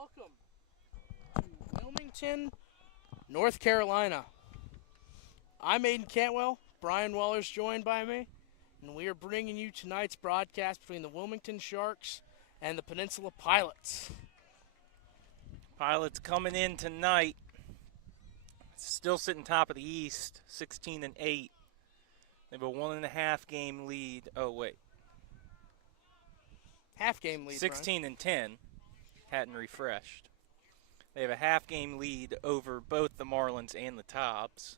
welcome to Wilmington, North Carolina. I'm Aiden Cantwell. Brian Waller's joined by me, and we are bringing you tonight's broadcast between the Wilmington Sharks and the Peninsula Pilots. Pilots coming in tonight, still sitting top of the East, 16-8. They have a 1.5 game lead. Oh wait, Half game lead. 16-10. Hadn't refreshed. They have a half game lead over both the Marlins and the Tops.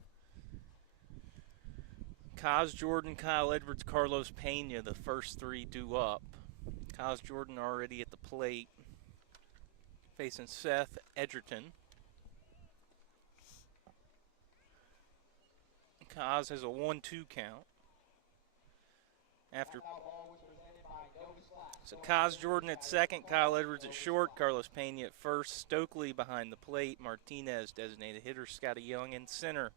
Kaz Jordan, Kyle Edwards, Carlos Pena, the first three due up. Kaz Jordan already at the plate, facing Seth Edgerton. Kaz has a 1-2 count. So Kaz Jordan at second, Kyle Edwards at short, Carlos Pena at first, Stokely behind the plate, Martinez designated hitter, Scotty Young in center,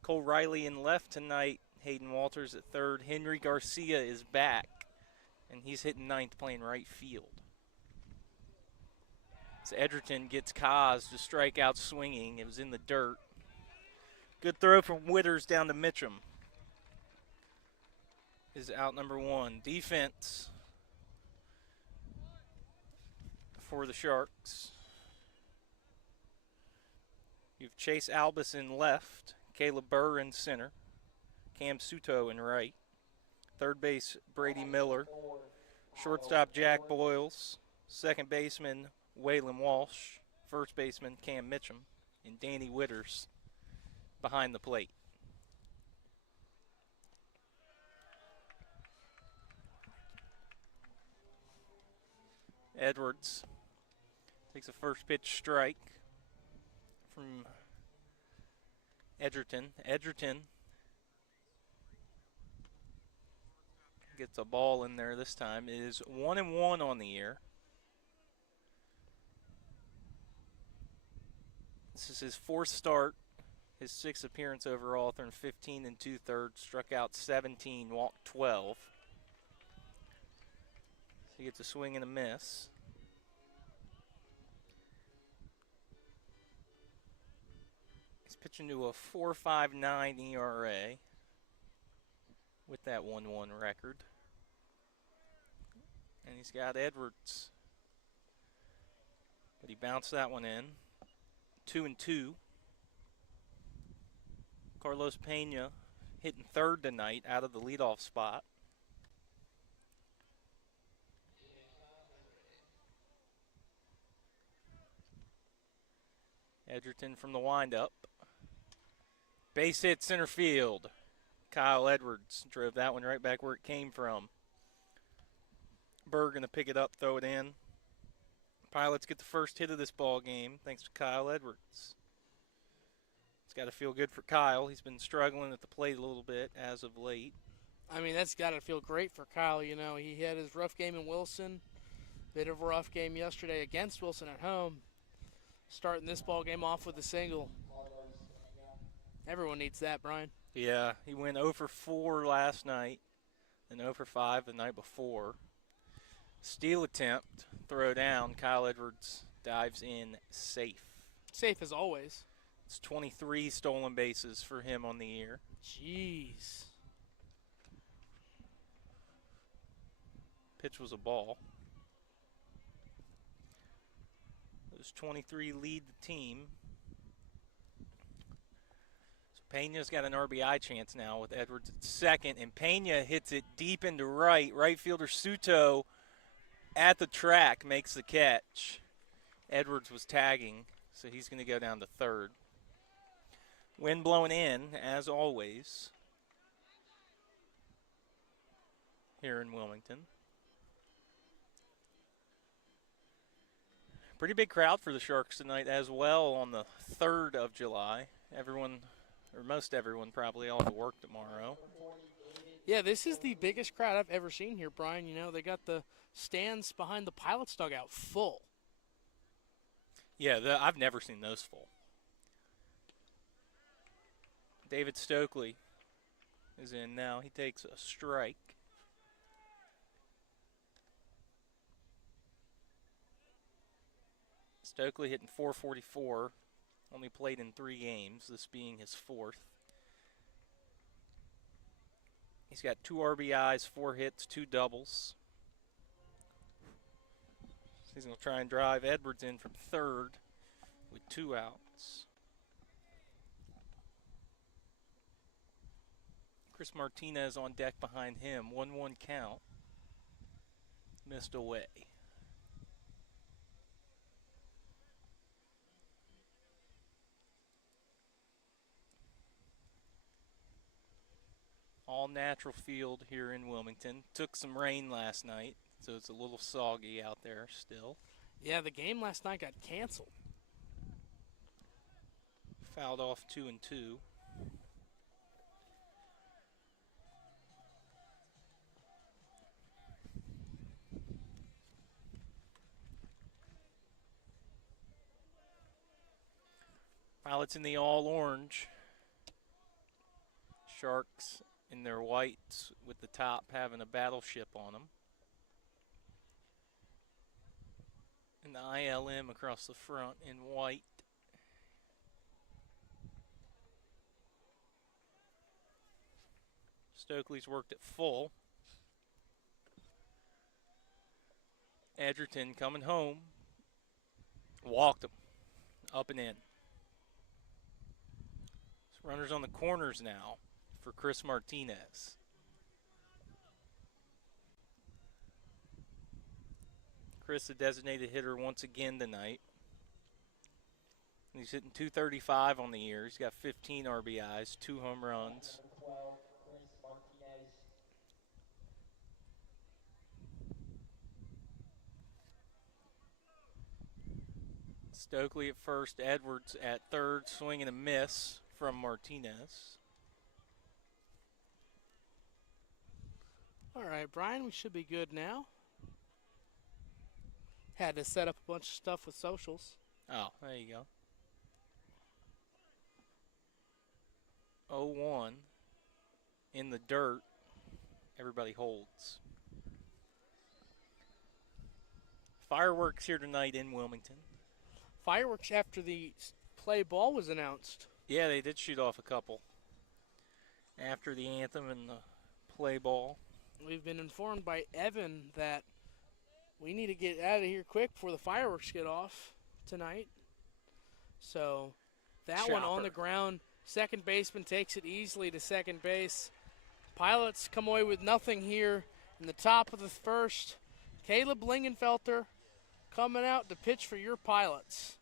Cole Riley in left tonight, Hayden Walters at third, Henry Garcia is back, and he's hitting ninth playing right field. So Edgerton gets Kaz to strike out swinging. It was in the dirt. Good throw from Witters down to Mitchum. Is out number one. Defense for the Sharks. You've Chase Albus in left, Caleb Burr in center, Cam Suto in right, third base Brady Miller, shortstop Jack Boyles, second baseman Waylon Walsh, first baseman Cam Mitchum, and Danny Witters behind the plate. Edwards takes a first pitch strike from Edgerton. Edgerton gets a ball in there this time. It is 1-1 on the year. This is his fourth start, his sixth appearance overall, thrown 15 2/3, struck out 17, walked 12. So he gets a swing and a miss. He's pitching to a 4.59 ERA with that 1-1 record. And he's got Edwards, but he bounced that one in. 2-2. Carlos Pena hitting third tonight out of the leadoff spot. Edgerton from the windup. Base hit center field. Kyle Edwards drove that one right back where it came from. Burr going to pick it up, throw it in. Pilots get the first hit of this ball game thanks to Kyle Edwards. It's got to feel good for Kyle. He's been struggling at the plate a little bit as of late. I mean, that's got to feel great for Kyle. You know, he had his rough game in Wilson. Bit of a rough game yesterday against Wilson at home. Starting this ball game off with a single. Everyone needs that, Brian. Yeah, he went 0 for 4 last night and 0 for 5 the night before. Steal attempt, throw down. Kyle Edwards dives in safe. Safe as always. It's 23 stolen bases for him on the year. Jeez. Pitch was a ball. Those 23 lead the team. So Pena's got an RBI chance now with Edwards at second, and Pena hits it deep into right. Right fielder Suto at the track makes the catch. Edwards was tagging, so he's going to go down to third. Wind blowing in, as always, here in Wilmington. Pretty big crowd for the Sharks tonight as well on the 3rd of July. Everyone, or most everyone, probably all to work tomorrow. Yeah, this is the biggest crowd I've ever seen here, Brian. You know, they got the stands behind the Pilots dugout full. Yeah, I've never seen those full. David Stokely is in now. He takes a strike. Stokely hitting .444, only played in 3 games, this being his 4th. He's got 2 RBIs, 4 hits, 2 doubles. He's going to try and drive Edwards in from third with 2 outs. Chris Martinez on deck behind him. 1-1 count. Missed away. All natural field here in Wilmington. Took some rain last night, so it's a little soggy out there still. Yeah, the game last night got canceled. Fouled off 2-2. Pilots in the all orange. Sharks in their whites with the top having a battleship on them. And the ILM across the front in white. Stokely's worked at full. Edgerton coming home. Walked him. Up and in. So runners on the corners now for Chris Martinez. Chris, a designated hitter once again tonight. He's hitting .235 on the year. He's got 15 RBIs, 2 home runs. Stokely at first, Edwards at third, swing and a miss from Martinez. All right, Brian, we should be good now. Had to set up a bunch of stuff with socials. Oh, there you go. 0-1 in the dirt. Everybody holds. Fireworks here tonight in Wilmington. Fireworks after the play ball was announced. Yeah, they did shoot off a couple after the anthem and the play ball. We've been informed by Evan that we need to get out of here quick before the fireworks get off tonight. So that one on the ground. Second baseman takes it easily to second base. Pilots come away with nothing here in the top of the first. Caleb Lingenfelter coming out to pitch for your Pilots.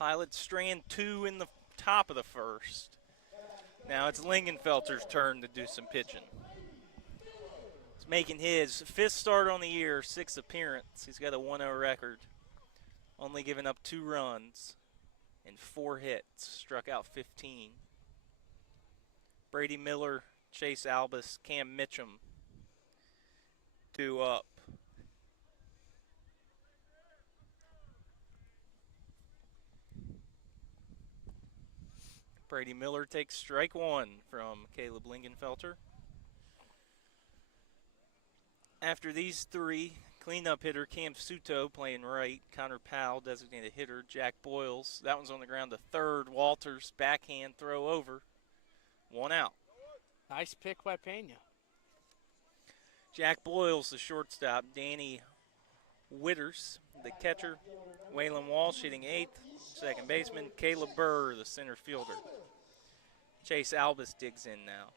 Pilots strand 2 in the top of the first. Now it's Lingenfelter's turn to do some pitching. He's making his 5th start on the year, 6th appearance. He's got a 1-0 record, only giving up 2 runs and 4 hits, struck out 15. Brady Miller, Chase Albus, Cam Mitchum, 2 up. Brady Miller takes strike 1 from Caleb Lingenfelter. After these 3, cleanup hitter Cam Suto playing right, Connor Powell, designated hitter, Jack Boyles. That one's on the ground to third. Walters, backhand throw over. 1 out. Nice pick by Pena. Jack Boyles, the shortstop. Danny Witters, the catcher. Waylon Walsh hitting 8th. Second baseman. Caleb Burr, the center fielder. Chase Albus digs in now.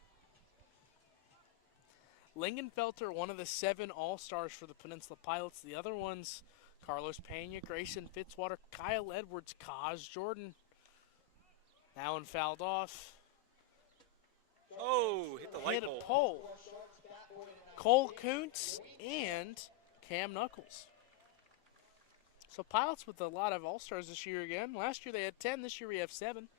Lingenfelter, one of the 7 All-Stars for the Peninsula Pilots. The other ones, Carlos Pena, Grayson Fitzwater, Kyle Edwards, Kaz Jordan. That one fouled off. Oh, hit the light Hit pole. a pole. Cole Kuntz and Cam Knuckles. So Pilots with a lot of All-Stars this year again. Last year they had 10. This year we have 7.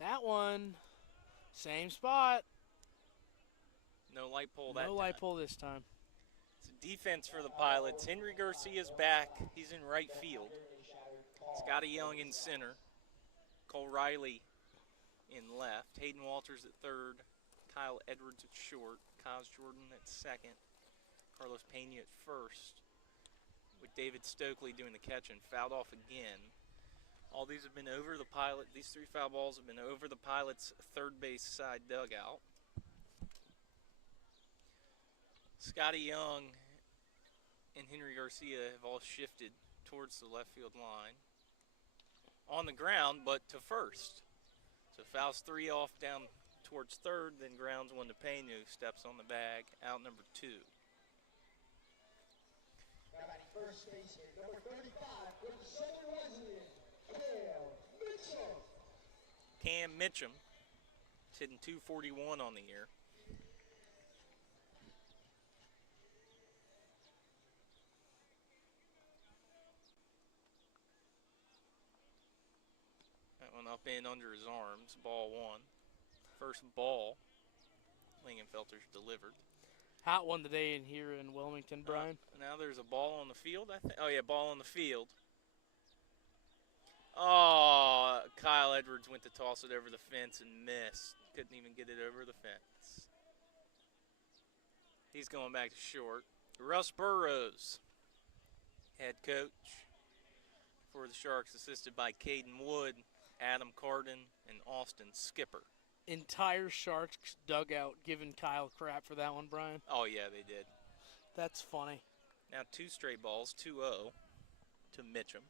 That one, same spot. No light pole that No time. light pole this time. It's a defense for the Pilots. Henry Garcia's back. He's in right field. Scotty Young in center. Cole Riley in left. Hayden Walters at third. Kyle Edwards at short. Kaz Jordan at second. Carlos Pena at first. With David Stokely doing the catch and fouled off again. All these have been over the Pilot. These 3 foul balls have been over the Pilots' third base side dugout. Scotty Young and Henry Garcia have all shifted towards the left field line. On the ground, but to first. So fouls 3 off down towards third, then grounds 1 to Pena, who steps on the bag, out number 2. First baseman, number 35, with the center resident, Cam Mitchum is hitting .241 on the year. That one up in under his arms, ball 1. First ball, Lingenfelter's delivered. Hot one today in here in Wilmington, Brian. Now there's a ball on the field, I think. Oh, yeah, ball on the field. Oh, Kyle Edwards went to toss it over the fence and missed. Couldn't even get it over the fence. He's going back to short. Russ Burrows, head coach for the Sharks, assisted by Caden Wood, Adam Carden, and Austin Skipper. Entire Sharks dugout giving Kyle crap for that one, Brian. Oh, yeah, they did. That's funny. Now 2 straight balls, 2-0 to Mitchum.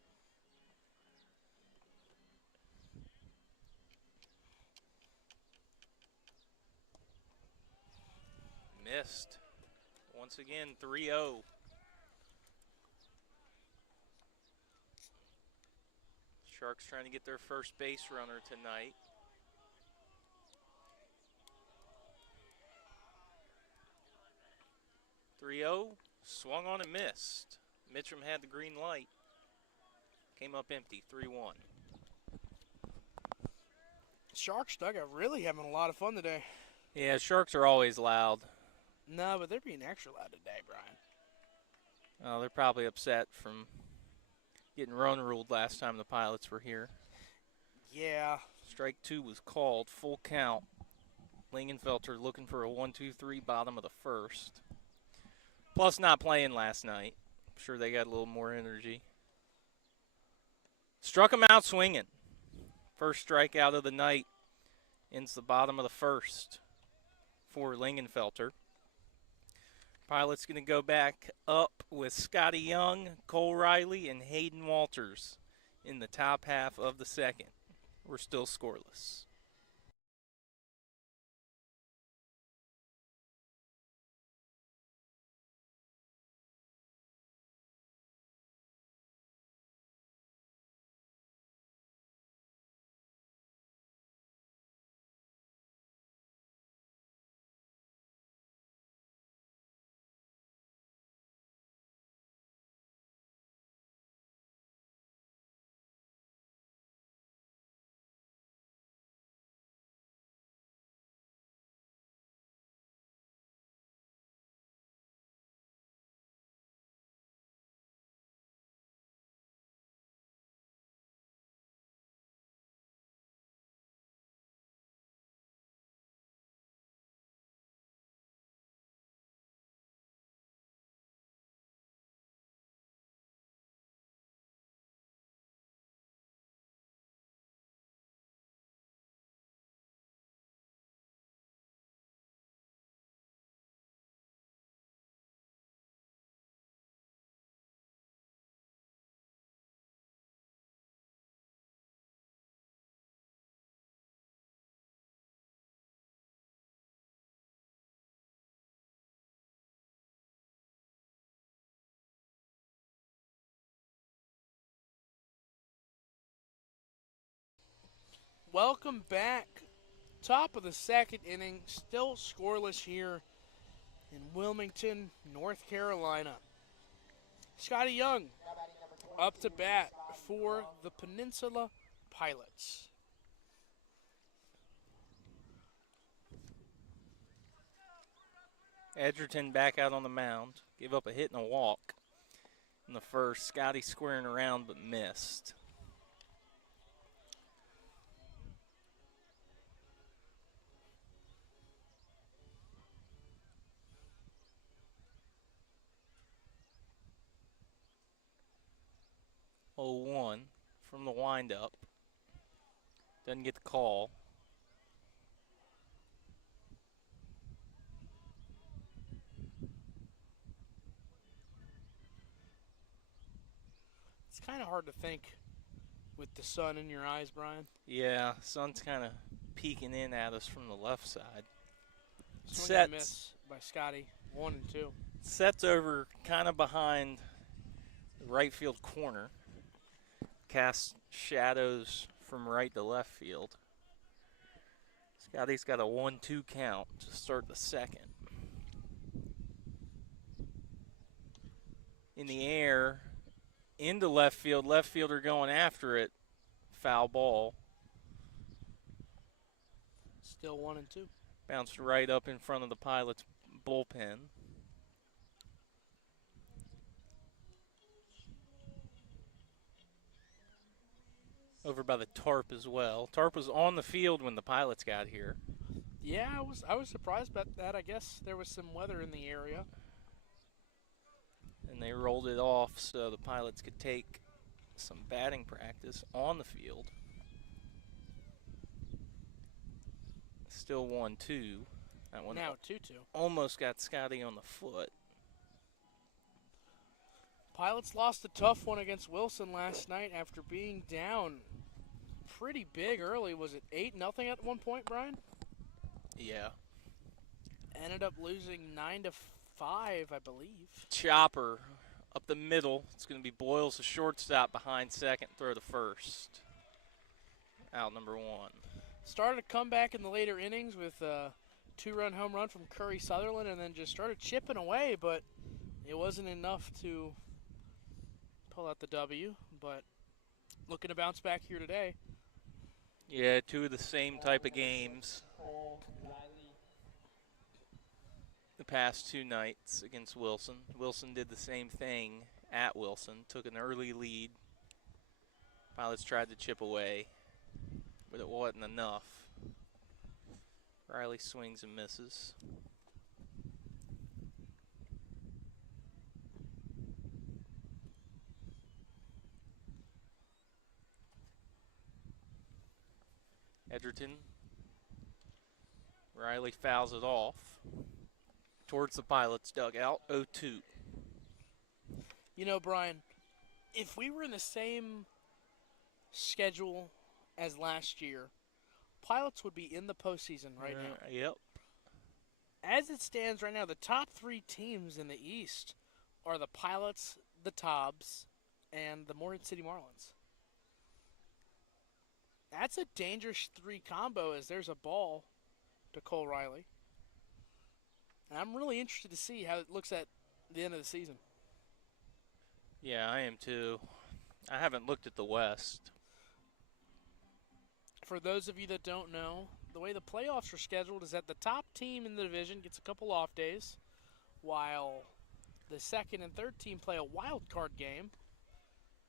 Missed. Once again, 3-0. Sharks trying to get their first base runner tonight. Swung on and missed. Mitchum had the green light. Came up empty, 3-1. Sharks dugout really having a lot of fun today. Yeah, Sharks are always loud. No, but they're being extra loud today, Brian. Oh, they're probably upset from getting run ruled last time the Pilots were here. Yeah. Strike 2 was called, full count. Lingenfelter looking for a 1-2-3 bottom of the first. Plus not playing last night. I'm sure they got a little more energy. Struck him out swinging. First strikeout of the night. Ends the bottom of the first for Lingenfelter. Pilots going to go back up with Scotty Young, Cole Riley, and Hayden Walters in the top half of the second. We're still scoreless. Welcome back. Top of the second inning, still scoreless here in Wilmington, North Carolina. Scotty Young up to bat for the Peninsula Pilots. Edgerton back out on the mound. Gave up a hit and a walk in the first. Scotty squaring around but missed. Oh, 1 from the windup. Doesn't get the call. It's kind of hard to think with the sun in your eyes, Brian. Yeah, sun's kind of peeking in at us from the left side. Swing and a miss by Scotty, 1 and 2. Sets over kind of behind the right field corner. Casts shadows from right to left field. Scotty's got a 1-2 count to start the second. In the air, into left field. Left fielder going after it. Foul ball. Still 1 and 2. Bounced right up in front of the Pilots' bullpen. Over by the tarp as well. Tarp was on the field when the Pilots got here. Yeah, I was surprised about that. I guess there was some weather in the area. And they rolled it off so the Pilots could take some batting practice on the field. Still 1-2. That one Now 2-2. almost got Scotty on the foot. Pilots lost a tough one against Wilson last night after being down pretty big early. Was it 8-0 at one point, Brian? Yeah. Ended up losing 9-5, I believe. Chopper up the middle. It's going to be Boyles, the shortstop, behind second, throw to first. Out number 1. Started a comeback in the later innings with a 2-run home run from Curry Sutherland and then just started chipping away, but it wasn't enough to pull out the W. But looking to bounce back here today. Yeah, 2 of the same type of games. The past 2 nights against Wilson. Wilson did the same thing at Wilson. Took an early lead. Pilots tried to chip away, but it wasn't enough. Riley swings and misses. Edgerton. Riley fouls it off towards the Pilots' dugout, 0-2. You know, Brian, if we were in the same schedule as last year, Pilots would be in the postseason right now. Yep. As it stands right now, the top 3 teams in the East are the Pilots, the Tobs, and the Morgan City Marlins. That's a dangerous 3 combo as there's a ball to Cole Riley. And I'm really interested to see how it looks at the end of the season. Yeah, I am too. I haven't looked at the West. For those of you that don't know, the way the playoffs are scheduled is that the top team in the division gets a couple off days, while the second and third team play a wild card game.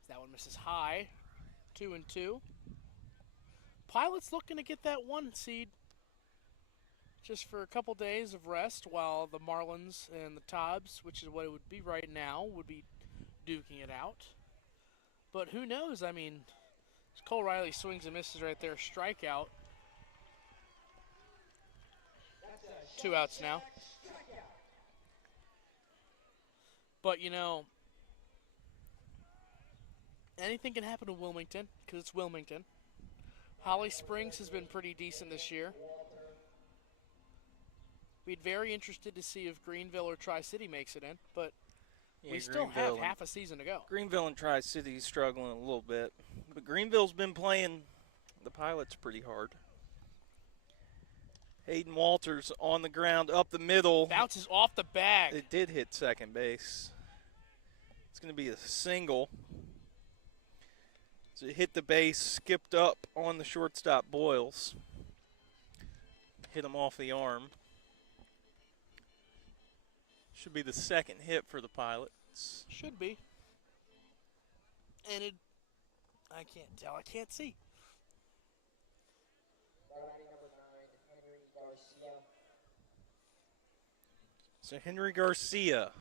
That one misses high, 2-2. Pilots looking to get that 1 seed just for a couple days of rest, while the Marlins and the Tobs, which is what it would be right now, would be duking it out. But who knows? I mean, Cole Riley swings and misses right there. Strikeout. 2 outs now. But, you know, anything can happen to Wilmington because it's Wilmington. Holly Springs has been pretty decent this year. We'd very interested to see if Greenville or Tri-City makes it in, but we still have half a season to go. Greenville and Tri-City struggling a little bit, but Greenville's been playing the Pilots pretty hard. Hayden Walters on the ground, up the middle. Bounces off the bag. It did hit second base. It's going to be a single. So it hit the base, skipped up on the shortstop Boyles. Hit him off the arm. Should be the second hit for the Pilots. Should be. And I can't tell. I can't see. Righty number 9, Henry Garcia. So Henry Garcia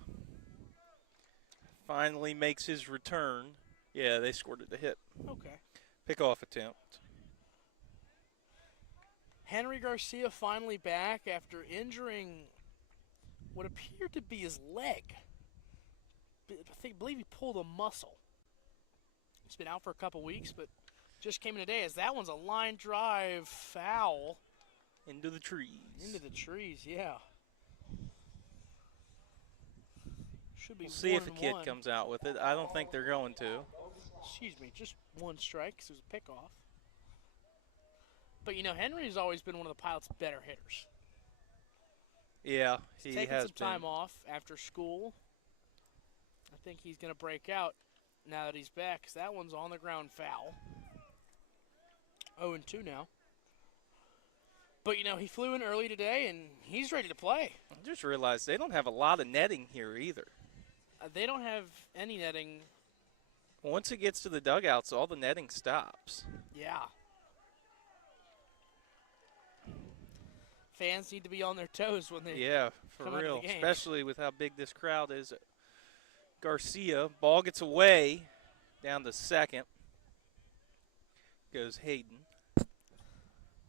finally makes his return. Yeah, they scored it to hit. Okay. Pickoff attempt. Henry Garcia finally back after injuring what appeared to be his leg. I believe he pulled a muscle. He's been out for a couple weeks, but just came in today as that one's a line drive foul. Into the trees. Into the trees, yeah. Should be We'll see if a 1-1. kid comes out with it. I don't think they're going to. Excuse me, just one strike 'cause it was a pickoff. But, you know, Henry's always been one of the Pilots' better hitters. Yeah, He's he taking has some time been. off after school. I think he's going to break out now that he's back 'cause that one's on the ground foul. 0-2 now. But, you know, he flew in early today, and he's ready to play. I just realized they don't have a lot of netting here either. They don't have any netting. Once it gets to the dugouts, all the netting stops. Yeah. Fans need to be on their toes when they Yeah, for come out of real. the game. Especially with how big this crowd is. Garcia, ball gets away down to second. Goes Hayden.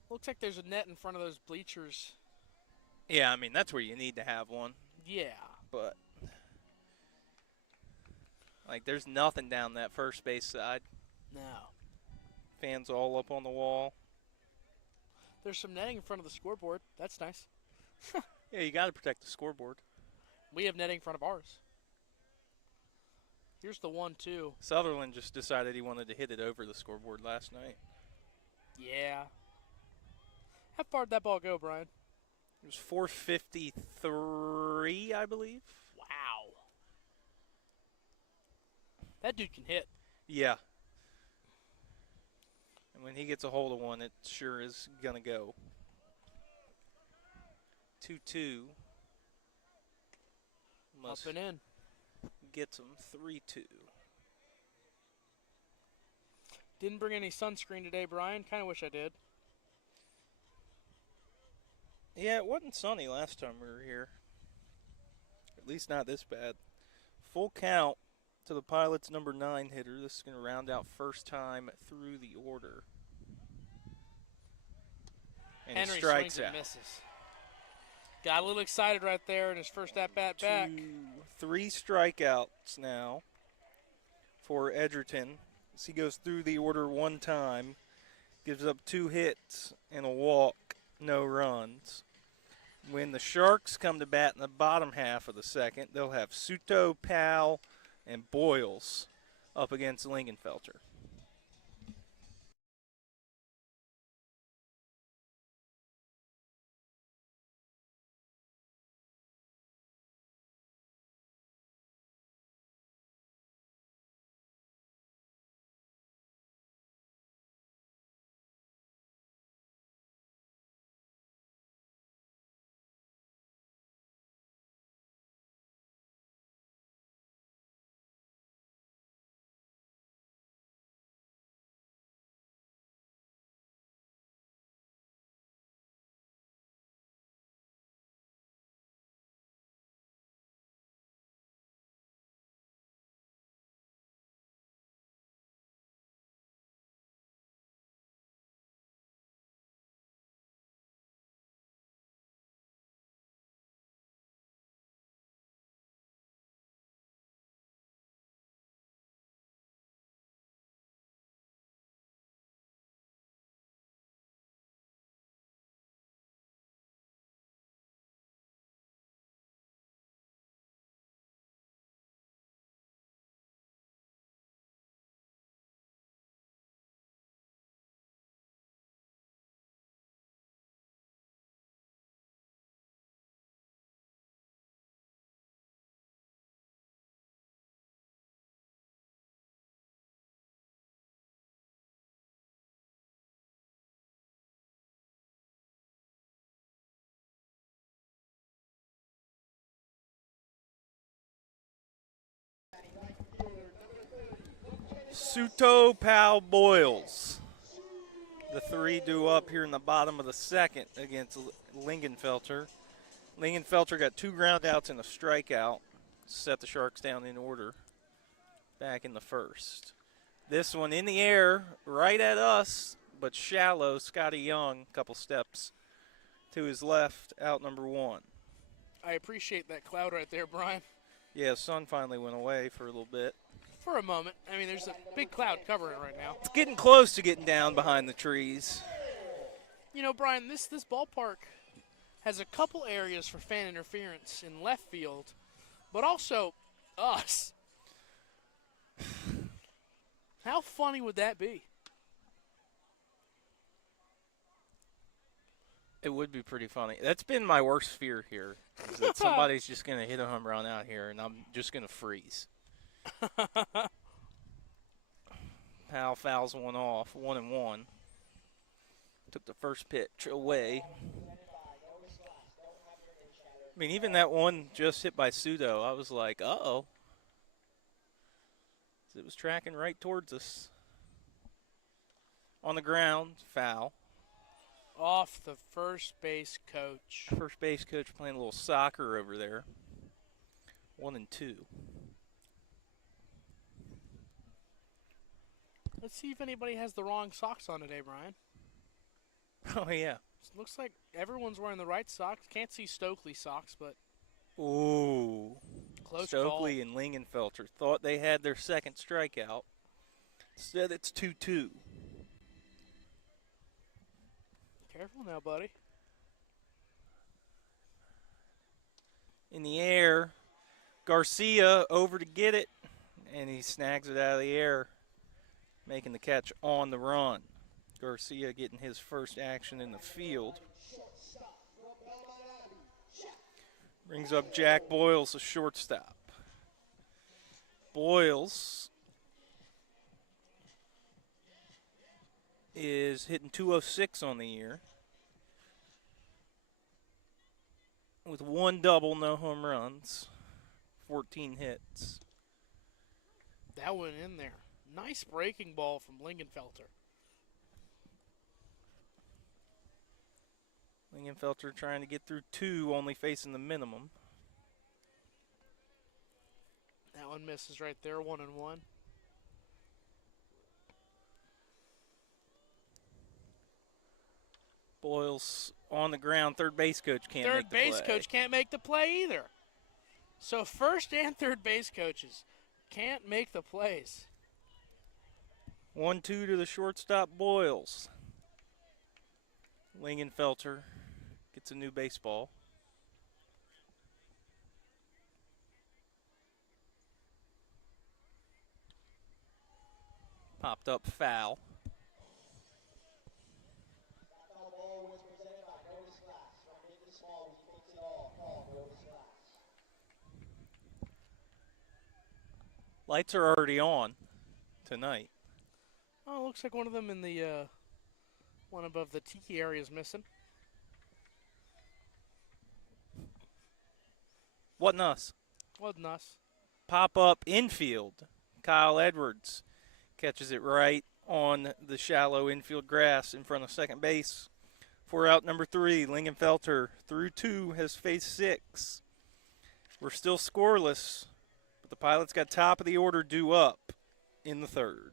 Looks like there's a net in front of those bleachers. Yeah, I mean, that's where you need to have one. Yeah. But, like, there's nothing down that first base side. No. Fans all up on the wall. There's some netting in front of the scoreboard. That's nice. Yeah, you got to protect the scoreboard. We have netting in front of ours. Here's the 1-2. Sutherland just decided he wanted to hit it over the scoreboard last night. Yeah. How far did that ball go, Brian? It was 453, I believe. Wow. That dude can hit. Yeah. And when he gets a hold of one, it sure is going to go. 2-2. Must Up and in. gets him 3-2. Didn't bring any sunscreen today, Brian. Kind of wish I did. Yeah, it wasn't sunny last time we were here. At least not this bad. Full count to the Pilots' number 9 hitter. This is going to round out first time through the order. And Henry he strikes swings out. and misses. Got a little excited right there in his first at-bat back. 3 strikeouts now for Edgerton as he goes through the order one time, gives up 2 hits and a walk, no runs. When the Sharks come to bat in the bottom half of the second, they'll have Suto, Powell, and Boyles up against Lingenfelter. Suto, Powell, Boyles. The three due up here in the bottom of the second against Lingenfelter. Lingenfelter got 2 groundouts and a strikeout. Set the Sharks down in order back in the first. This one in the air, right at us, but shallow. Scotty Young, a couple steps to his left, out number 1. I appreciate that cloud right there, Brian. Yeah, sun finally went away for a little bit. For a moment. I mean, there's a big cloud covering it right now. It's getting close to getting down behind the trees. You know, Brian, this ballpark has a couple areas for fan interference in left field, but also us. How funny would that be? It would be pretty funny. That's been my worst fear here, is that somebody's just going to hit a home run out here, and I'm just going to freeze. Powell fouls one off, 1-1. Took the first pitch away. I mean, even that one just hit by Sudo, I was like, uh-oh. It was tracking right towards us. On the ground, foul. Off the first base coach. First base coach playing a little soccer over there. 1-2. Let's see if anybody has the wrong socks on today, Brian. Oh, yeah. Looks like everyone's wearing the right socks. Can't see Stokely socks, but Ooh. close Stokely call. and Lingenfelter thought they had their second strikeout. Instead, it's 2-2. Careful now, buddy. In the air, Garcia over to get it, and he snags it out of the air, making the catch on the run. Garcia getting his first action in the field. Brings up Jack Boyles, a shortstop. Boyles is hitting 206 on the year. With 1 double, no home runs, 14 hits. That went in there. Nice breaking ball from Lingenfelter. Lingenfelter trying to get through 2, only facing the minimum. That one misses right there, 1-1. Boyles on the ground. Third base coach can't Third make the base play. coach can't make the play either. So first and third base coaches can't make the plays. 1-2 to the shortstop, Boyles. Lingenfelter gets a new baseball. Popped up foul. Lights are already on tonight. Oh, looks like one of them in the one above the tiki area is missing. Wasn't us. Wasn't us. Pop up infield. Kyle Edwards catches it right on the shallow infield grass in front of second base. For out number 3, Lingenfelter through 2 has faced 6. We're still scoreless, but the Pilots got top of the order due up in the third.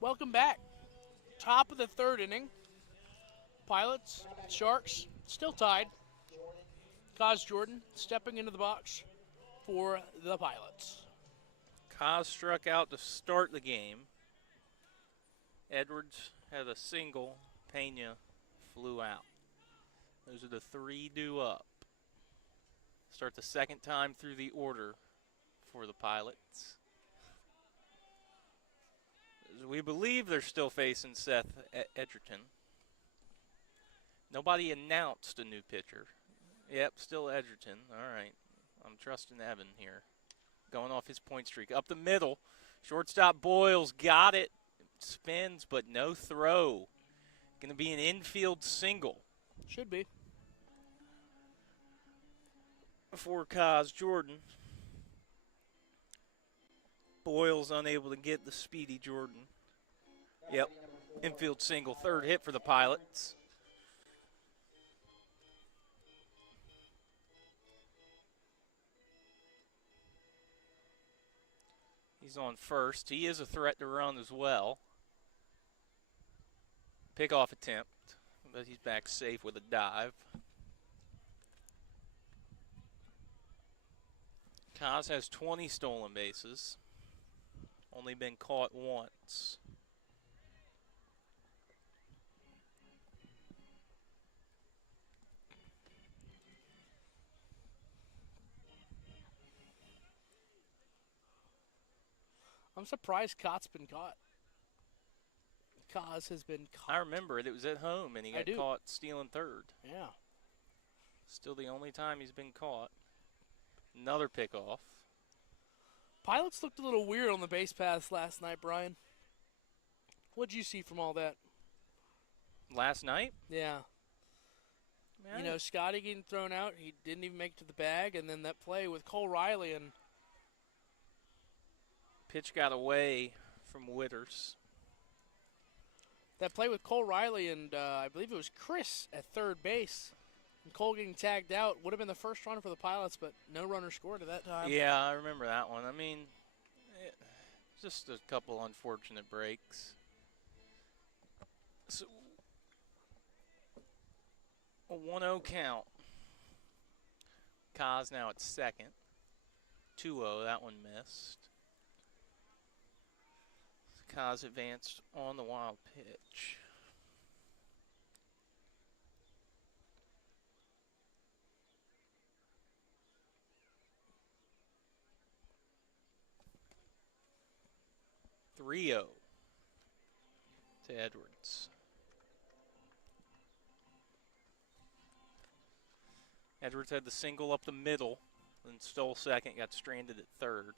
Welcome back. Top of the third inning. Pilots, Sharks, still tied. Kaz Jordan stepping into the box for the Pilots. Kaz struck out to start the game. Edwards had a single. Pena flew out. Those are the three due up. Start the second time through the order for the Pilots. We believe they're still facing Seth Edgerton. Nobody announced a new pitcher. Yep, still Edgerton. All right. I'm trusting Evan here. Going off his point streak. Up the middle. Shortstop Boyles got it. Spins, but no throw. Going to be an infield single. Should be. For Kaz Jordan. Boyles unable to get the speedy Jordan. Yep. Infield single. Third hit for the Pilots. He's on first. He is a threat to run as well. Pickoff attempt, but he's back safe with a dive. Kaz has 20 stolen bases. Only been caught once. I'm surprised Kott's been caught. Kaz has been caught. I remember it. It was at home, and he got caught stealing third. Yeah. Still the only time he's been caught. Another pickoff. Pilots looked a little weird on the base paths last night, Brian. What'd you see from all that? Last night? Yeah. Man, You know, Scotty getting thrown out. He didn't even make it to the bag. And then that play with Cole Riley and pitch got away from Witters. that play with Cole Riley and I believe it was Chris at third base. And Cole getting tagged out would have been the first run for the Pilots, but no runner scored at that time. Yeah, I remember that one. I mean, just a couple unfortunate breaks. So, a 1-0 count. Kaz now at second. 2-0, that one missed. Kaz advanced on the wild pitch. Rio to Edwards. Edwards had the single up the middle, then stole second, got stranded at third.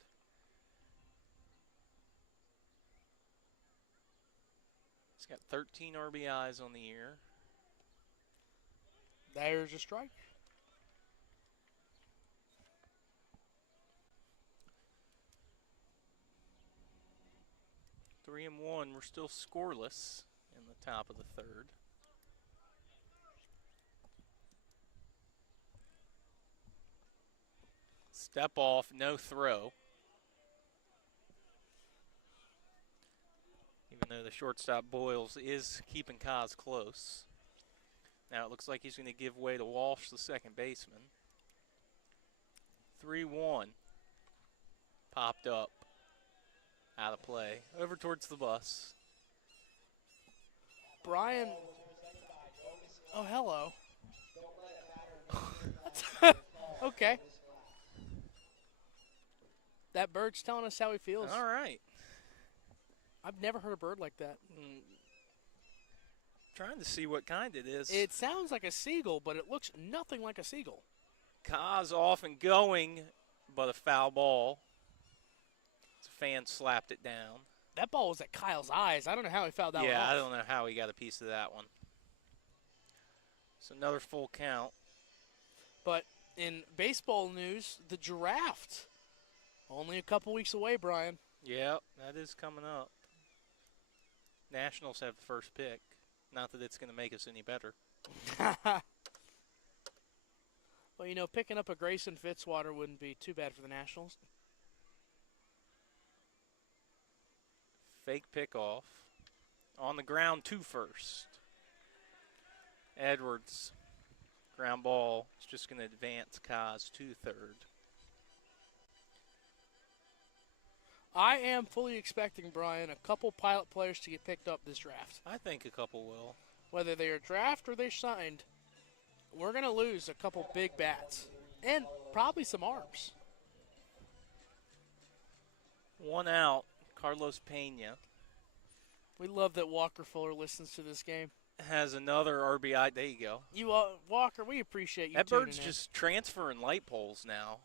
He's got 13 RBIs on the year. There's a strike. 3-1. We're still scoreless in the top of the third. Step off, no throw. Even though the shortstop Boyles is keeping Kaz close. Now it looks like he's going to give way to Walsh, the second baseman. 3-1. Popped up. Out of play. Over towards the bus. Brian. Oh, hello. Okay. That bird's telling us how he feels. All right. I've never heard a bird like that. Trying to see what kind it is. It sounds like a seagull, but it looks nothing like a seagull. Kaz off and going, but a foul ball. The fan slapped it down. That ball was at Kyle's eyes. I don't know how he fouled that one off. Yeah, I don't know how he got a piece of that one. It's another full count. But in baseball news, the draft. Only a couple weeks away, Brian. Yeah, that is coming up. Nationals have the first pick. Not that it's going to make us any better. Well, you know, picking up a Grayson Fitzwater wouldn't be too bad for the Nationals. Fake pickoff. On the ground to first. Edwards, ground ball. It's just going to advance Kaz to third. I am fully expecting, Brian, a couple Pilot players to get picked up this draft. I think a couple will. Whether they are draft or they signed, we're going to lose a couple big bats and probably some arms. One out, Carlos Pena We love that Walker Fuller listens to this game. has another RBI. There you go. Walker, we appreciate you That tuning bird's in. just transferring light poles now.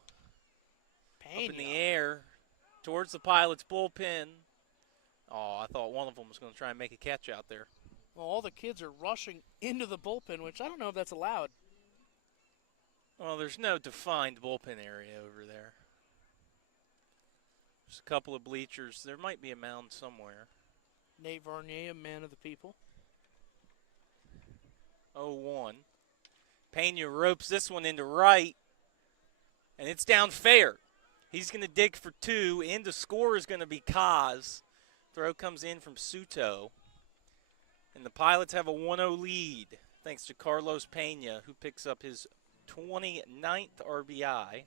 Pena. Up in the air towards the Pilots' bullpen. Oh, I thought one of them was going to try and make a catch out there. Well, all the kids are rushing into the bullpen, which I don't know if that's allowed. Well, there's no defined bullpen area over there. There's a couple of bleachers. There might be a mound somewhere. Nate Varnier, a man of the people. 0-1. Pena ropes this one into right, and it's down fair. He's going to dig for two. In to score is going to be Kaz. Throw comes in from Suto. And the Pilots have a 1-0 lead thanks to Carlos Pena, who picks up his 29th RBI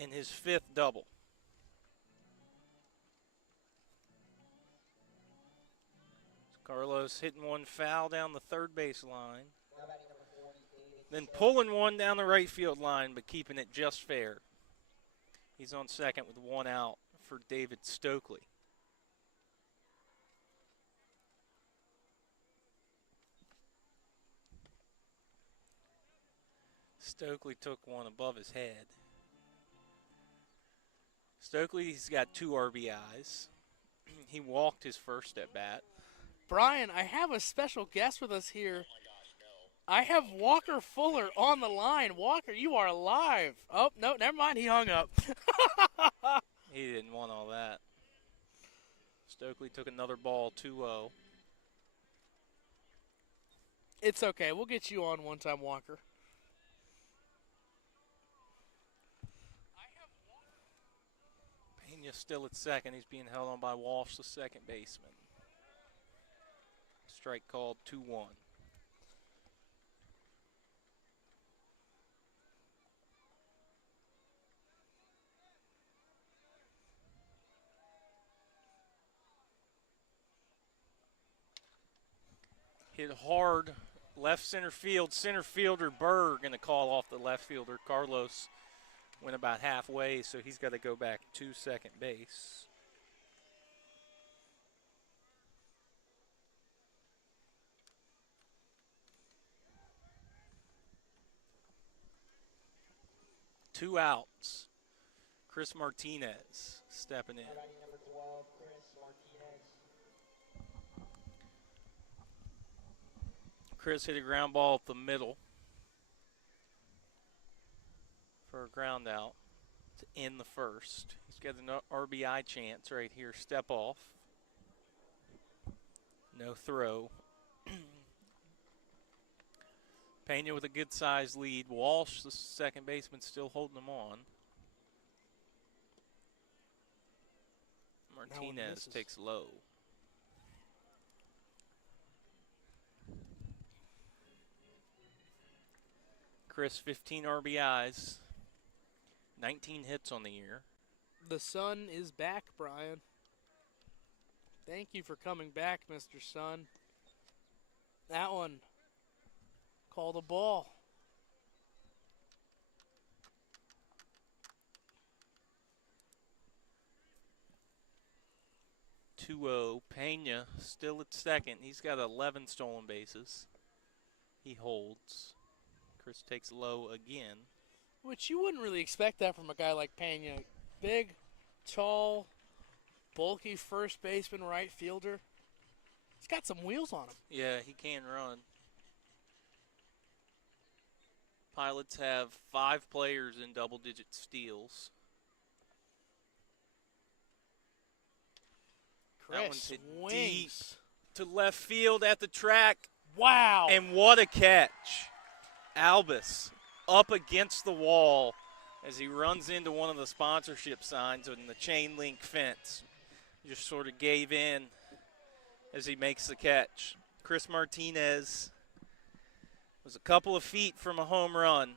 and his 5th double. Carlos hitting one foul down the third base line. Then pulling one down the right field line, but keeping it just fair. He's on second with one out for David Stokely. Stokely took one above his head. Stokely's got 2 RBIs. He walked his first at bat. Brian, I have a special guest with us here. I have Walker Fuller on the line. Walker, you are live. Oh, no, never mind. He hung up. He didn't want all that. Stokely took another ball, 2-0. It's okay. We'll get you on one time, Walker. Pena still at second. He's being held on by Walsh, the second baseman. Strike called, 2-1. Hit hard, left center field. Center fielder Burr going to call off the left fielder. Carlos went about halfway, so he's got to go back to second base. Two outs. Chris Martinez stepping in. Chris hit a ground ball up the middle for a ground out to end the first. He's got an RBI chance right here. Step off. No throw. Pena with a good-sized lead. Walsh, the second baseman, still holding him on. Martinez takes low. Chris, 15 RBIs, 19 hits on the year. The sun is back, Brian. Thank you for coming back, Mr. Sun. That one called a ball. Pena still at second. He's got 11 stolen bases. He holds. Chris takes low again. Which you wouldn't really expect that from a guy like Pena. Big, tall, bulky first baseman, right fielder. He's got some wheels on him. Yeah, he can run. Pilots have 5 players in double-digit steals. That one's Chris hit deep swings. to left field at the track. Wow. And what a catch. Albus up against the wall as he runs into one of the sponsorship signs on the chain link fence. Just sort of gave in as he makes the catch. Chris Martinez was a couple of feet from a home run.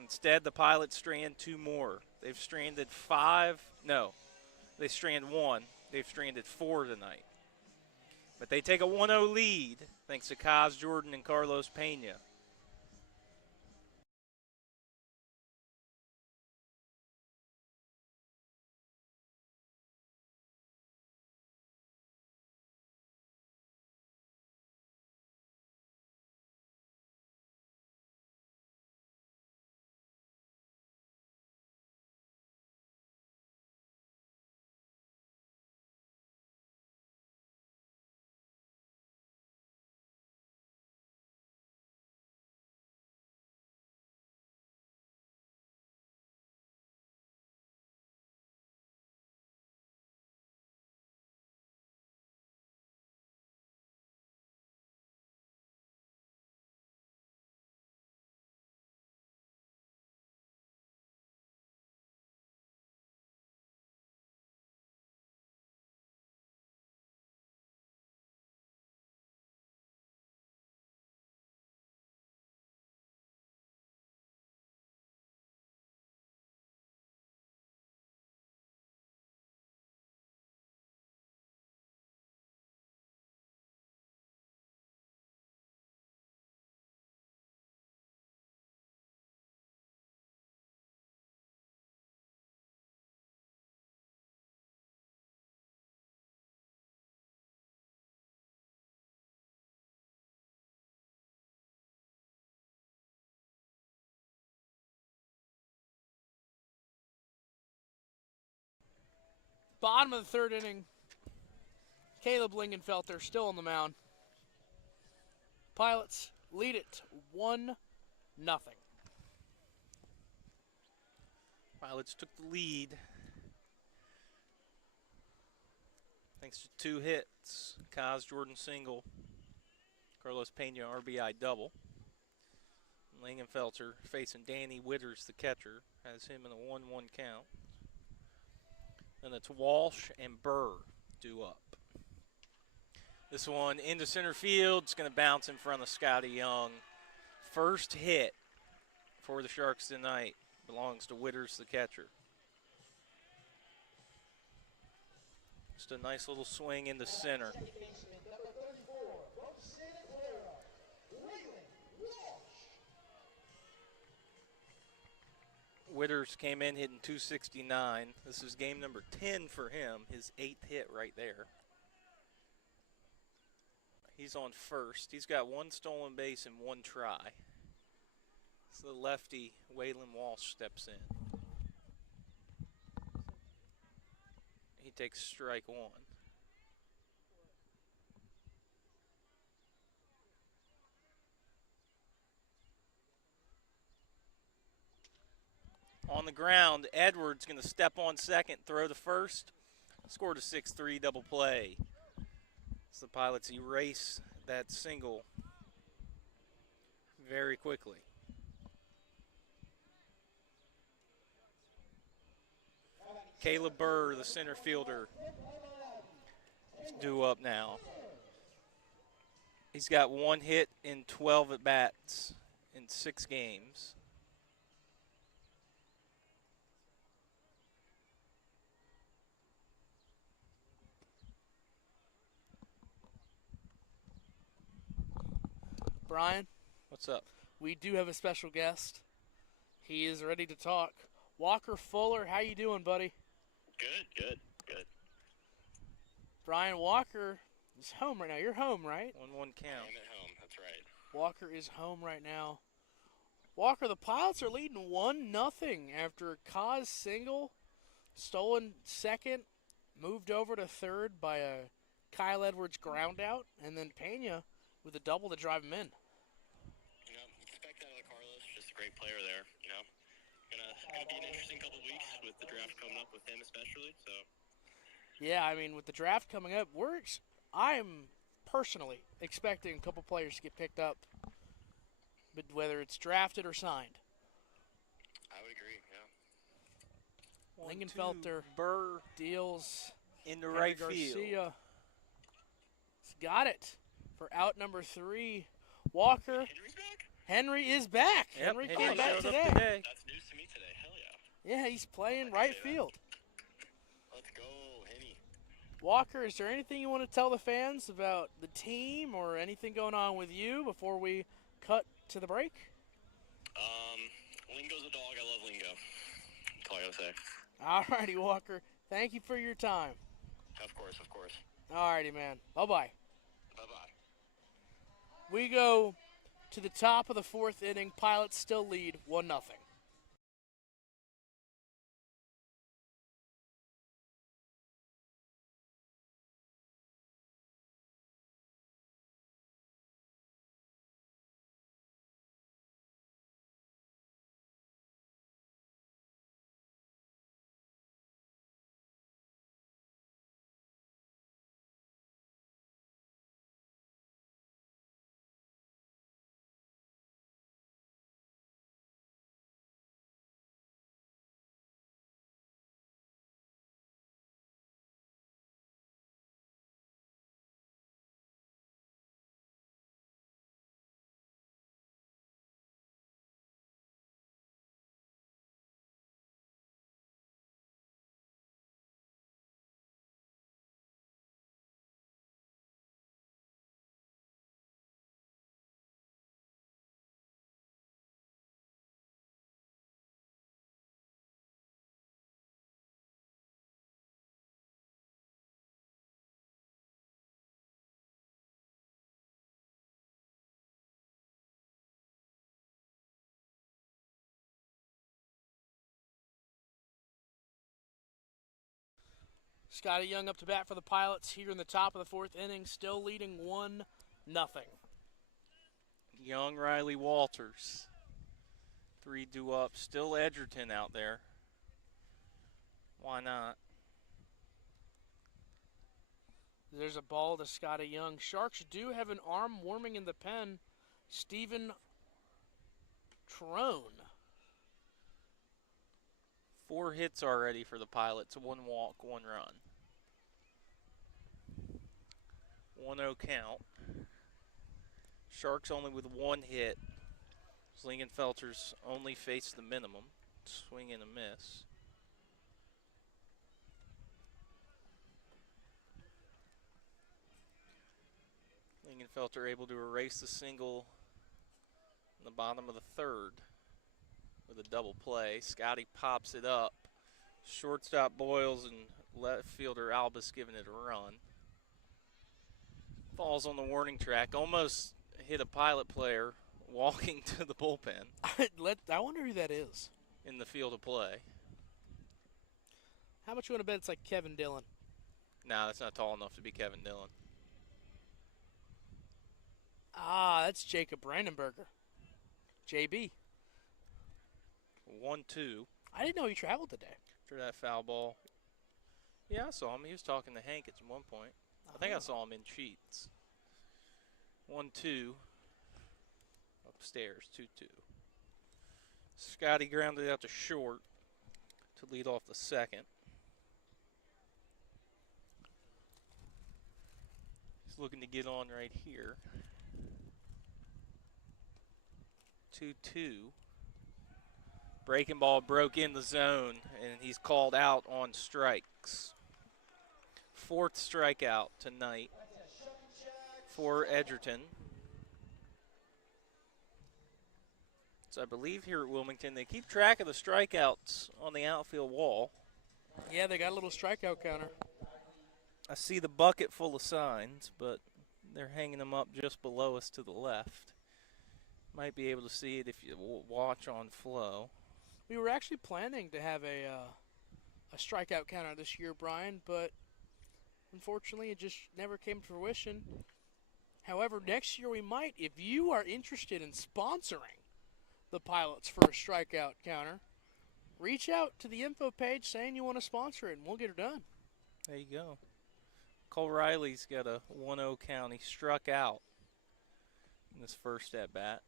Instead, the Pilots strand 2 more. They've stranded 5. No, they strand 1. They've stranded 4 tonight. But they take a 1-0 lead thanks to Kaz Jordan and Carlos Pena. Bottom of the 3rd inning. Caleb Lingenfelter still on the mound. Pilots lead it 1-0. Pilots took the lead thanks to 2 hits. Kaz Jordan single, Carlos Pena RBI double. Lingenfelter facing Danny Witters, the catcher, has him in a 1-1 count. Then it's Walsh and Burr due up. This one into center field. It's going to bounce in front of Scotty Young. First hit for the Sharks tonight belongs to Witters, the catcher. Just a nice little swing into center. Second baseman, number 34, from Santa Clara, Waylon Walsh. Witters came in hitting 269. This is game number 10 for him, his 8th hit right there. He's on first. He's got 1 stolen base and 1 try. So the lefty, Waylon Walsh, steps in. He takes strike 1. On the ground, Edwards going to step on second, throw to first, scored a 6-3 double play. So the Pilots erase that single very quickly. Caleb Burr, the center fielder, is due up now. He's got 1 hit in 12 at-bats in 6 games. Brian, What's up? we do have a special guest. He is ready to talk. Walker Fuller, how you doing, buddy? Good. Brian Walker is home right now. You're home, right? 1-1 I'm count. at home. That's right. Walker is home right now. Walker, the Pilots are leading 1-0 after Kaz single, stolen second, moved over to third by a Kyle Edwards ground out, and then Pena with a double to drive him in. You know, expect that out of Carlos. Just a great player there. You know, gonna be an interesting couple of weeks with the draft coming up with him especially. So Yeah, I mean, with the draft coming up, I'm personally expecting a couple players to get picked up, but whether it's drafted or signed. I would agree. Yeah. Lingenfelter Burr deals into Henry right Garcia. field. got it for out number 3. Walker, Henry's back? Henry is back. Yep, Henry Henry came back showed today. up today. That's news to me today. Hell yeah. Yeah, he's playing I'd right say that. field. Let's go, Henny. Walker, is there anything you want to tell the fans about the team or anything going on with you before we cut to the break? Lingo's a dog. I love Lingo. That's all I gotta say. All righty, Walker. Thank you for your time. Of course, of course. All righty, man. Bye-bye. Bye-bye. We go to the top of the 4th inning. Pilots still lead 1-0. Scotty Young up to bat for the Pilots here in the top of the 4th inning, still leading 1-0. Young, Riley, Walters. 3 due up. Still Edgerton out there. Why not? There's a ball to Scotty Young. Sharks do have an arm warming in the pen. Stephen Trone. 4 hits already for the Pilots. 1 walk, 1 run. 1-0 count. Sharks only with 1 hit. Lingenfelter's only faced the minimum. Swing and a miss. Lingenfelter able to erase the single in the bottom of the 3rd with a double play. Scotty pops it up. Shortstop Boyles and left fielder Albus giving it a run. Falls on the warning track. Almost hit a Pilot player walking to the bullpen I wonder who that is. in the field of play. How much you want to bet it's like Kevin Dillon? No, that's not tall enough to be Kevin Dillon. Ah, that's Jacob Brandenberger. JB. 1-2 I didn't know he traveled today. after that foul ball. Yeah, I saw him. He was talking to Hank at one point. I think I saw him in Cheats. 1-2. Upstairs, 2-2. Scotty grounded out to short to lead off the 2nd. He's looking to get on right here. 2-2. Breaking ball broke in the zone, and he's called out on strikes. 4th strikeout tonight for Edgerton. So I believe here at Wilmington, they keep track of the strikeouts on the outfield wall. Yeah, they got a little strikeout counter. I see the bucket full of signs, but they're hanging them up just below us to the left. Might be able to see it if you watch on Flow. We were actually planning to have a strikeout counter this year, Brian, but unfortunately it just never came to fruition. However, next year we might. If you are interested in sponsoring the Pilots for a strikeout counter, reach out to the info page saying you want to sponsor it, and we'll get it done. There you go. Cole Riley's got a 1-0 count. He struck out in this first at-bat.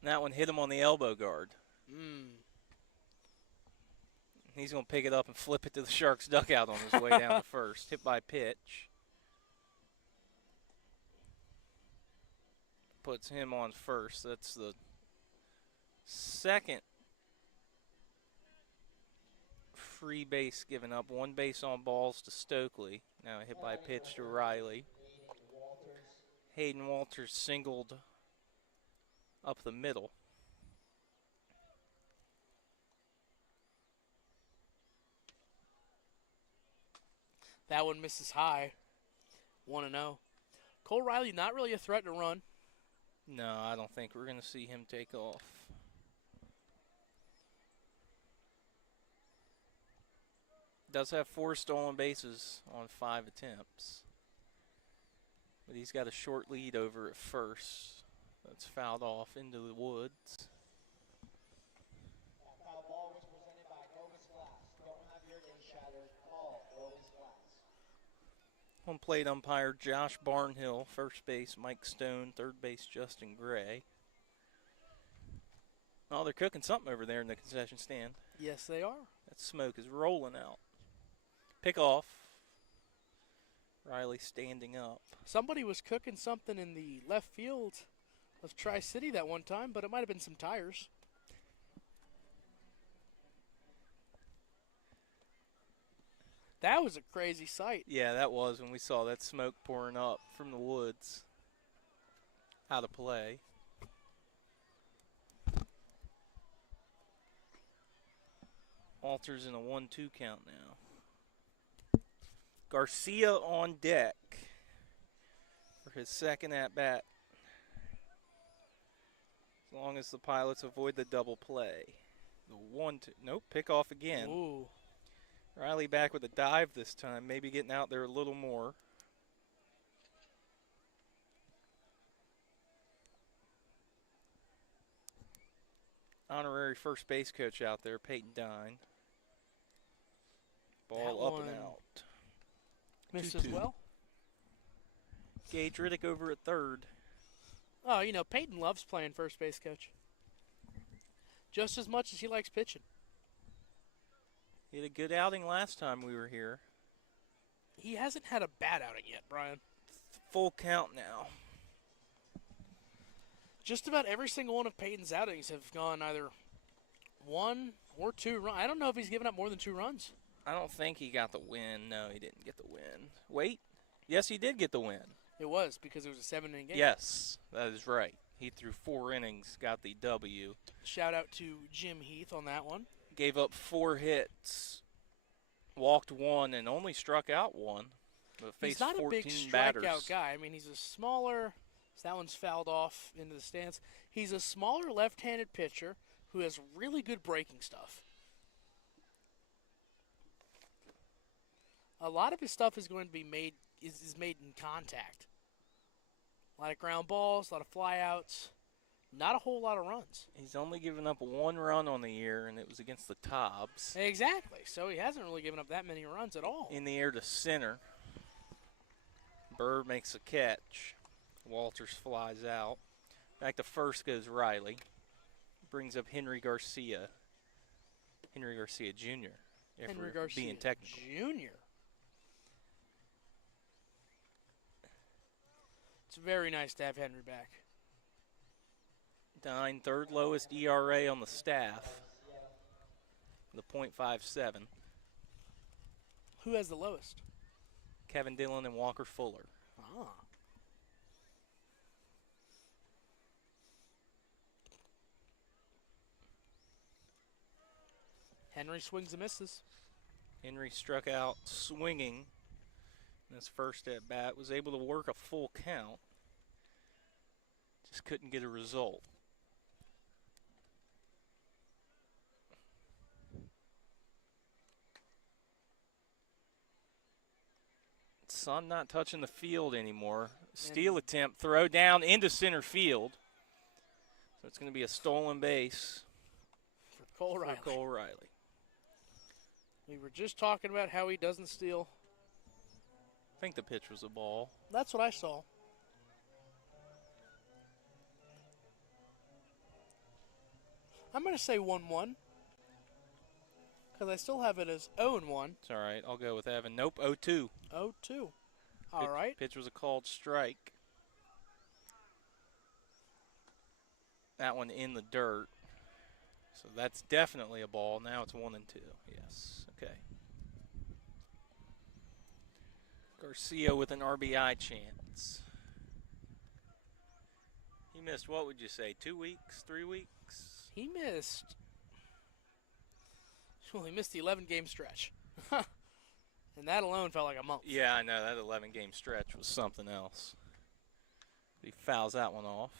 And that one hit him on the elbow guard. He's going to pick it up and flip it to the Sharks dugout on his way down to first. Hit by pitch. Puts him on first. That's the second free base given up. One base on balls to Stokely. Now hit by pitch to Riley. Hayden Walters singled up the middle. That one misses high. 1-0. Cole Riley not really a threat to run. No, I don't think we're going to see him take off. Does have 4 stolen bases on 5 attempts. But he's got a short lead over at first. That's fouled off into the woods. That foul ball was presented by Novus Glass. Don't have your day shattered. Call Novus Glass. Home plate umpire Josh Barnhill. First base Mike Stone. Third base Justin Gray. Oh, they're cooking something over there in the concession stand. Yes, they are. That smoke is rolling out. Pick off. Riley standing up. Somebody was cooking something in the left field of Tri-City that one time, but it might have been some tires. That was a crazy sight. Yeah, that was when we saw that smoke pouring up from the woods. Out of play. Walters in a 1-2 count now. Garcia on deck for his second at-bat. As long as the Pilots avoid the double play. The 1-2. Nope, pick off again. Ooh. Riley back with a dive this time, maybe getting out there a little more. Honorary first base coach out there, Peyton Dine. Ball up and out. Missed as 2-2. well. Gage Riddick over at third. Oh, you know, Peyton loves playing first base coach. Just as much as he likes pitching. He had a good outing last time we were here. He hasn't had a bad outing yet, Brian. Full count now. Just about every single one of Peyton's outings have gone either 1 or 2 runs. I don't know if he's given up more than 2 runs. I don't think he got the win. No, he didn't get the win. Wait. Yes, he did get the win. It was because it was a 7-inning game. Yes, that is right. He threw 4 innings, got the W. Shout out to Jim Heath on that one. Gave up 4 hits, walked 1, and only struck out 1. But He's faced not 14 a big batters. strikeout guy. I mean, he's a smaller. So that one's fouled off into the stands. He's a smaller left-handed pitcher who has really good breaking stuff. A lot of his stuff is going to be made is made in contact. A lot of ground balls, a lot of flyouts, not a whole lot of runs. He's only given up 1 run on the year, and it was against the Tobbs. Exactly. So he hasn't really given up that many runs at all. In the air to center. Burr makes a catch. Walters flies out. Back to first goes Riley. Brings up Henry Garcia. Henry Garcia Jr. if Henry we're Garcia being technical. Jr. It's very nice to have Henry back. Dine, third lowest ERA on the staff. The .57. Who has the lowest? Kevin Dillon and Walker Fuller. Ah. Henry swings and misses. Henry struck out swinging in his first at bat. Was able to work a full count. Just couldn't get a result. Sun not touching the field anymore. Steal attempt, throw down into center field. So it's going to be a stolen base For Cole Riley. for Cole Riley. We were just talking about how he doesn't steal. I think the pitch was a ball. That's what I saw. I'm going to say 1-1. Because I still have it as 0-1. It's all right. I'll go with Evan. Nope, 0-2. 0-2. All right. Pitch was a called strike. That one in the dirt. So that's definitely a ball. Now it's 1-2. Yes. Okay. Garcia with an RBI chance. He missed, what would you say, 2 weeks, 3 weeks? He missed. Well, he missed the 11-game stretch. And that alone felt like a month. Yeah, I know. That 11-game stretch was something else. But he fouls that one off.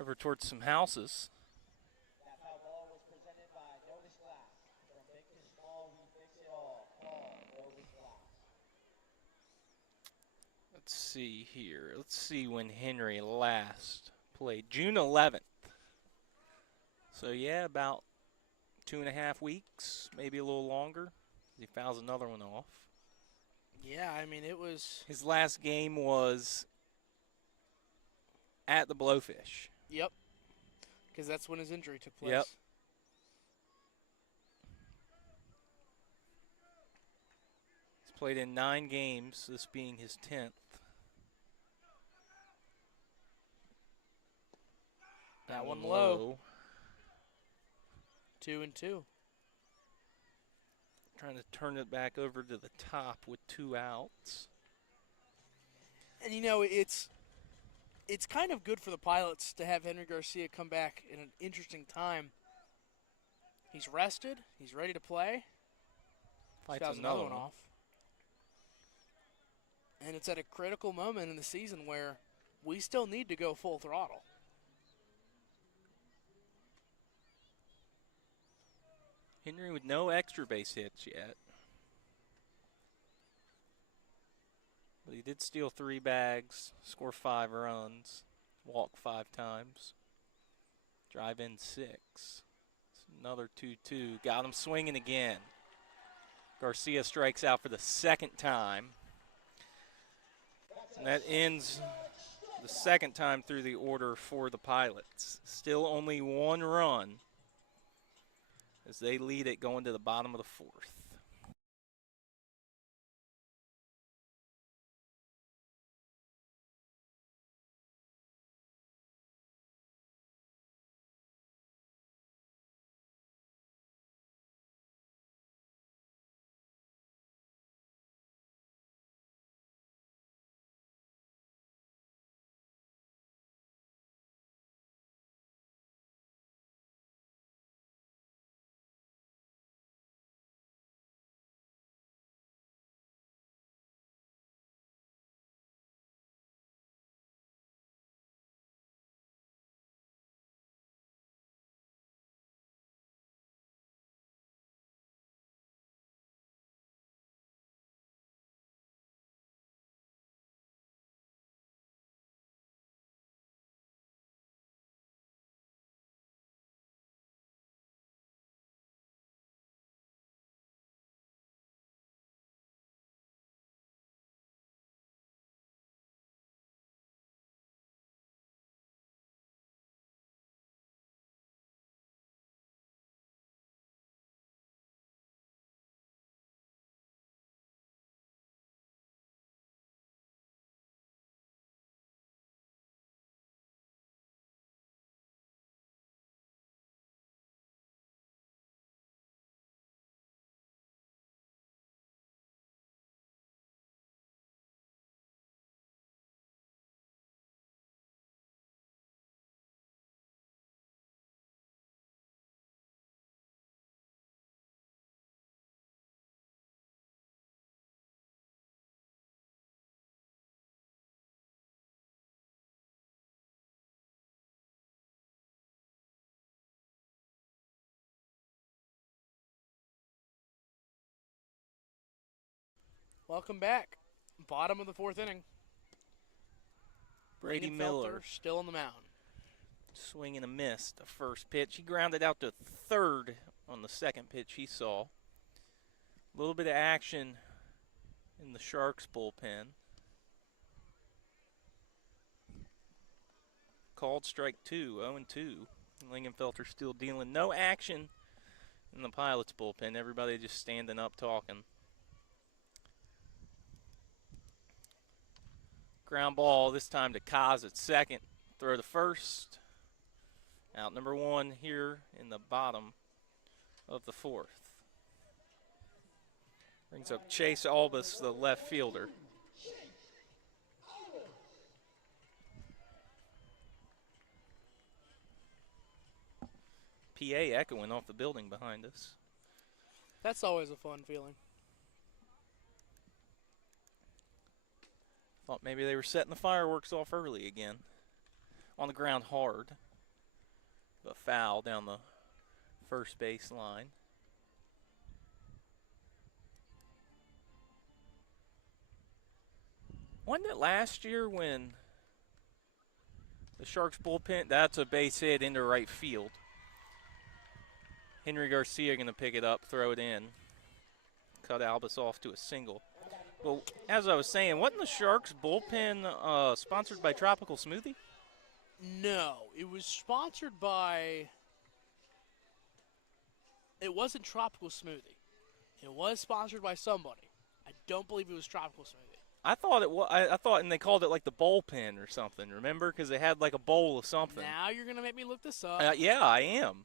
Over towards some houses. That foul ball was presented by Novus Glass. From big to small, we fix it all. Call Novus Glass. Let's see here. Let's see when Henry last played. June 11th. So, yeah, about 2.5 weeks, maybe a little longer. He fouls another one off. Yeah, I mean, it was. His last game was at the Blowfish. Yep. Because that's when his injury took place. Yep. He's played in 9 games, this being his 10th. That one low. 2-2. Trying to turn it back over to the top with 2 outs. And, you know, it's kind of good for the Pilots to have Henry Garcia come back in an interesting time. He's rested. He's ready to play. Fights Fouls another one one. off. And it's at a critical moment in the season where we still need to go full throttle. Henry with no extra base hits yet. But he did steal 3 bags, score 5 runs, walk 5 times, drive in 6. It's another 2-2. Got him swinging again. Garcia strikes out for the 2nd time. And that ends the 2nd time through the order for the Pilots. Still only 1 run as they lead it going to the bottom of the 4th. Welcome back. Bottom of the 4th inning. Brady Langenfelter Miller still on the mound. swing and a miss the first pitch. He grounded out to 3rd on the 2nd pitch he saw. A little bit of action in the Sharks bullpen. Called strike 2, 0-2. Langenfelter still dealing. No action in the Pilots bullpen. Everybody just standing up talking. Ground ball this time to Kaz at second. Throw to first. Out number 1 here in the bottom of the 4th. Brings up Chase Albus, the left fielder. PA echoing off the building behind us. That's always a fun feeling. Thought maybe they were setting the fireworks off early again. On the ground hard. A foul down the first base line. Wasn't it last year when the Sharks bullpen, that's a base hit into right field. Henry Garcia going to pick it up, throw it in. Cut Albus off to a single. Well, as I was saying, wasn't the Sharks bullpen sponsored by Tropical Smoothie? No, it was sponsored by. It wasn't Tropical Smoothie. It was sponsored by somebody. I don't believe it was Tropical Smoothie. I thought it was. I thought, and they called it like the bullpen or something. Remember, because they had like a bowl of something. Now you're gonna make me look this up. Yeah, I am.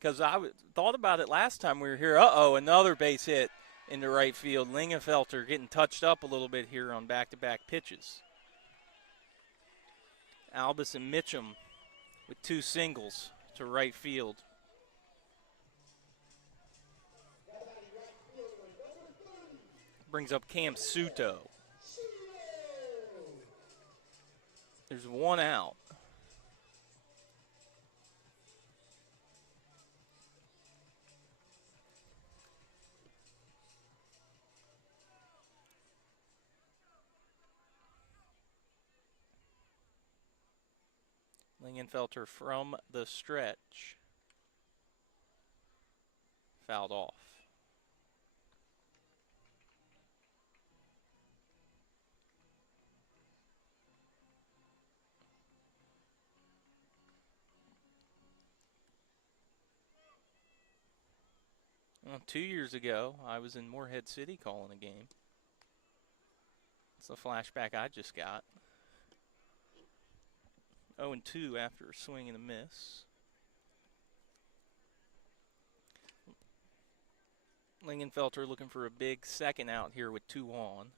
Because I thought about it last time we were here. Another base hit into right field. Lingenfelter getting touched up a little bit here on back-to-back pitches. Albus and Mitchum with 2 singles to right field. Brings up Cam Suto. There's 1 out. Lingenfelter from the stretch. Fouled off. Well, 2 years ago, I was in Morehead City calling a game. It's a flashback I just got. 0-2 after a swing and a miss. Lingenfelter looking for a big second out here with 2 on.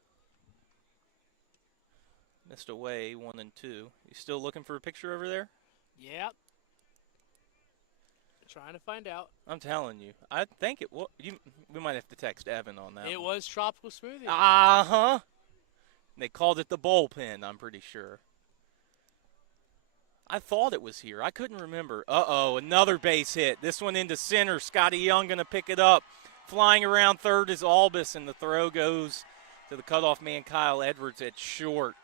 Missed away 1-2. You still looking for a picture over there? Yep. Trying to find out. I'm telling you. I think it was. We might have to text Evan on that. It one. was Tropical Smoothie. Uh-huh. They called it the bullpen, I'm pretty sure. I thought it was here. I couldn't remember. Another base hit. This one into center. Scotty Young going to pick it up. Flying around third is Albus, and the throw goes to the cutoff man, Kyle Edwards, at short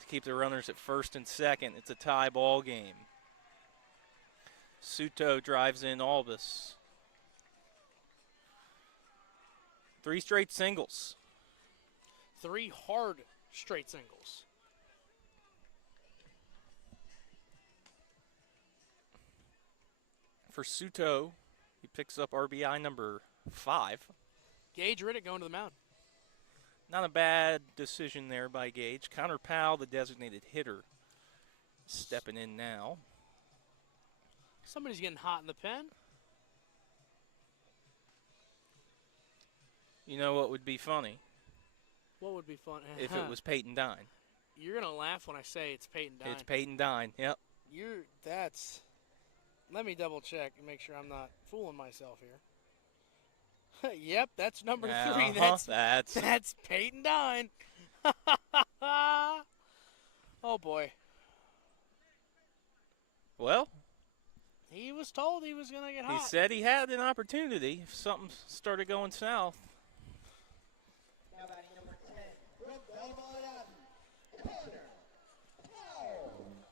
to keep the runners at first and second. It's a tie ball game. Suto drives in Albus. 3 straight singles. 3 hard straight singles. For Suto, he picks up RBI number 5. Gage Riddick going to the mound. Not a bad decision there by Gage. Connor Powell, the designated hitter, stepping in now. Somebody's getting hot in the pen. You know what would be funny? What would be fun? If it was Peyton Dine. You're going to laugh when I say it's Peyton Dine. It's Peyton Dine, yep. That's... Let me double check and make sure I'm not fooling myself here. Yep, that's number 3. That's Peyton Dine. Oh, boy. Well, he was told he was going to get hot. He said he had an opportunity if something started going south. Now batting number 10, from Belmont Avenue, corner,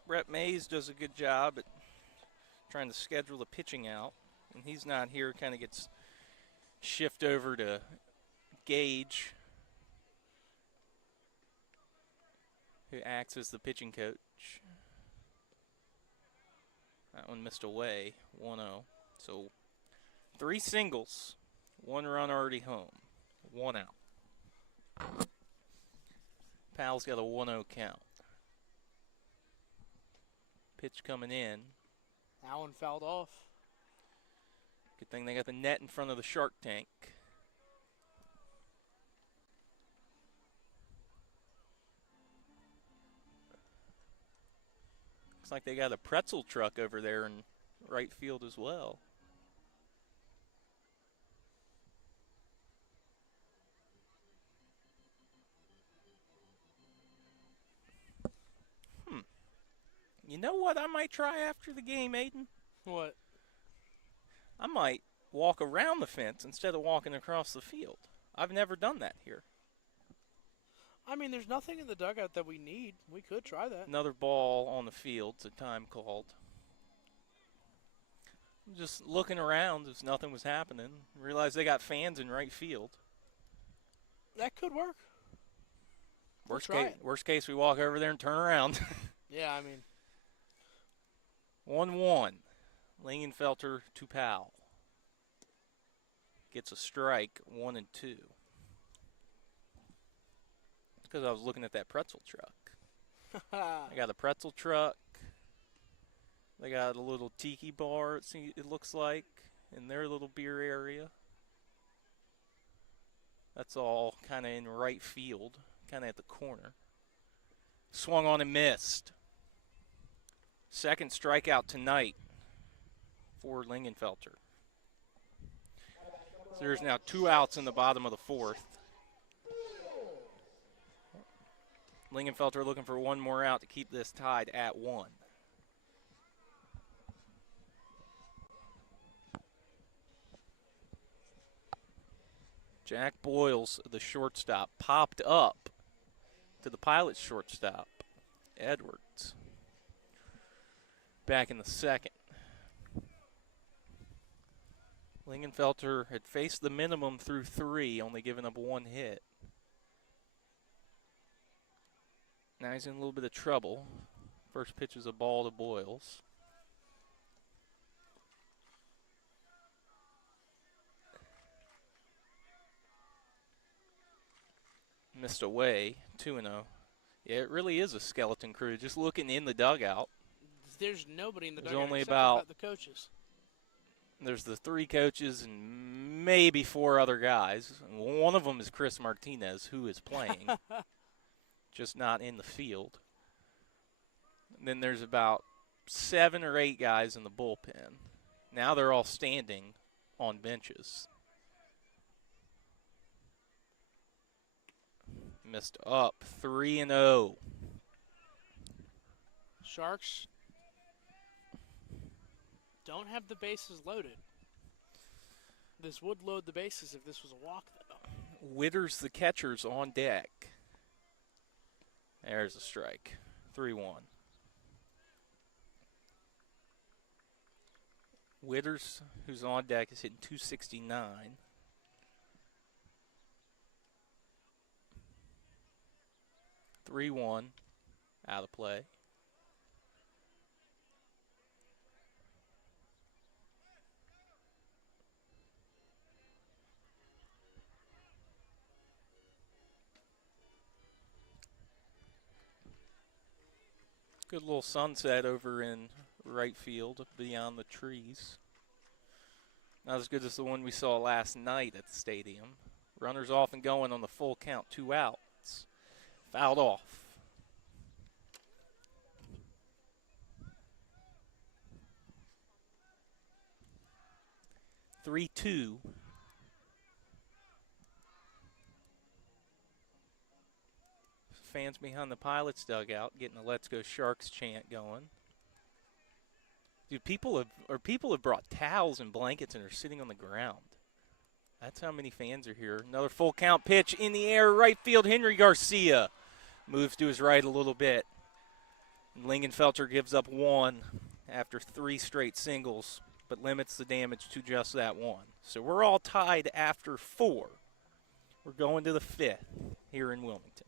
Brett Mays does a good job at trying to schedule the pitching out. When he's not here, kind of gets shift over to Gage, who acts as the pitching coach. That one missed away, 1-0. So 3 singles, 1 run already home, 1 out. Powell's got a 1-0 count. Pitch coming in. Allen fouled off. Good thing they got the net in front of the Shark Tank. Looks like they got a pretzel truck over there in right field as well. You know what I might try after the game, Aiden? What? I might walk around the fence instead of walking across the field. I've never done that here. I mean, there's nothing in the dugout that we need. We could try that. Another ball on the field, so time called. Just looking around as nothing was happening. Realized they got fans in right field. That could work. Worst case, we walk over there and turn around. Yeah, I mean. 1-1. Lingenfelter to Powell. Gets a strike, 1-2. Because I was looking at that pretzel truck. I got a pretzel truck. They got a little tiki bar, it looks like, in their little beer area. That's all kind of in right field, kind of at the corner. Swung on and missed. Second strikeout tonight for Lingenfelter. So there's now 2 outs in the bottom of the 4th. Lingenfelter looking for 1 more out to keep this tied at 1. Jack Boyles, the shortstop, popped up to the Pilots shortstop, Edwards. Back in the 2nd. Lingenfelter had faced the minimum through 3, only giving up 1 hit. Now he's in a little bit of trouble. First pitch is a ball to Boyles. Missed away, 2-0. Yeah, it really is a skeleton crew. Just looking in the dugout. There's nobody in the There's dugout only except about the coaches. There's the 3 coaches and maybe 4 other guys. One of them is Chris Martinez, who is playing, just not in the field. And then there's about 7 or 8 guys in the bullpen. Now they're all standing on benches. Missed up, 3-0. Sharks don't have the bases loaded. This would load the bases if this was a walk, though. Witters, the catcher's on deck. There's a strike, 3-1. Witters, who's on deck, is hitting .269. (3-1) out of play. Good little sunset over in right field beyond the trees. Not as good as the one we saw last night at the stadium. Runners off and going on the full count, 2 outs. Fouled off. (3-2). Fans behind the Pilots dugout getting a "Let's Go Sharks" chant going. Dude, people have brought towels and blankets and are sitting on the ground. That's how many fans are here. Another full count pitch in the air, right field. Henry Garcia moves to his right a little bit. And Lingenfelter gives up 1 after 3 straight singles, but limits the damage to just that 1. So we're all tied after 4. We're going to the 5th here in Wilmington.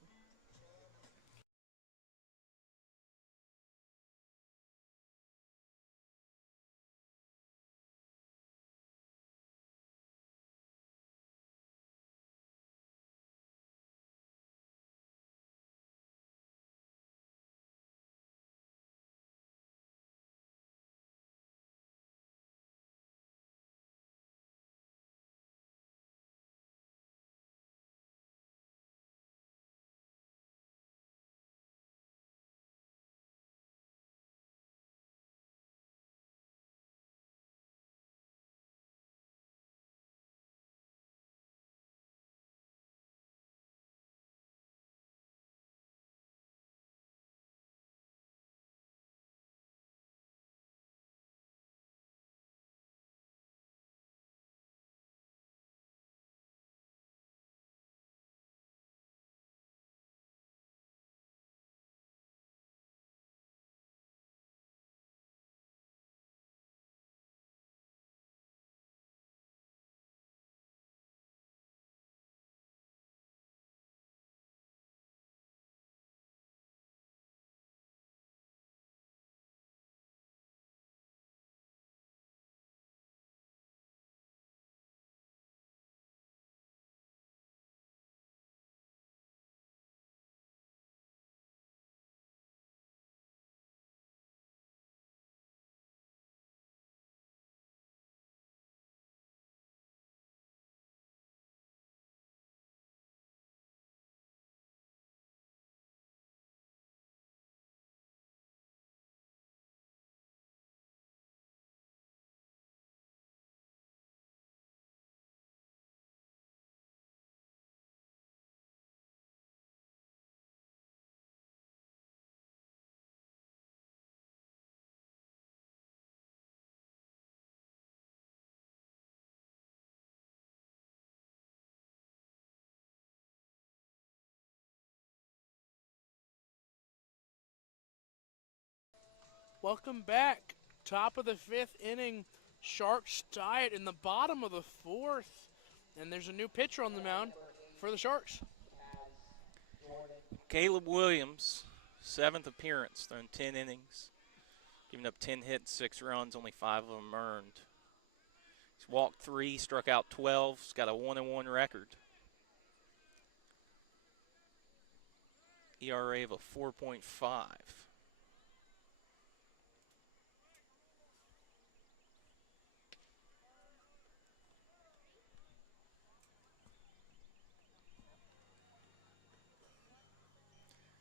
Welcome back. Top of the 5th inning. Sharks tie it in the bottom of the 4th. And there's a new pitcher on the mound for the Sharks. Caleb Williams, 7th appearance, thrown 10 innings, giving up 10 hits, 6 runs, only 5 of them earned. He's walked 3, struck out 12, he's got a 1-1 record. ERA of a 4.5.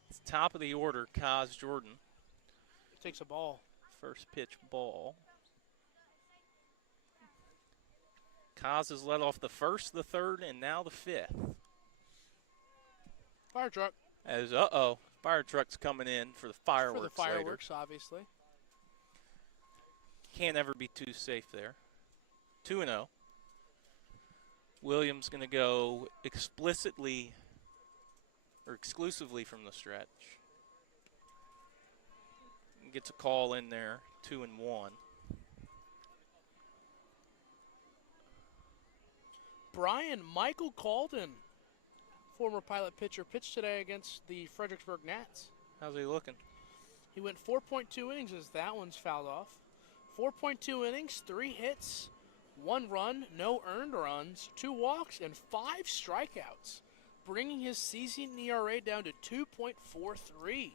It's top of the order, Kaz Jordan. Takes a ball. First pitch ball. Kaz has led off the 1st, the 3rd, and now the 5th. Fire truck. As fire truck's coming in for the fireworks. For the fireworks, obviously. Can't ever be too safe there. 2-0. Williams going to go exclusively from the stretch. Gets a call in there, 2-1. Brian Michael Calden, former Pilot pitcher, pitched today against the Fredericksburg Gnats. How's he looking? He went 4.2 innings as that one's fouled off. 4.2 innings, 3 hits, 1 run, no earned runs, 2 walks, and 5 strikeouts, bringing his season ERA down to 2.43.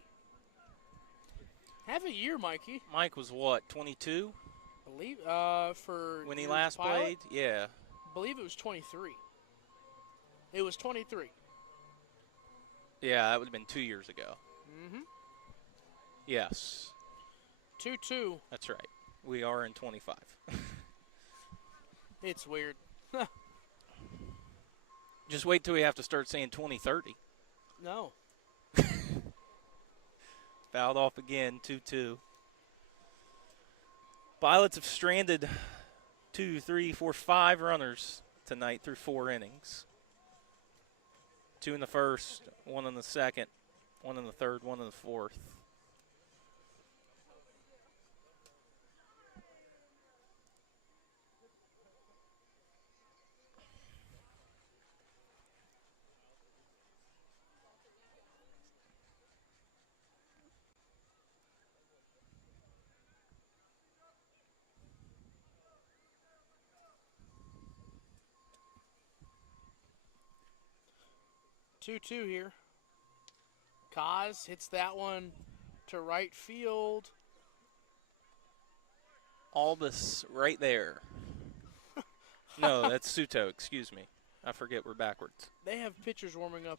Have a year, Mikey. Mike was what, 22? Believe for When he your last Pilot? played? Yeah. Believe it was 23. It was 23. Yeah, that would have been 2 years ago. Mm-hmm. Yes, 2-2. that's right. We are in 25. It's weird. Just wait till we have to start saying 2030. No. Fouled off again, 2-2. Pilots have stranded 2, 3, 4, 5 runners tonight through 4 innings. 2 in the 1st, 1 in the 2nd, 1 in the 3rd, 1 in the 4th. Two here. Kaz hits that one to right field. Albus right there. No, that's Suto, excuse me. I forget we're backwards. They have pitchers warming up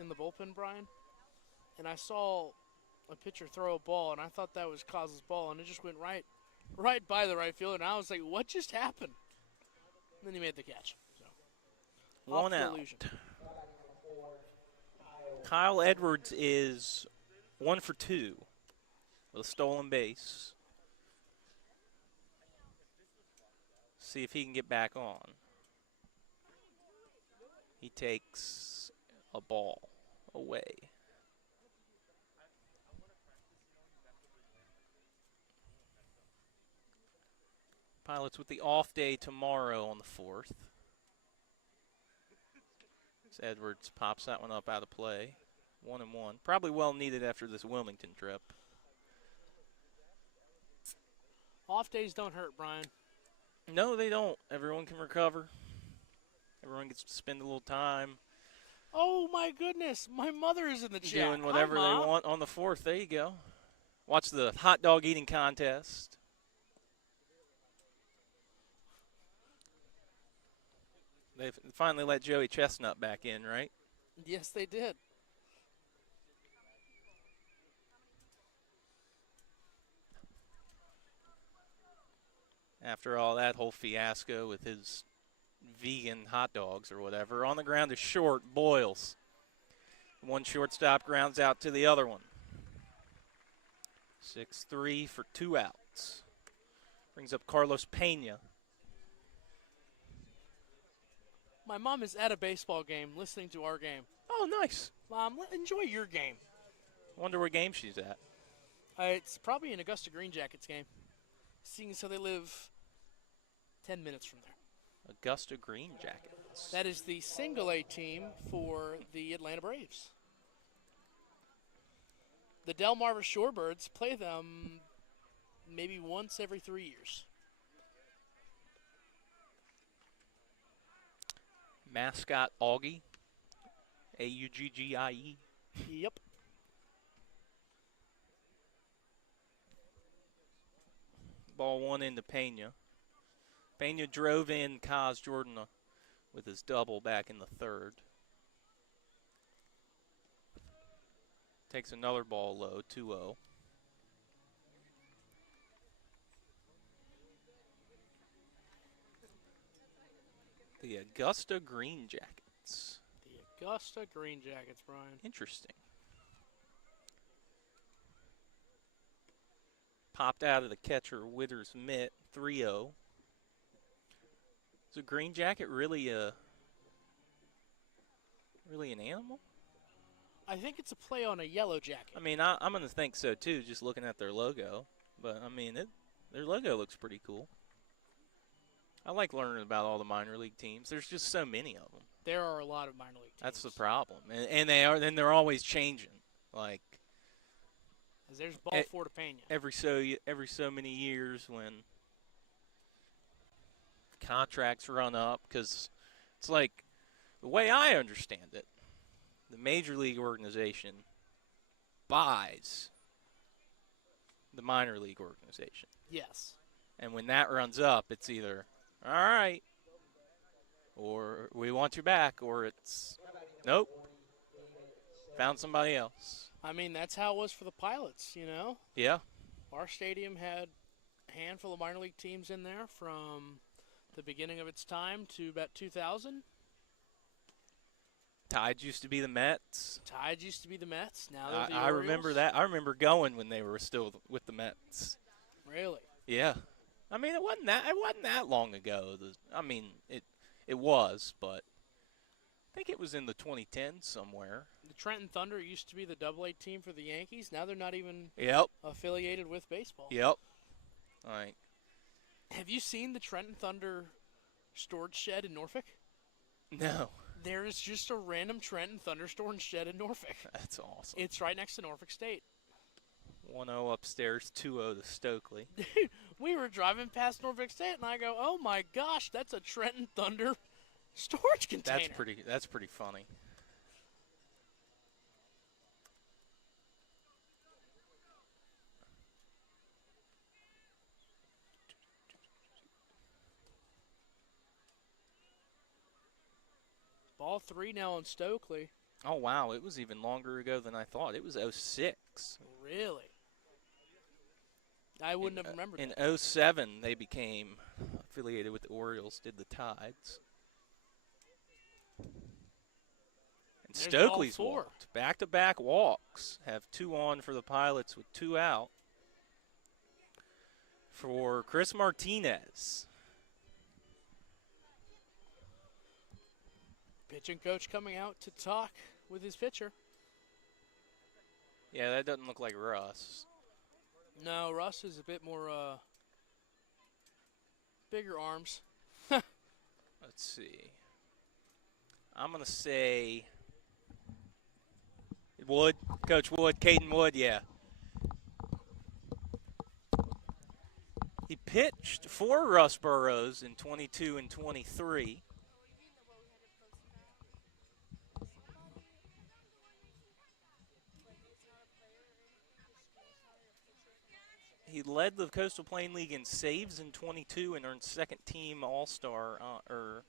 in the bullpen, Brian. And I saw a pitcher throw a ball, and I thought that was Kaz's ball, and it just went right by the right fielder. And I was like, what just happened? And then he made the catch. So, One optical out. illusion. Kyle Edwards is 1 for 2 with a stolen base. See if he can get back on. He takes a ball away. Pilots with the off day tomorrow on the 4th. Edwards pops that one up out of play. 1-1. Probably well needed after this Wilmington trip. Off days don't hurt, Brian. No, they don't. Everyone can recover. Everyone gets to spend a little time Oh, my goodness. My mother is in the chat. doing whatever Hi, they Mom. want on the 4th. There you go. Watch the hot dog eating contest. They finally let Joey Chestnut back in, right? Yes, they did. After all that whole fiasco with his vegan hot dogs or whatever. On the ground is short, Boyles. One shortstop grounds out to the other one. 6-3 for 2 outs. Brings up Carlos Pena. My mom is at a baseball game listening to our game. Oh, nice. Mom, enjoy your game. Wonder what game she's at. It's probably an Augusta Green Jackets game, seeing so they live 10 minutes from there. Augusta Green Jackets. That is the single A team for the Atlanta Braves. The Delmarva Shorebirds play them maybe once every 3 years. Mascot Augie. Auggie. Yep. Ball one into Pena. Pena drove in Kaz Jordan with his double back in the third. Takes another ball low, 2-0. The Augusta Green Jackets. The Augusta Green Jackets, Brian. Interesting. Popped out of the catcher Withers mitt, 3-0. Is a green jacket really an animal? I think it's a play on a yellow jacket. I mean, I'm going to think so too, just looking at their logo. But, I mean, their logo looks pretty cool. I like learning about all the minor league teams. There's just so many of them. There are a lot of minor league teams. That's the problem. And they're always changing. Like, There's ball four to Pena. every so many years when contracts run up, because it's like, the way I understand it, the major league organization buys the minor league organization. Yes. And when that runs up, it's either, all right, or we want you back, or it's, nope, found somebody else. I mean, that's how it was for the Pilots, you know? Yeah. Our stadium had a handful of minor league teams in there from the beginning of its time to about 2000. Tides used to be the Mets. Tides used to be the Mets. Now they're the I remember Orioles. that. I remember going when they were still with the Mets. Really? Yeah. I mean, it wasn't that long ago. It was, but I think it was in the 2010s somewhere. The Trenton Thunder used to be the Double-A team for the Yankees. Now they're not even Yep. affiliated with baseball. Yep. Like, Have you seen the Trenton Thunder storage shed in Norfolk? no. There is just a random Trenton Thunder storage shed in Norfolk. That's awesome. It's right next to Norfolk State. 1-0 upstairs, 2-0 to Stokely. Dude, we were driving past Norfolk State, and I go, "Oh my gosh, that's a Trenton Thunder storage container." That's pretty funny. Ball three now on Stokely. Oh, wow. It was even longer ago than I thought. It was 06. Really? I wouldn't have remembered In that. 07, they became affiliated with the Orioles, did the Tides. And There's ball Stokely's four. walked. Back-to-back walks. Have 2 on for the Pilots with 2 out. For Chris Martinez. Pitching coach coming out to talk with his pitcher. Yeah, that doesn't look like Russ. No, Russ is a bit more bigger arms. Let's see. I'm going to say Wood. Coach Wood. Caden Wood, yeah. He pitched for Russ Burrows in 22 and 23. He led the Coastal Plain League in saves in 22 and earned second-team All-Star or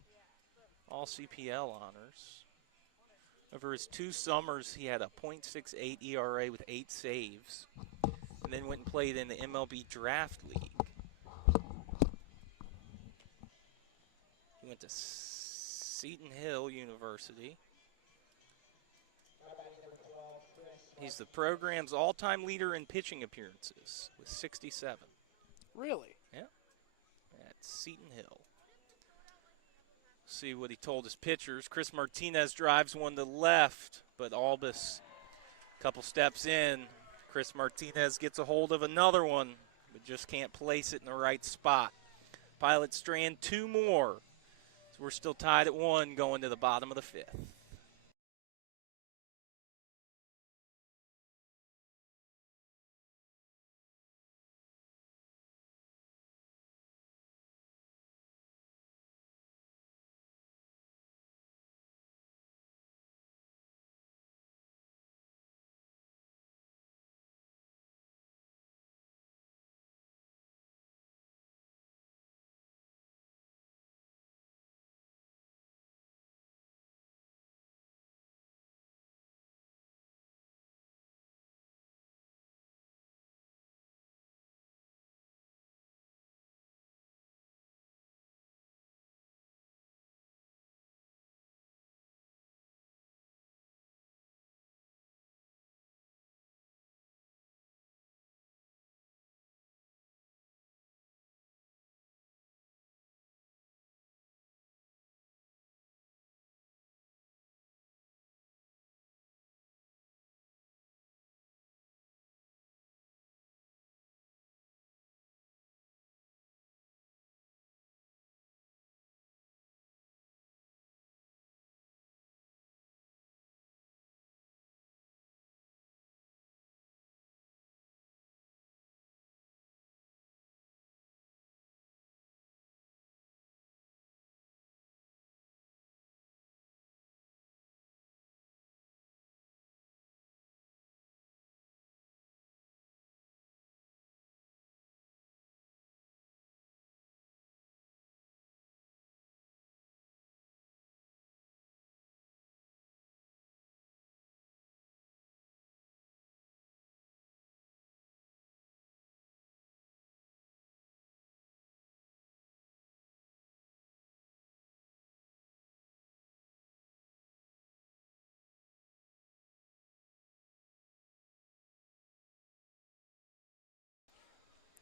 All-CPL honors. Over his 2 summers, he had a .68 ERA with 8 saves, and then went and played in the MLB Draft League. He went to Seton Hill University. He's the program's all-time leader in pitching appearances with 67. Really? Yeah. At Seton Hill. See what he told his pitchers. Chris Martinez drives one to left, but Albus, a couple steps in, Chris Martinez gets a hold of another one, but just can't place it in the right spot. Pilots strand 2 more. So we're still tied at 1 going to the bottom of the 5th.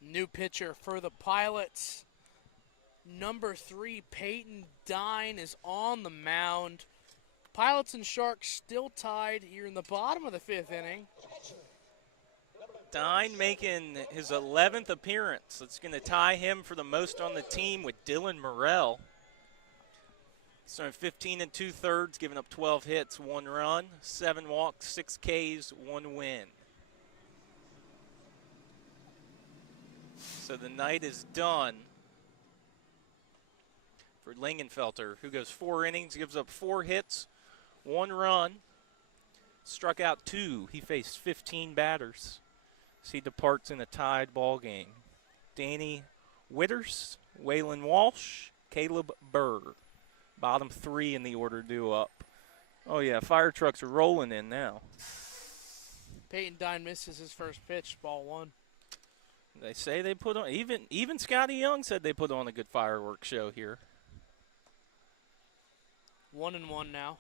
New pitcher for the Pilots. Number 3, Peyton Dine, is on the mound. Pilots and Sharks still tied here in the bottom of the 5th inning. Dine making his 11th appearance. That's going to tie him for the most on the team with Dylan Morrell. He's thrown 15 2/3, giving up 12 hits, 1 run, 7 walks, 6 Ks, 1 win. So the night is done for Lingenfelter, who goes 4 innings, gives up 4 hits, 1 run, struck out 2. He faced 15 batters. So he departs in a tied ball game. Danny Witters, Waylon Walsh, Caleb Burr. Bottom 3 in the order due up. Oh, yeah, fire trucks are rolling in now. Peyton Dine misses his first pitch, ball 1. They say they put on, even Scotty Young said they put on a good fireworks show here. 1-1 now.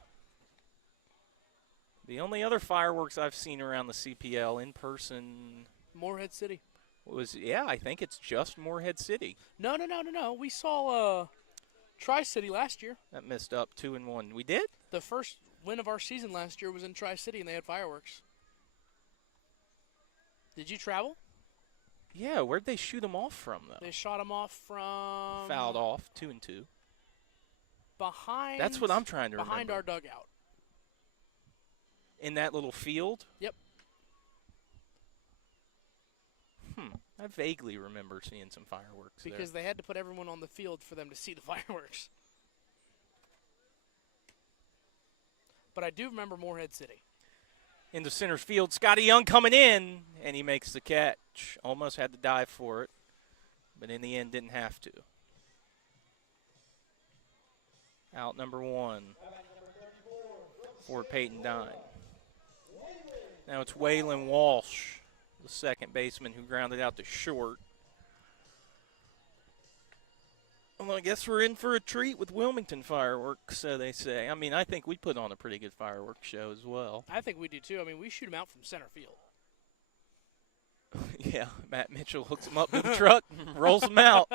The only other fireworks I've seen around the CPL in person Morehead City. was, I think it's just Morehead City. No. We saw Tri-City last year. That missed up 2-1. We did? The first win of our season last year was in Tri-City, and they had fireworks. Did you travel? Yeah, where'd they shoot them off from, though? They shot them off from... Fouled off, 2-2. Behind... That's what I'm trying to remember. Behind our dugout. In that little field? Yep. I vaguely remember seeing some fireworks because they had to put everyone on the field for them to see the fireworks. But I do remember Morehead City. Into center field, Scotty Young coming in, and he makes the catch. Almost had to dive for it, but in the end didn't have to. Out number 1 for Peyton Dine. Now it's Waylon Walsh, the second baseman, who grounded out to short. Well, I guess we're in for a treat with Wilmington fireworks, so they say. I mean, I think we put on a pretty good fireworks show as well. I think we do, too. I mean, we shoot them out from center field. Yeah, Matt Mitchell hooks them up to the truck and rolls them out.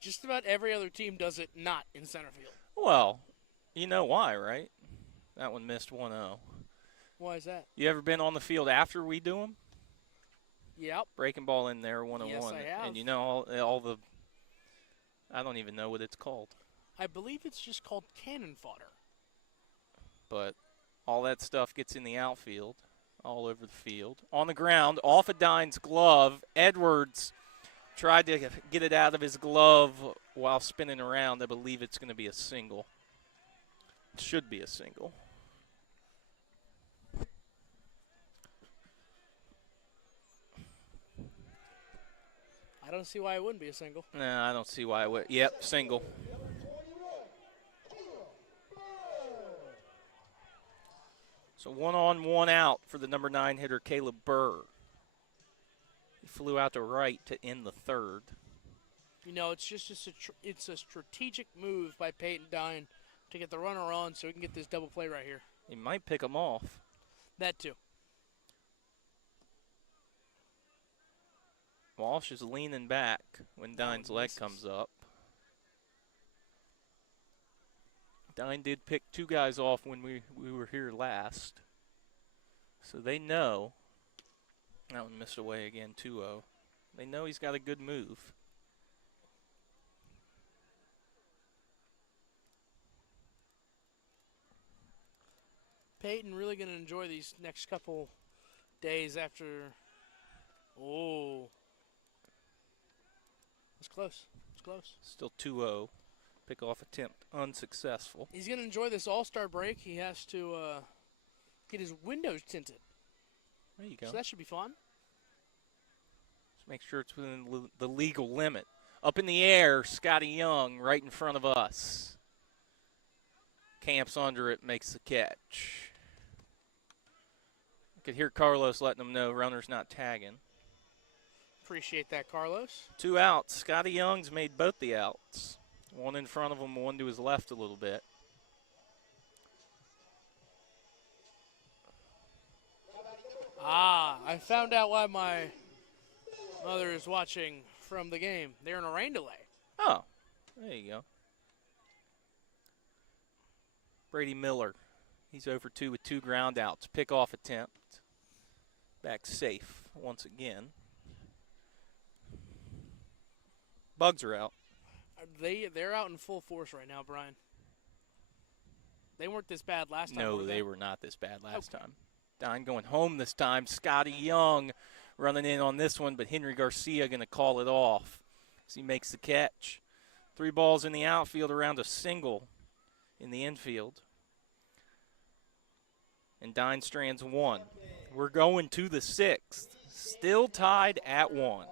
Just about every other team does it not in center field. Well, you know why, right? That one missed 1-0. Why is that? You ever been on the field after we do them? Yep. Breaking ball in there, one-on-one. Yes, I have. And you know all the, I don't even know what it's called. I believe it's just called cannon fodder. But all that stuff gets in the outfield, all over the field. On the ground, off of Dine's glove, Edwards tried to get it out of his glove while spinning around. I believe it's going to be a single. It should be a single. I don't see why it wouldn't be a single. No, I don't see why it would. Yep, single. So 1 on, 1 out for the number 9 hitter, Caleb Burr. He flew out to right to end the third. You know, it's just it's a strategic move by Peyton Dine to get the runner on so we can get this double play right here. He might pick him off. That too. Walsh is leaning back when Dine's leg comes up. Dine did pick 2 guys off when we were here last. So they know. That one missed away again, 2-0. They know he's got a good move. Peyton really going to enjoy these next couple days after. Oh. It's close. It's close. Still 2-0. Pickoff attempt unsuccessful. He's going to enjoy this all-star break. He has to get his windows tinted. There you go. So that should be fun. Just make sure it's within the legal limit. Up in the air, Scotty Young right in front of us. Camps under it, makes the catch. I could hear Carlos letting them know runner's not tagging. Appreciate that, Carlos. 2 outs. Scotty Young's made both the outs. 1 in front of him, 1 to his left a little bit. I found out why my mother is watching from the game. They're in a rain delay. Oh, there you go. Brady Miller. He's over 2 with 2 ground outs. Pickoff attempt. Back safe once again. Bugs are out. They're out in full force right now, Brian. They weren't this bad last time. No, they were not this bad last time. Dine going home this time. Scotty Young running in on this one, but Henry Garcia going to call it off as he makes the catch. 3 balls in the outfield around a single in the infield. And Dine strands 1. We're going to the 6th. Still tied at 1.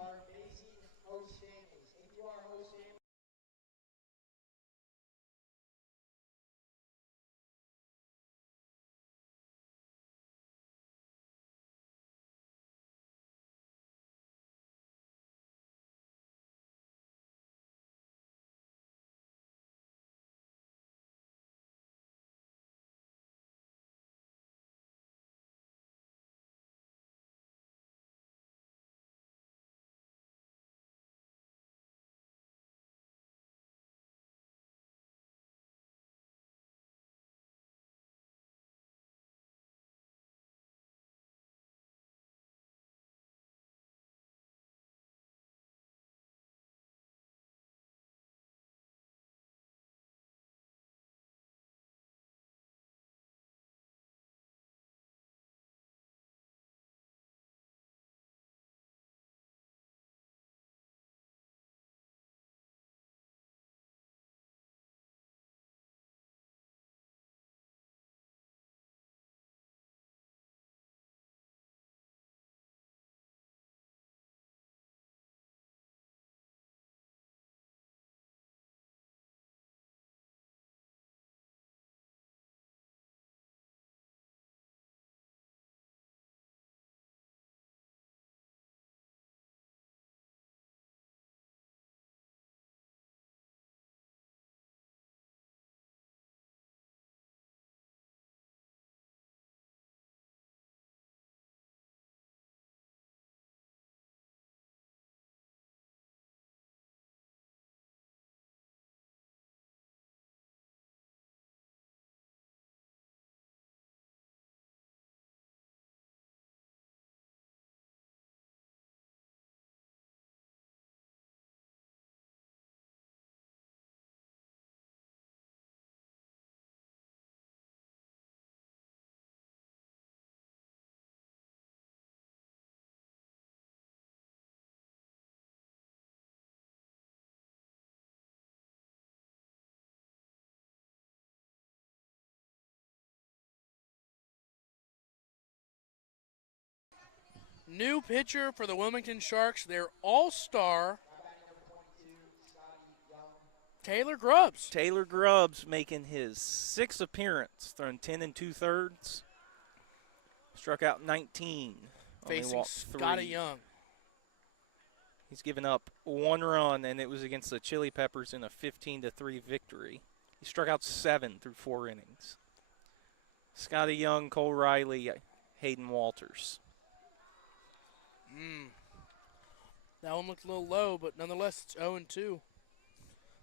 New pitcher for the Wilmington Sharks, their all-star, Taylor Grubbs. Taylor Grubbs making his 6th appearance, thrown 10 2/3. Struck out 19. Only Facing walked Scotty 3. Young. He's given up 1 run, and it was against the Chili Peppers in a 15-3 victory. He struck out 7 through 4 innings. Scotty Young, Cole Riley, Hayden Walters. That one looked a little low, but nonetheless, it's 0-2.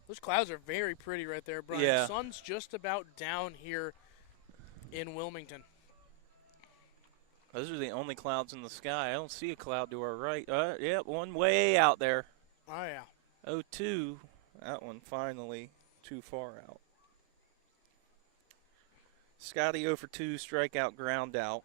Those clouds are very pretty right there, Brian. Yeah. The sun's just about down here in Wilmington. Those are the only clouds in the sky. I don't see a cloud to our right. Yep, one way out there. Oh, yeah. 0-2. That one finally too far out. Scotty 0 for 2, strikeout, ground out.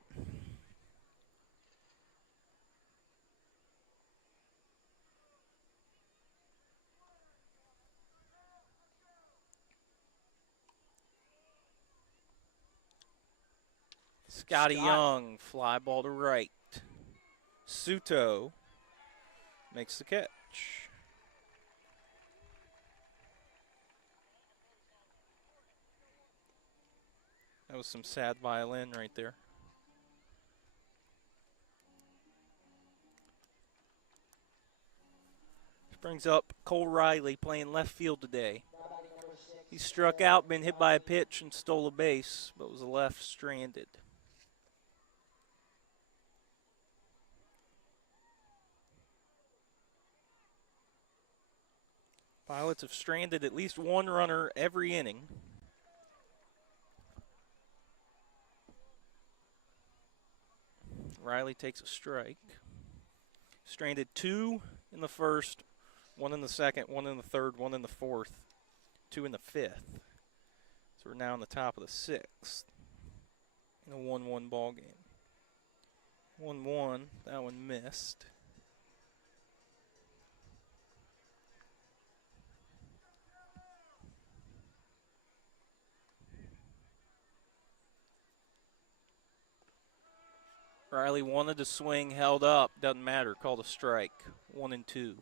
Scotty Young, fly ball to right. Suto makes the catch. That was some sad violin right there. This brings up Cole Riley playing left field today. He struck out, been hit by a pitch, and stole a base, but was left stranded. Pilots have stranded at least one runner every inning. Riley takes a strike. Stranded 2 in the first, 1 in the second, 1 in the third, 1 in the fourth, 2 in the fifth. So we're now in the top of the 6th in a 1-1 ball game. 1-1, that one missed. Riley wanted to swing, held up, doesn't matter, called a strike. 1-2.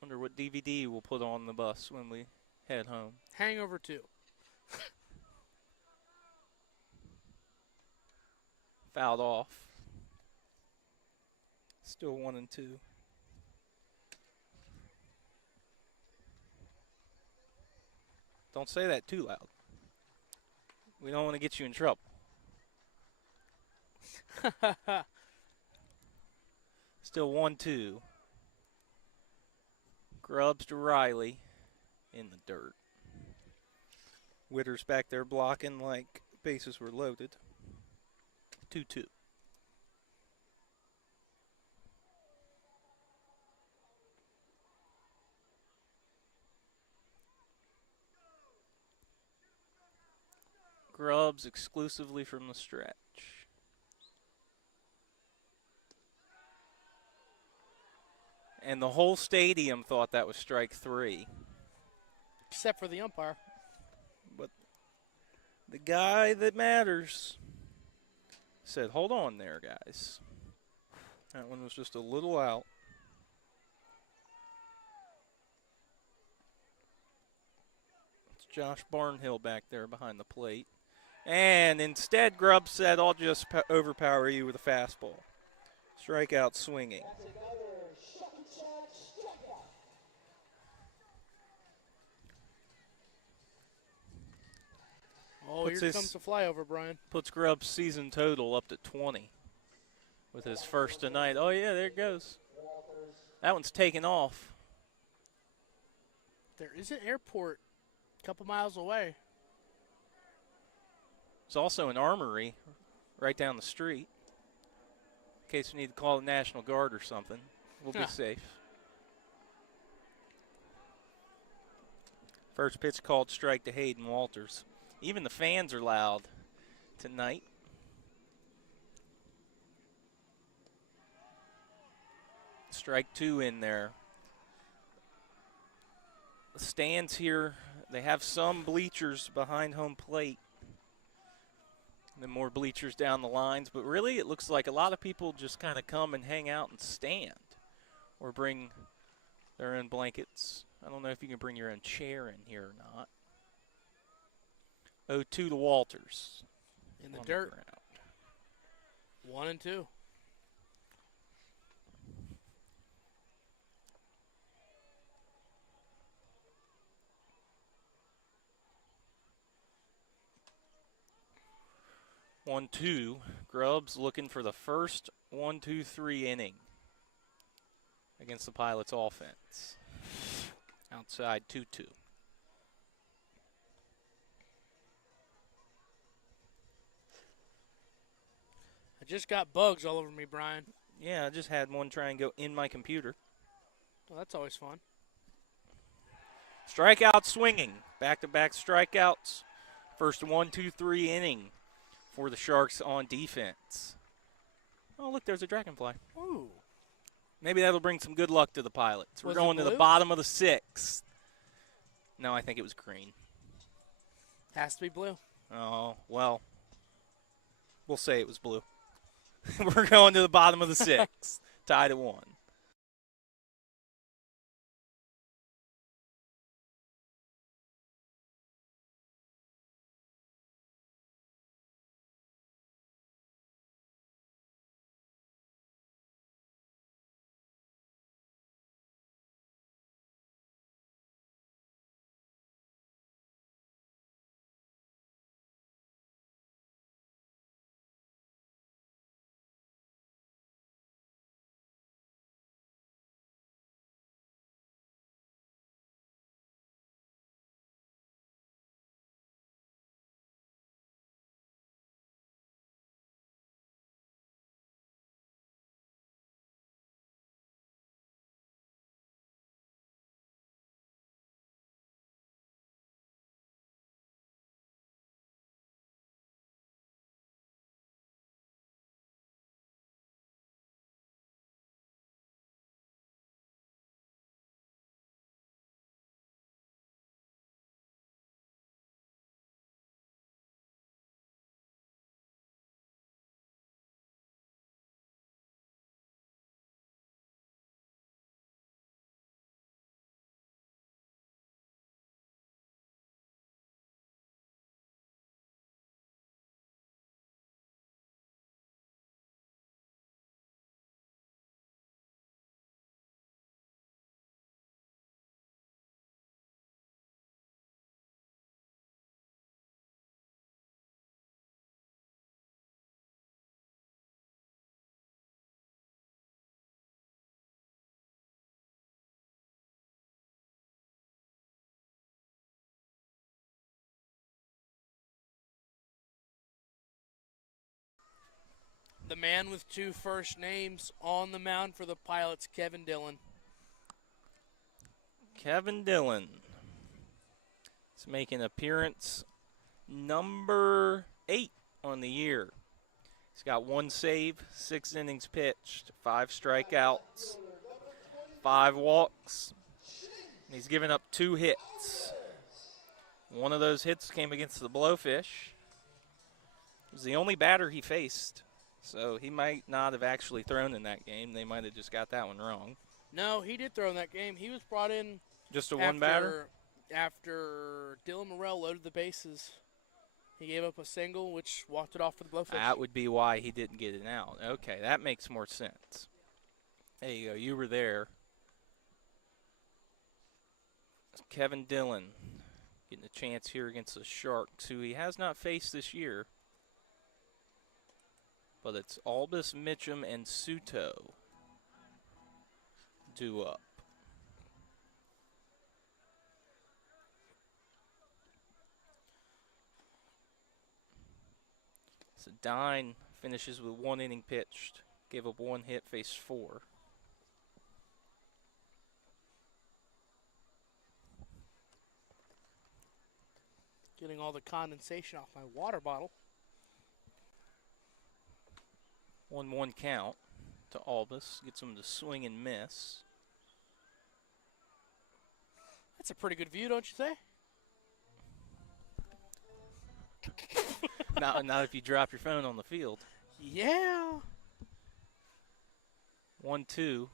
Wonder what DVD we'll put on the bus when we head home. Hangover 2. Fouled off. Still 1-2. Don't say that too loud. We don't want to get you in trouble. Still 1-2. Grubbs to Riley in the dirt. Witter's back there blocking like bases were loaded. 2-2. Grubbs exclusively from the stretch. And the whole stadium thought that was strike 3. Except for the umpire. But the guy that matters said, hold on there, guys. That one was just a little out. It's Josh Barnhill back there behind the plate. And instead, Grubbs said, I'll just overpower you with a fastball. Strikeout swinging. Oh, here comes the flyover, Brian. Puts Grubbs' season total up to 20 with his first tonight. Oh, yeah, there it goes. That one's taken off. There is an airport a couple miles away. There's also an armory right down the street. In case we need to call the National Guard or something. We'll be safe. First pitch called strike to Hayden Walters. Even the fans are loud tonight. Strike 2 in there. The stands here They have some bleachers behind home plate. And then more bleachers down the lines. But really, it looks like a lot of people just kind of come and hang out and stand or bring their own blankets. I don't know if you can bring your own chair in here or not. 0-2 to Walters. In the on dirt. ground. 1 and 2. One, two. Grubbs looking for the first 1-2-3 inning against the Pilots offense. Outside 2-2. I just got bugs all over me, Brian. Yeah, I just had one try and go in my computer. Well, that's always fun. Strikeout swinging. Back-to-back strikeouts. First 1-2-3 inning for the Sharks on defense. Oh, look, there's a dragonfly. Ooh. Maybe that'll bring some good luck to the Pilots. We're Was it going to the blue? bottom of the sixth. No, I think it was green. Has to be blue. Oh, well, we'll say it was blue. We're going to the bottom of the sixth. Tied at 1. The man with 2 first names on the mound for the Pilots, Kevin Dillon. Kevin Dillon is making appearance number 8 on the year. He's got 1 save, 6 innings pitched, 5 strikeouts, 5 walks. And he's given up 2 hits. One of those hits came against the Blowfish. It was the only batter he faced. So he might not have actually thrown in that game. They might have just got that one wrong. No, he did throw in that game. He was brought in Just a one batter? After Dylan Morrell loaded the bases. He gave up a single, which walked it off for the Blowfish. That would be why he didn't get it out. Okay, that makes more sense. There you go. You were there. Kevin Dillon getting a chance here against the Sharks, who he has not faced this year. But it's Albus, Mitchum, and Suto due up. So Dine finishes with 1 inning pitched. Gave up 1 hit, faced 4. Getting all the condensation off my water bottle. 1-1 count to Albus. Gets him to swing and miss. That's a pretty good view, don't you say? Not if you drop your phone on the field. Yeah. 1-2.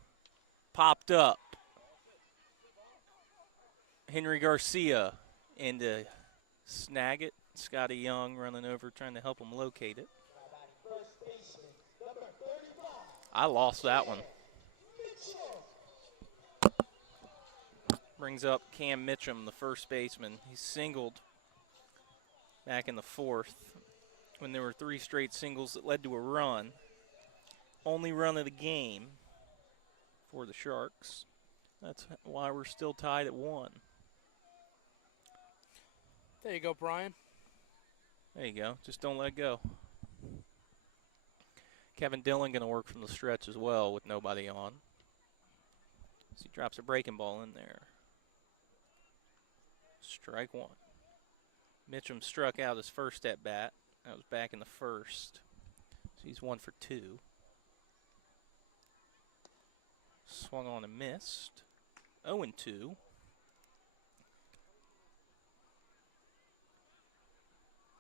Popped up. Henry Garcia into snag it. Scotty Young running over trying to help him locate it. I lost that one. Brings up Cam Mitchum, the first baseman. He singled back in the fourth when there were 3 straight singles that led to a run. Only run of the game for the Sharks. That's why we're still tied at 1. There you go, Brian. There you go. Just don't let go. Kevin Dillon going to work from the stretch as well with nobody on. So he drops a breaking ball in there. Strike 1. Mitchum struck out his first at bat. That was back in the first. So he's 1 for 2. Swung on and missed. 0-2.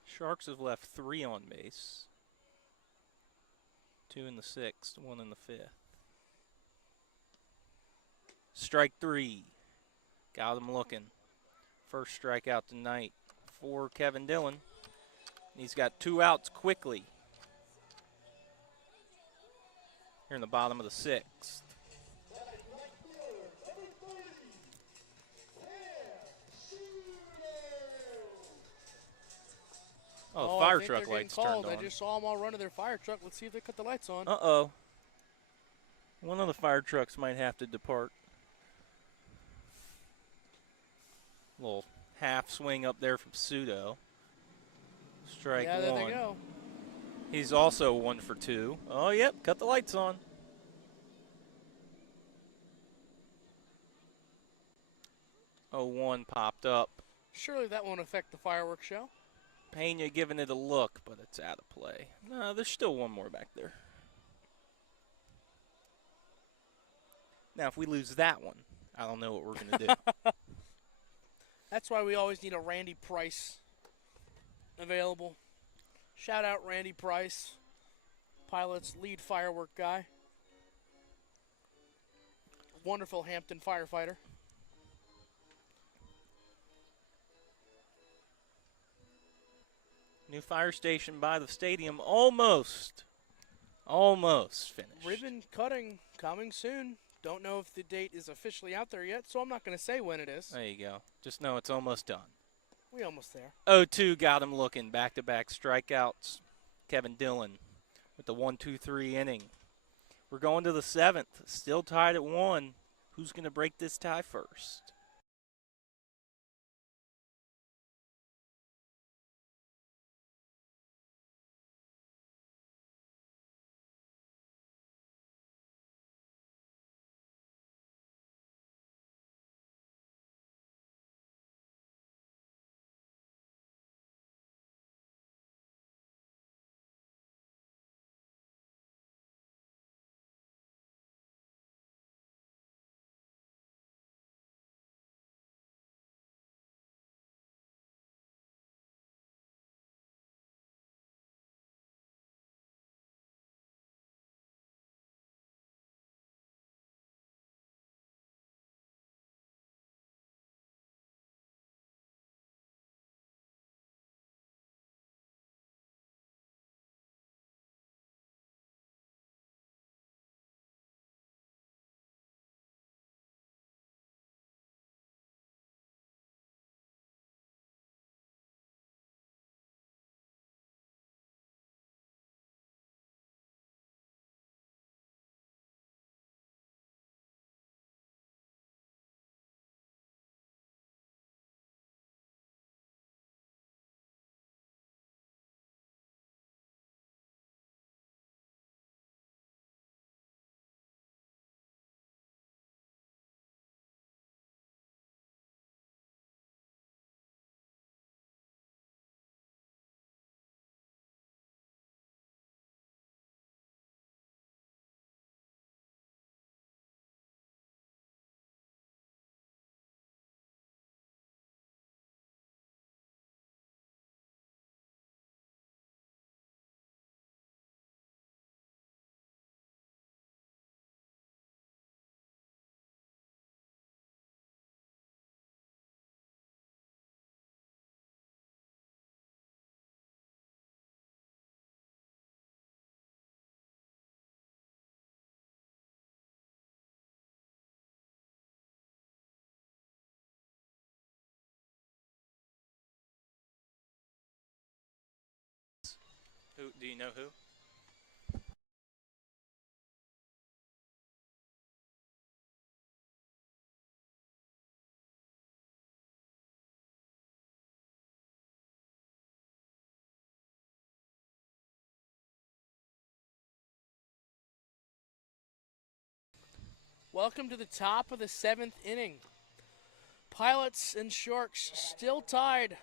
Sharks have left 3 on base. 2 in the 6th, 1 in the 5th. Strike 3. Got him looking. First strikeout tonight for Kevin Dillon. He's got 2 outs quickly. Here in the bottom of the 6th. Oh, the I fire think truck they're getting lights called. turned on. I just saw them all run to their fire truck. Let's see if they cut the lights on. Uh-oh. One of the fire trucks might have to depart. Little half swing up there from Pseudo. Strike Yeah, there 1. they go. He's also 1 for 2. Oh, yep, cut the lights on. Oh, 1 popped up. Surely that won't affect the fireworks show. Pena giving it a look, but it's out of play. No, there's still 1 more back there. Now, if we lose that one, I don't know what we're going to do. That's why we always need a Randy Price available. Shout out Randy Price, Pilot's lead firework guy. Wonderful Hampton firefighter. New fire station by the stadium almost finished. Ribbon cutting coming soon. Don't know if the date is officially out there yet, so I'm not going to say when it is. There you go. Just know it's almost done. We almost there. 0-2 got him looking. Back-to-back strikeouts. Kevin Dillon with the 1-2-3 inning. We're going to the 7th. Still tied at 1. Who's going to break this tie first? Who do you know who? Welcome to the top of the 7th inning. Pilots and Sharks still tied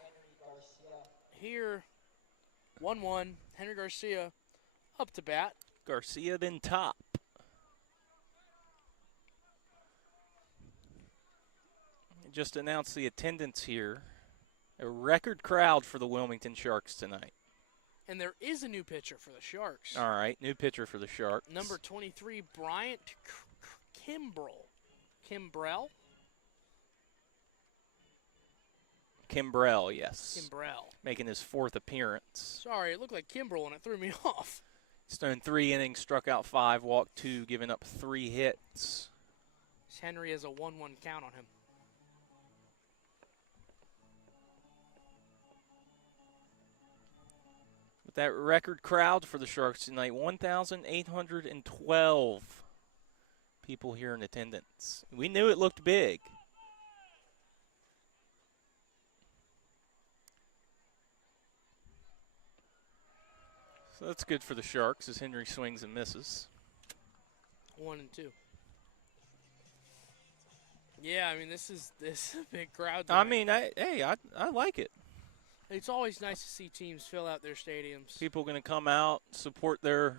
here. 1-1. Henry Garcia up to bat. Garcia then top. Just announced the attendance here. A record crowd for the Wilmington Sharks tonight. And there is a new pitcher for the Sharks. All right, new pitcher for the Sharks. Number 23, Bryant Kimbrell. Kimbrell, yes. Kimbrell. Making his 4th appearance. Sorry, it looked like Kimbrell and it threw me off. He's thrown 3 innings, struck out 5, walked 2, giving up 3 hits. Henry has a 1-1 count on him. With that record crowd for the Sharks tonight, 1,812 people here in attendance. We knew it looked big. So that's good for the Sharks as Henry swings and misses. 1-2. Yeah, I mean this is a big crowd tonight. I mean, I like it. It's always nice to see teams fill out their stadiums. People going to come out, support their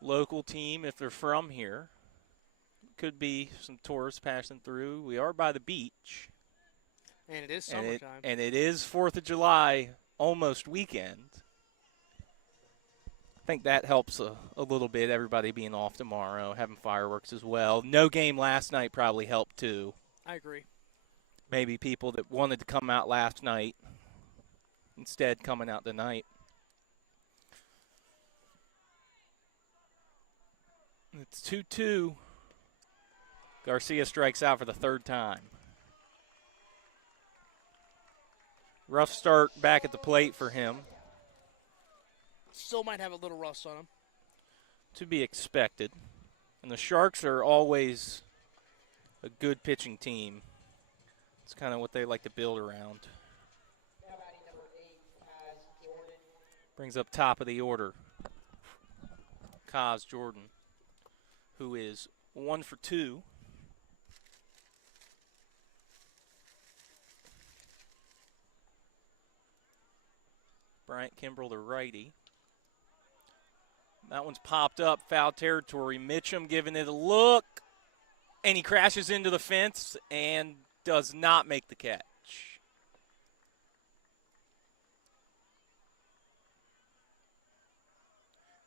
local team if they're from here. Could be some tourists passing through. We are by the beach. And it is summertime. And it is 4th of July almost weekend. I think that helps a little bit, everybody being off tomorrow, having fireworks as well. No game last night probably helped too. I agree. Maybe people that wanted to come out last night instead coming out tonight. It's 2-2. Garcia strikes out for the 3rd time. Rough start back at the plate for him. Still might have a little rust on him. To be expected. And the Sharks are always a good pitching team. It's kind of what they like to build around. Now batting number 8 has Jordan. Brings up top of the order. Kaz Jordan, who is 1 for 2. Bryant Kimbrell, the righty. That one's popped up, foul territory. Mitchum giving it a look, and he crashes into the fence and does not make the catch.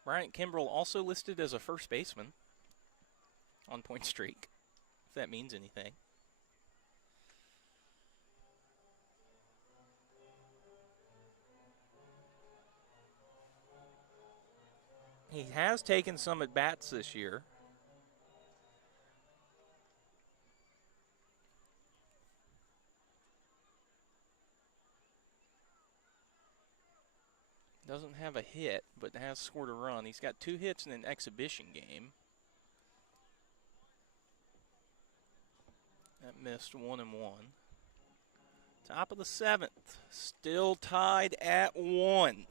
Bryant Kimbrell also listed as a first baseman on point streak, if that means anything. He has taken some at-bats this year. Doesn't have a hit, but has scored a run. He's got 2 hits in an exhibition game. That missed 1-1. Top of the 7th, still tied at 1.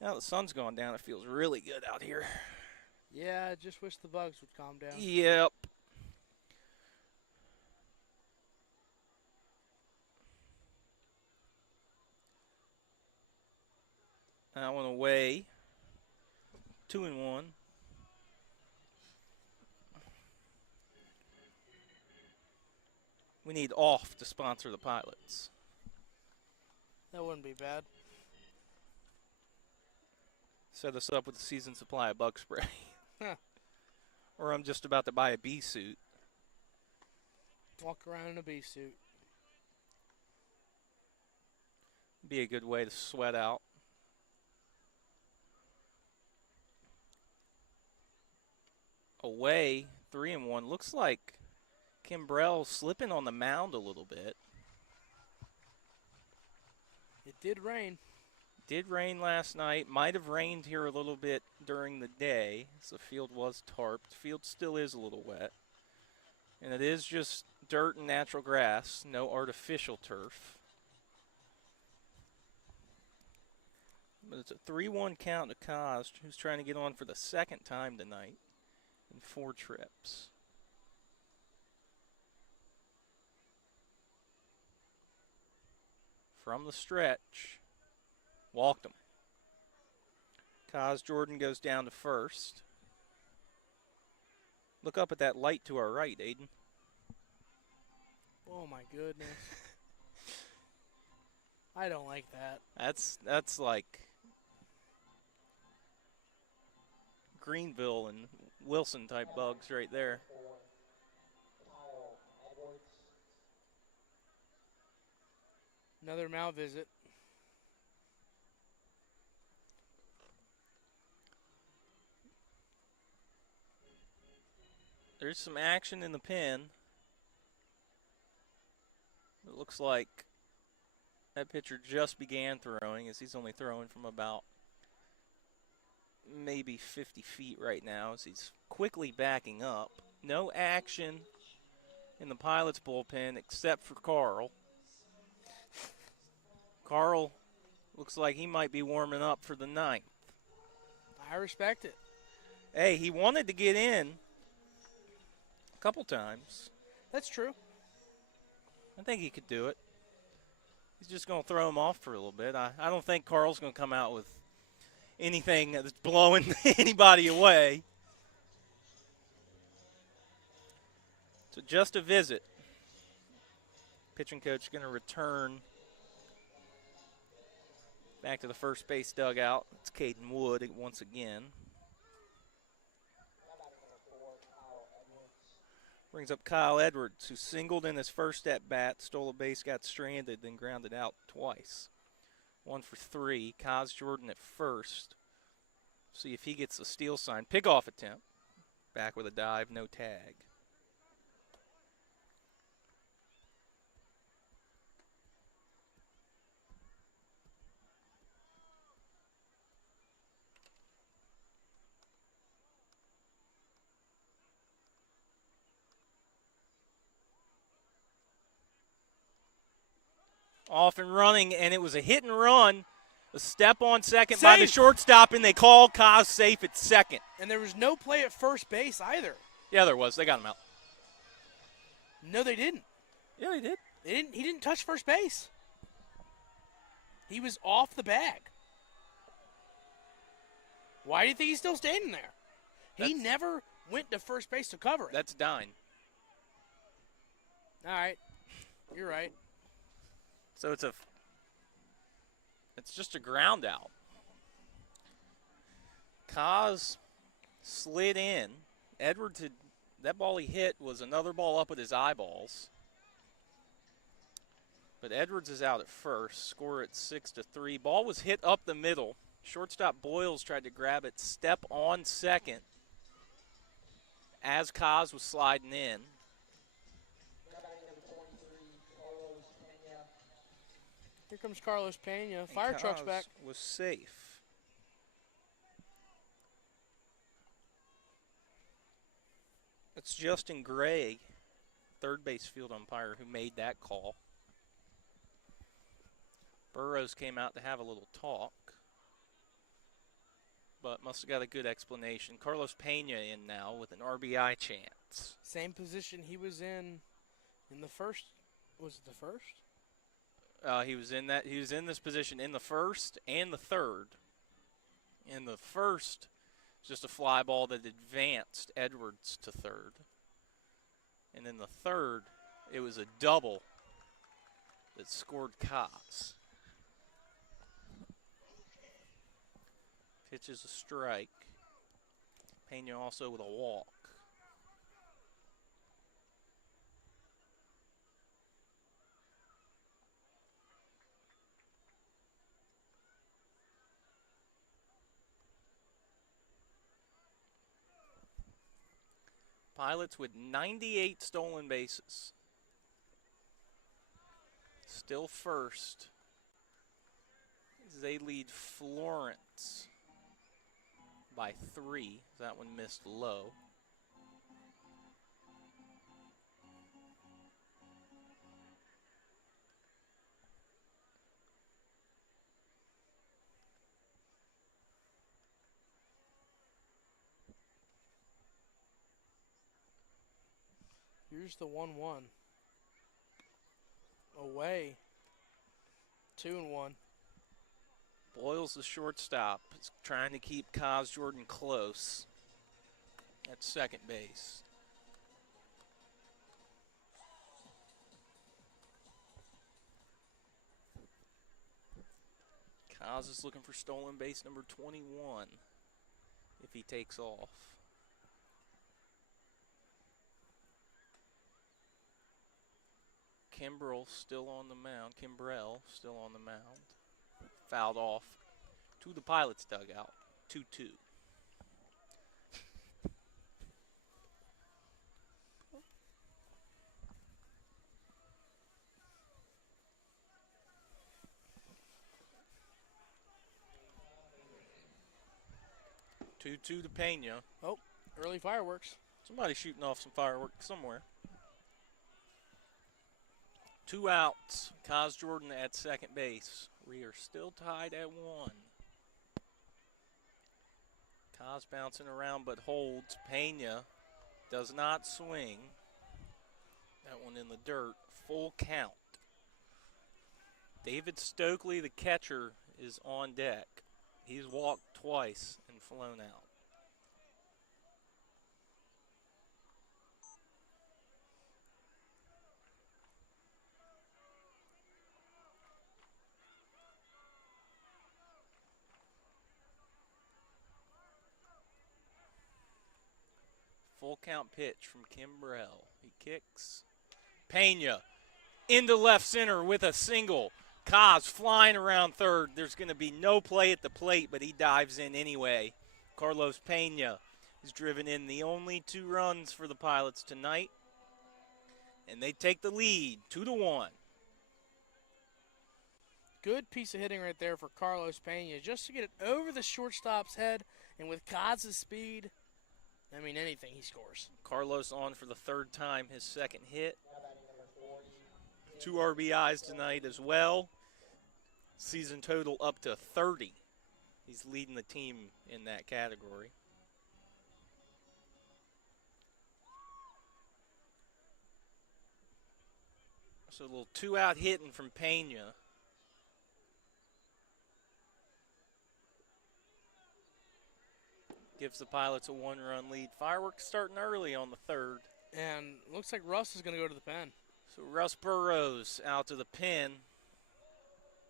Now the sun's gone down, it feels really good out here. Yeah, I just wish the bugs would calm down. Yep. That one away. 2-1. We need off to sponsor the Pilots. That wouldn't be bad. Set us up with a season supply of bug spray. Huh. Or I'm just about to buy a bee suit. Walk around in a bee suit. Be a good way to sweat out. Away, 3-1. Looks like Kimbrell slipping on the mound a little bit. It did rain. Did rain last night. Might have rained here a little bit during the day, as the field was tarped. The field still is a little wet. And it is just dirt and natural grass, no artificial turf. But it's a 3-1 count to Kaz, who's trying to get on for the second time tonight in 4 trips. From the stretch, walked him. Kaz Jordan goes down to first. Look up at that light to our right, Aiden. Oh my goodness. I don't like that. That's like Greenville and Wilson type bugs right there. Kyle Edwards. Another Mount visit. There's some action in the pen. It looks like that pitcher just began throwing, as he's only throwing from about maybe 50 feet right now, as he's quickly backing up. No action in the Pilots bullpen except for Carl. Carl looks like he might be warming up for the 9th. I respect it. Hey, he wanted to get in a couple times. That's true. I think he could do it. He's just going to throw him off for a little bit. I don't think Carl's going to come out with anything that's blowing anybody away. So just a visit. Pitching coach going to return back to the first base dugout. It's Caden Wood once again. Brings up Kyle Edwards, who singled in his first at-bat, stole a base, got stranded, then grounded out twice. 1 for 3. Kaz Jordan at first. See if he gets a steal sign. Pick-off attempt. Back with a dive, no tag. Off and running, and it was a hit and run. A step on second by the Safe. shortstop, and they call Kaz safe at second. And there was no play at first base either. Yeah, there was. They got him out. No, they didn't. Yeah, they did. He didn't touch first base. He was off the bag. Why do you think he's still standing there? He That's- never went to first base to cover it. That's Dine. All right. You're right. So it's just a ground out. Kaz slid in. Edwards had, that ball he hit was another ball up with his eyeballs. But Edwards is out at first. Score at 6-3. Ball was hit up the middle. Shortstop Boyles tried to grab it. Step on second as Kaz was sliding in. Here comes Carlos Pena. Fire And truck's Kaz back. was safe. It's Justin Gray, third base field umpire, who made that call. Burrows came out to have a little talk, but must have got a good explanation. Carlos Pena in now with an RBI chance. Same position he was in the first. Was it the first? He was in this position in the first and the third. In the first, just a fly ball that advanced Edwards to third. And in the third, it was a double that scored Kaz. Pitch is a strike. Pena also with a walk. Pilots with 98 stolen bases. Still first they lead Florence by 3. That one missed low. Here's the 1-1. Away. 2-1. Boyles, the shortstop, is trying to keep Kaz Jordan close at second base. Kaz is looking for stolen base number 21 if he takes off. Kimbrell still on the mound. Kimbrell still on the mound. Fouled off to the Pilots dugout. 2-2. To Pena. Oh, early fireworks. Somebody shooting off some fireworks somewhere. 2 outs. Kaz Jordan at second base. We are still tied at 1. Kaz bouncing around but holds. Pena does not swing. That one in the dirt. Full count. David Stokely, the catcher, is on deck. He's walked twice and flown out. Full count pitch from Kimbrell. He kicks. Pena into left center with a single. Kaz flying around third. There's going to be no play at the plate, but he dives in anyway. Carlos Pena has driven in the only 2 runs for the Pilots tonight. And they take the lead 2-1. Good piece of hitting right there for Carlos Pena, just to get it over the shortstop's head, and with Kaz's speed, I mean, anything he scores. Carlos on for the 3rd time, his 2nd hit. 2 RBIs tonight as well. Season total up to 30. He's leading the team in that category. So a little 2-out hitting from Pena. Gives the Pilots a 1-run lead. Fireworks starting early on the 3rd. And looks like Russ is going to go to the pen. So Russ Burrows out to the pen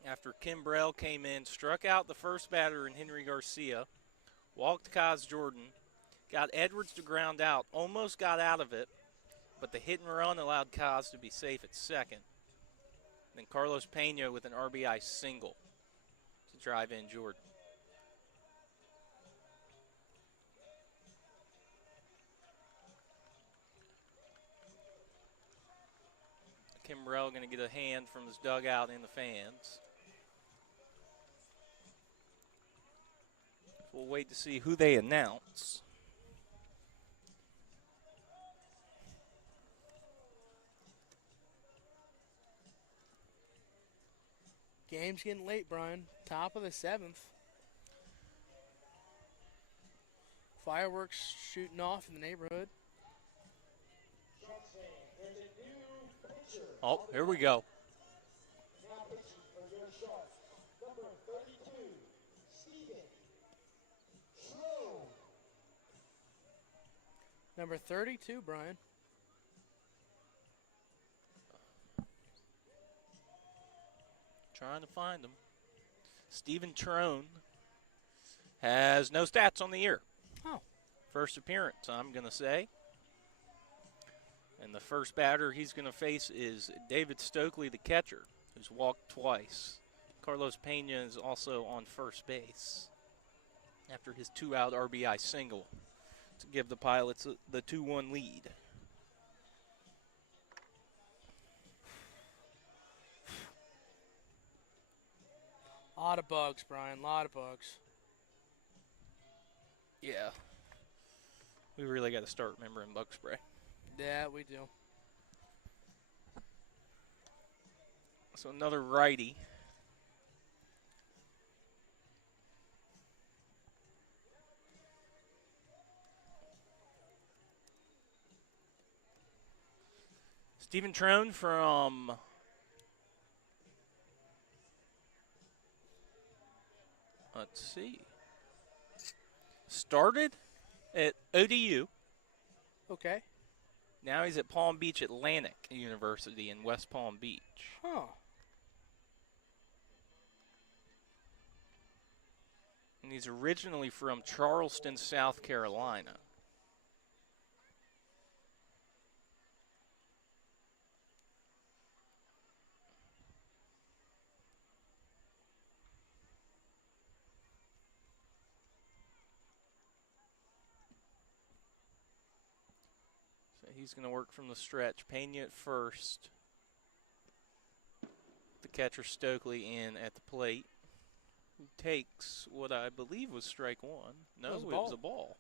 after Kimbrell came in, struck out the first batter in Henry Garcia, walked Kaz Jordan, got Edwards to ground out, almost got out of it, but the hit and run allowed Kaz to be safe at second. Then Carlos Pena with an RBI single to drive in Jordan. Kimbrell going to get a hand from his dugout in the fans. We'll wait to see who they announce. Game's getting late, Brian. Top of the 7th. Fireworks shooting off in the neighborhood. Oh, here we go. Now pitching for your Sharks, number 32, Steven Schroe. Number 32, Brian. Trying to find him. Steven Trone has no stats on the year. Oh. First appearance, I'm going to say. And the first batter he's going to face is David Stokely, the catcher, who's walked twice. Carlos Pena is also on first base after his 2-out RBI single to give the Pilots the 2-1 lead. Lot of bugs, Brian. Lot of bugs. Yeah. We really got to start remembering bug spray. Yeah, we do. So another righty. Stephen Trone from let's see. Started at ODU. Okay. Now he's at Palm Beach Atlantic University in West Palm Beach. Huh. And he's originally from Charleston, South Carolina. So he's going to work from the stretch. Pena at first. The catcher Stokely in at the plate. Who takes what I believe was strike one. No, it was a ball.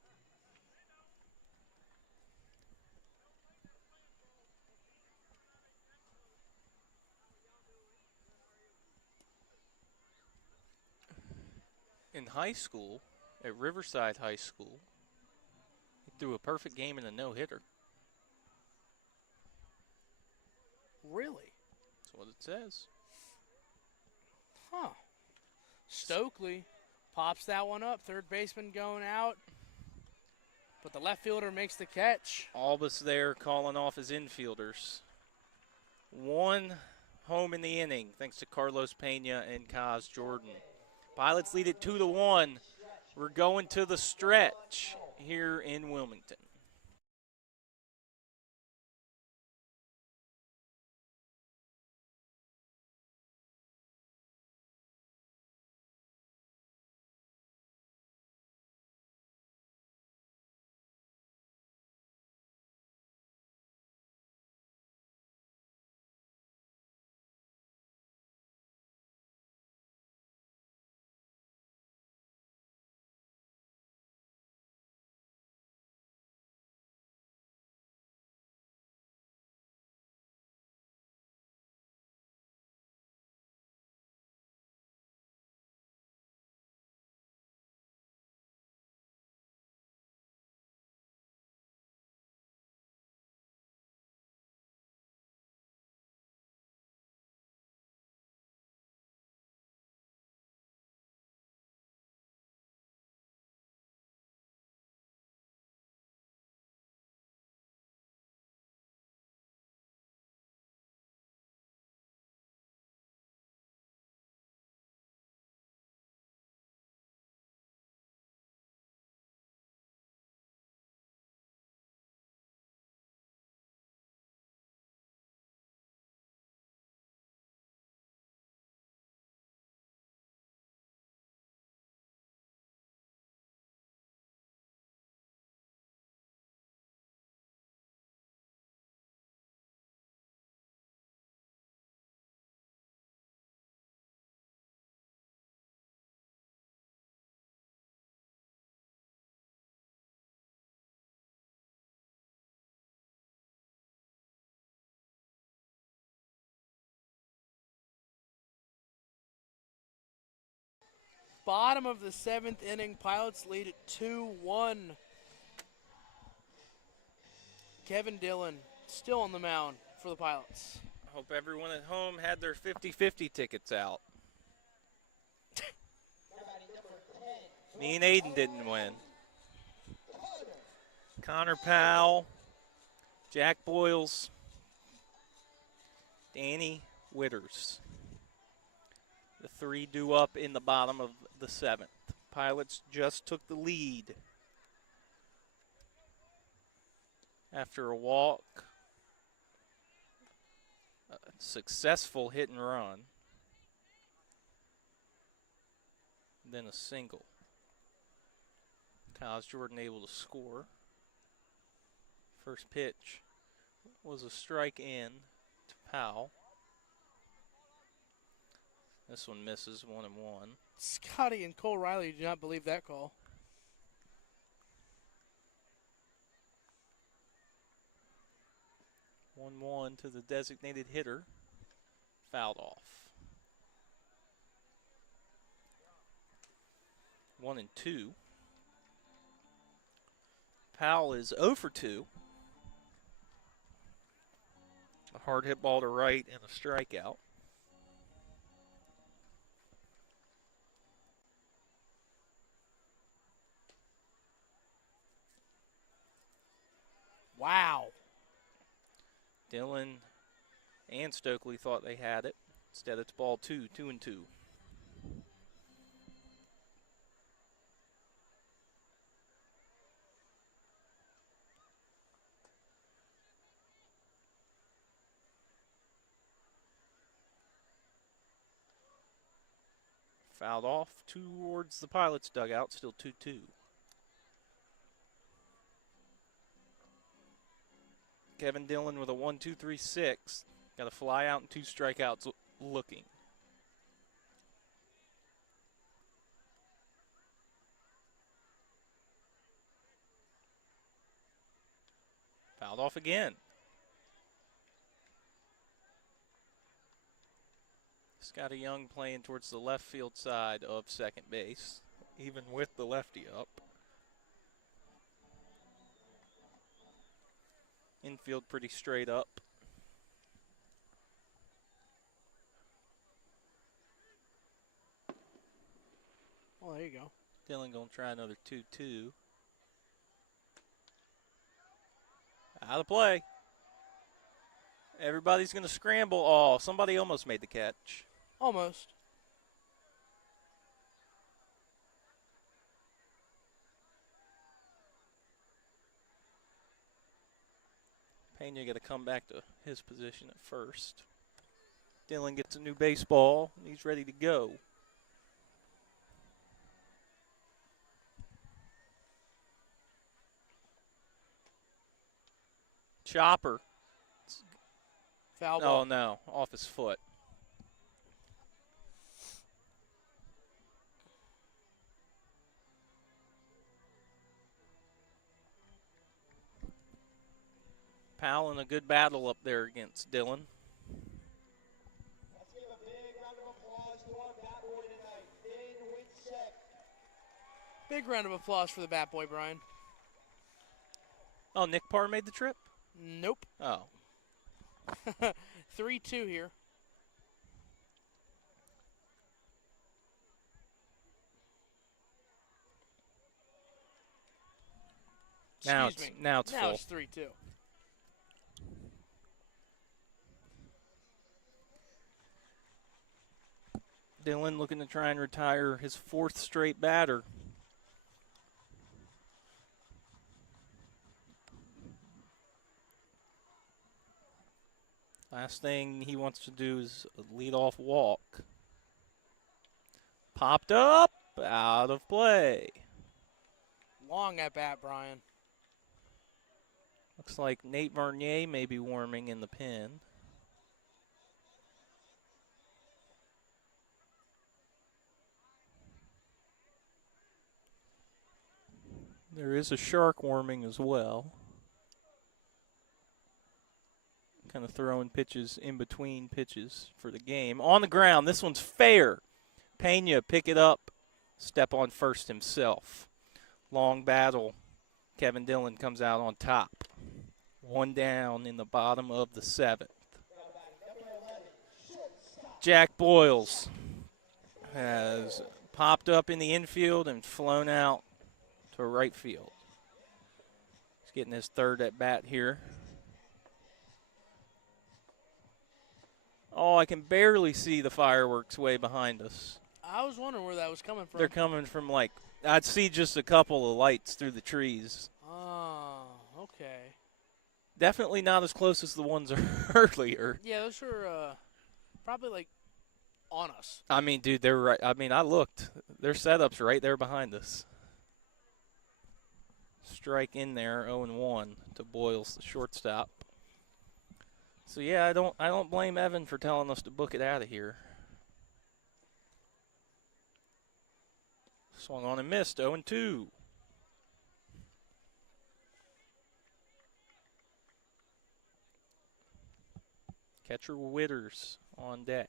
In high school, at Riverside High School, he threw a perfect game in a no-hitter. Really? That's what it says. Huh. Stokely pops that one up. Third baseman going out. But the left fielder makes the catch. Albus there calling off his infielders. One home in the inning thanks to Carlos Pena and Kaz Jordan. Pilots lead it 2-1. We're going to the stretch here in Wilmington. Bottom of the seventh inning. Pilots lead at 2-1. Kevin Dillon still on the mound for the Pilots. I hope everyone at home had their 50-50 tickets out. Me and Aiden didn't win. Connor Powell, Jack Boyles, Danny Witters. The three due up in the bottom of the seventh. Pilots just took the lead after a walk, a successful hit and run, then a single. Kaz Jordan able to score. First pitch was a strike in to Powell. This one misses 1-1. Scotty and Cole Riley do not believe that call. One to the designated hitter. Fouled off. 1-2. Powell is 0 for 2. A hard hit ball to right and a strikeout. Wow. Dillon and Stokely thought they had it. Instead, it's ball 2, 2-2. Fouled off towards the Pilots' dugout, still 2-2. Kevin Dillon with a 1-2-3-6. Got a fly out and 2 strikeouts looking. Fouled off again. Scotty Young playing towards the left field side of second base, even with the lefty up. Infield pretty straight up. Well, there you go. Dillon gonna try another 2-2. Out of play. Everybody's gonna scramble. Oh, somebody almost made the catch. Almost. Pena got to come back to his position at first. Dillon gets a new baseball. He's ready to go. Chopper. Foul Oh, ball. no. Off his foot. Powell in a good battle up there against Dillon. Let's give a big round of applause to our bat boy tonight, Finn Winsek. Big round of applause for the bat boy, Brian. Oh, Nick Parr made the trip? Nope. Oh. 3-2 here. Now Excuse it's me. now it's Now full. it's 3-2. Dillon looking to try and retire his 4th straight batter. Last thing he wants to do is a leadoff walk. Popped up, out of play. Long at bat, Brian. Looks like Nate Varnier may be warming in the pen. There is a shark warming as well. Kind of throwing pitches in between pitches for the game. On the ground, this one's fair. Pena pick it up, step on first himself. Long battle. Kevin Dillon comes out on top. 1 down in the bottom of the 7th. Jack Boyles has popped up in the infield and flown out to right field. He's getting his 3rd at bat here. Oh, I can barely see the fireworks way behind us. I was wondering where that was coming from. They're coming from I'd see just a couple of lights through the trees. Oh, okay. Definitely not as close as the ones earlier. Yeah, those were probably on us. I mean, dude, they're right. I mean, I looked. Their setup's right there behind us. Strike in there, 0-1 to Boyles, the shortstop. So yeah, I don't blame Evan for telling us to book it out of here. Swung on and missed, 0-2. Catcher Witters on deck.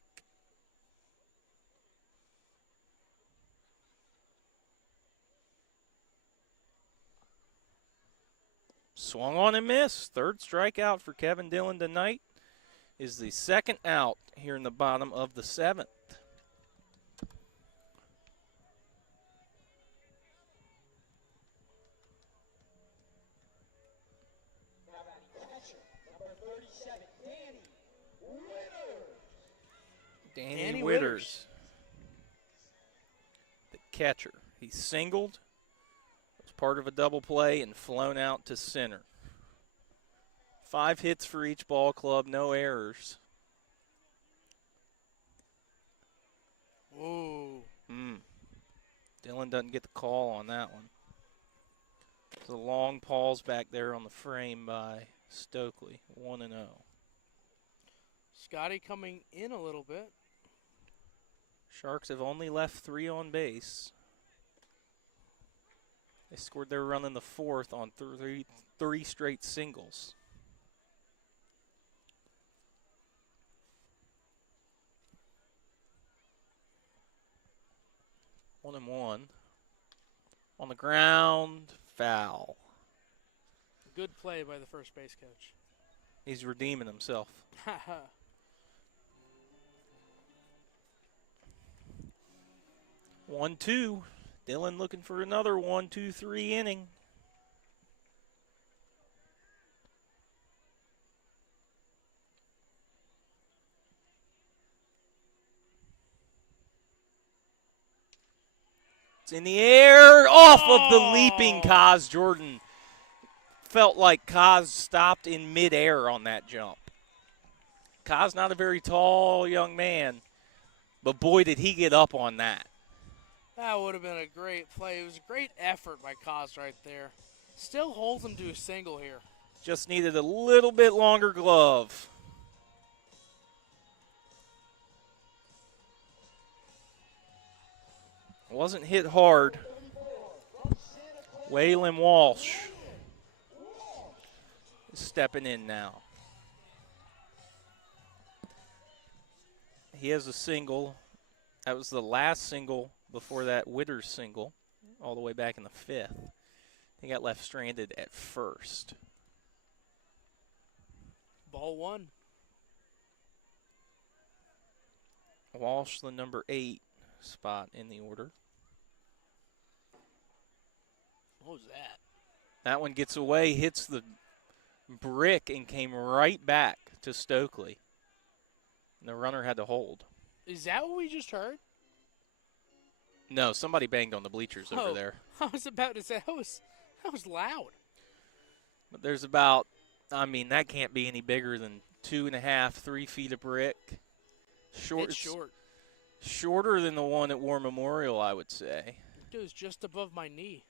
Swung on and missed. Third strikeout for Kevin Dillon tonight is the second out here in the bottom of the seventh. Now batting catcher, number 37, Danny Witters. Danny Witters, the catcher. He singled, was part of a double play, and flown out to center. 5 hits for each ball club, no errors. Whoa. Dillon doesn't get the call on that one. It's a long pause back there on the frame by Stokely, 1-0. Scotty coming in a little bit. Sharks have only left 3 on base. They scored their run in the fourth on three straight singles. One and one. On the ground, foul. Good play by the first base coach. He's redeeming himself. 1-2. Dillon looking for another 1-2-3 inning. It's in the air, off of the leaping Kaz Jordan. Felt like Kaz stopped in midair on that jump. Kaz not a very tall young man, but boy did he get up on that. That would have been a great play. It was a great effort by Kaz right there. Still holds him to a single here. Just needed a little bit longer glove. Wasn't hit hard. Waylon Walsh is stepping in now. He has a single. That was the last single before that Witters single, all the way back in the fifth. He got left stranded at first. Ball one. Walsh, the number 8 spot in the order. What was that? That one gets away, hits the brick, and came right back to Stokely. And the runner had to hold. Is that what we just heard? No, somebody banged on the bleachers over there. I was about to say, that was loud. But there's about, that can't be any bigger than 2.5, 3 feet of brick. It's Short. short. Shorter than the one at War Memorial, I would say. It goes just above my knee.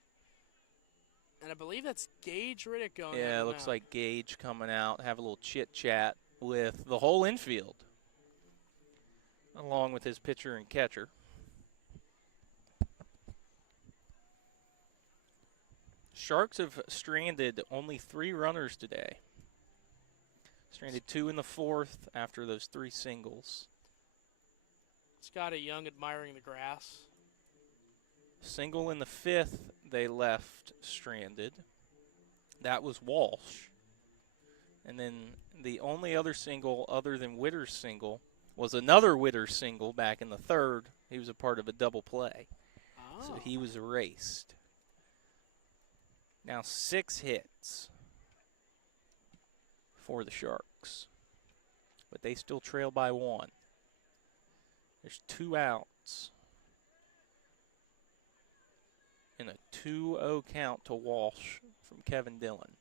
And I believe that's Gage Riddick going Yeah, on it looks now. like Gage coming out, have a little chit-chat with the whole infield, along with his pitcher and catcher. Sharks have stranded only 3 runners today. Stranded 2 in the fourth after those 3 singles. Scotty Young admiring the grass. Single in the fifth, they left stranded. That was Walsh. And then the only other single other than Witters' single was another Witters single back in the third. He was a part of a double play. Oh. So he was erased. Now 6 hits for the Sharks. But they still trail by 1. There's 2 outs. And a 2-0 count to Walsh from Kevin Dillon.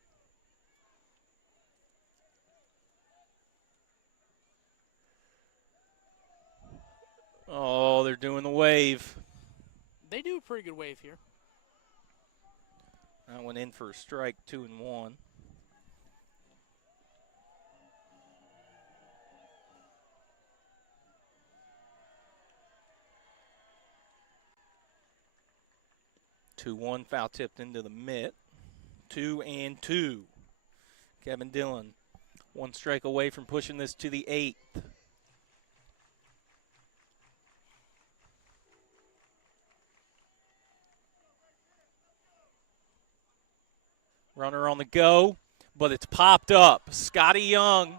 Oh, they're doing the wave. They do a pretty good wave here. That went in for a strike, 2-1. 2-1, foul tipped into the mitt. 2-2. Kevin Dillon, 1 strike away from pushing this to the 8th. Runner on the go, but it's popped up. Scotty Young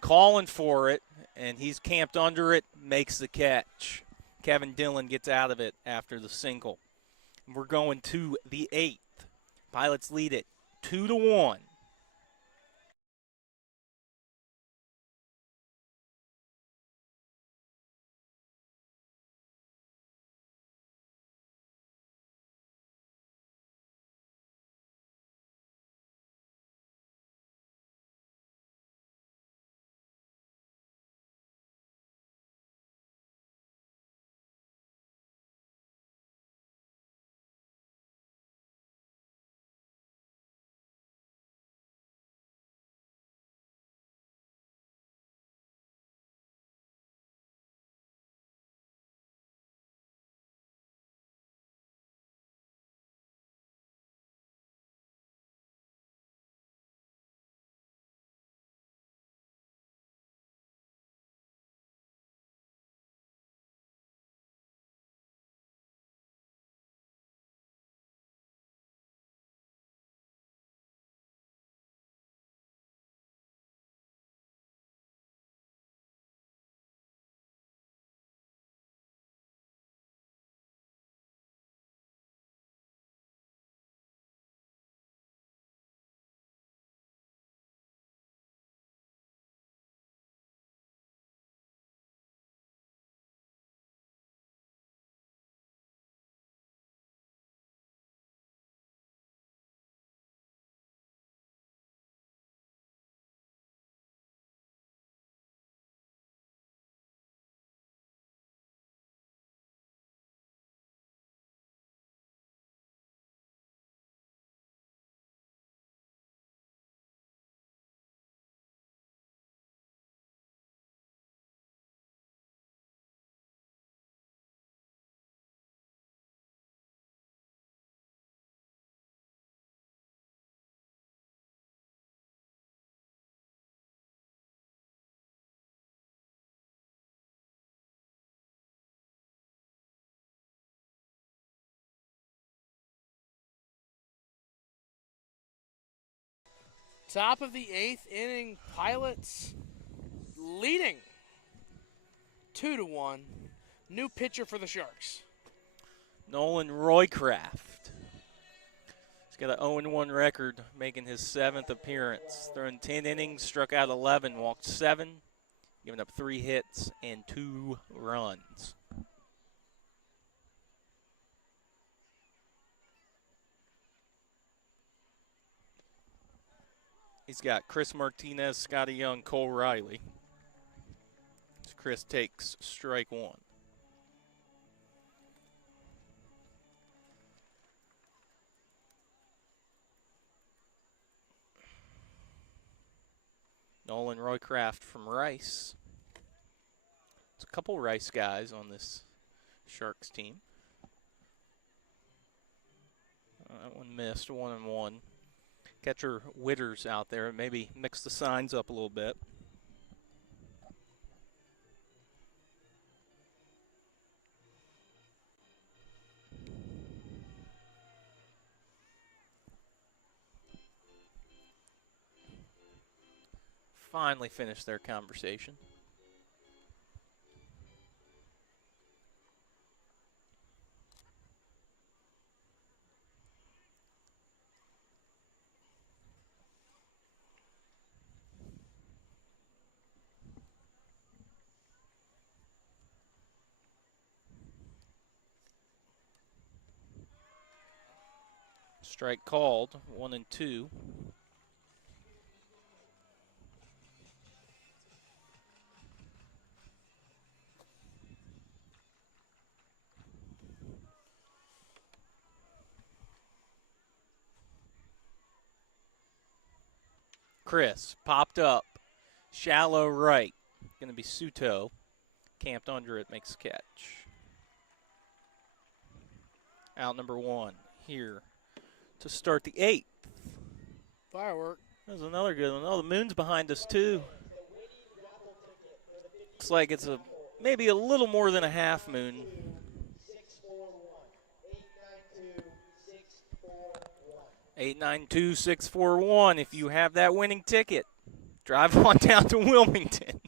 calling for it, and he's camped under it, makes the catch. Kevin Dillon gets out of it after the single. We're going to the 8th. Pilots lead it 2-1. Top of the 8th inning, Pilots leading 2-1. New pitcher for the Sharks. Nolan Roycraft. He's got an 0-1 record, making his 7th appearance. Thrown 10 innings, struck out 11, walked 7, giving up 3 hits and 2 runs. He's got Chris Martinez, Scotty Young, Cole Riley. Chris takes strike 1. Nolan Roycraft from Rice. There's a couple Rice guys on this Sharks team. That one missed, 1-1. Catcher Witters out there, maybe mix the signs up a little bit. Finally finished their conversation. Strike called, 1-2. Chris popped up, shallow right. Going to be Suto. Camped under it, makes the catch. Out number 1. here to start the 8th. Firework. There's another good one. Oh, the moon's behind us, too. Looks like it's maybe a little more than a half moon. 892-641. If you have that winning ticket, drive on down to Wilmington.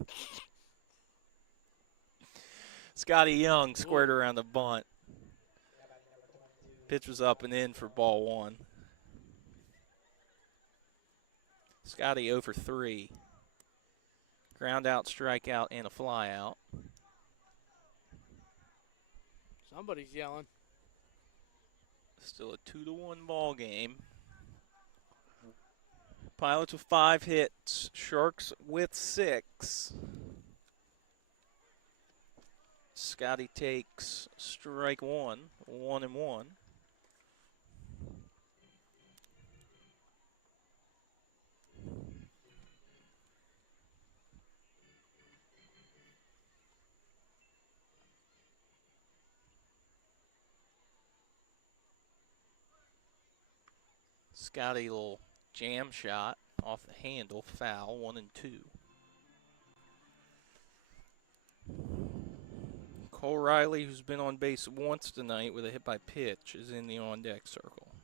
Scotty Young squared around the bunt. Pitch was up and in for ball 1. Scotty 0 for 3. Ground out, strikeout, and a fly out. Somebody's yelling. Still a 2-1 ball game. Pilots with 5 hits. Sharks with 6. Scotty takes strike 1, 1-1. Scotty little jam shot off the handle, foul, 1-2. Cole Riley, who's been on base once tonight with a hit by pitch, is in the on-deck circle.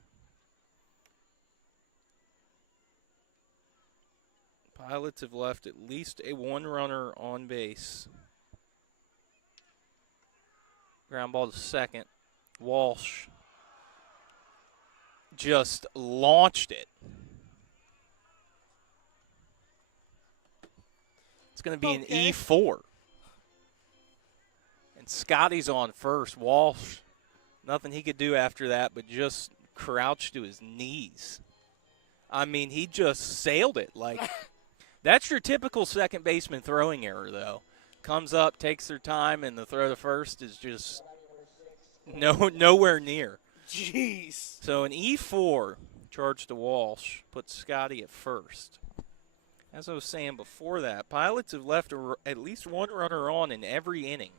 Pilots have left at least a 1 runner on base. Ground ball to second. Walsh just launched it. It's going to be an E4. And Scotty's on first. Walsh, nothing he could do after that but just crouch to his knees. I mean, he just sailed it. Like, that's your typical second baseman throwing error, though. Comes up, takes their time, and the throw to first is just nowhere near. Jeez. So an E4 charge to Walsh puts Scotty at first. As I was saying before that, Pilots have left at least 1 runner on in every inning,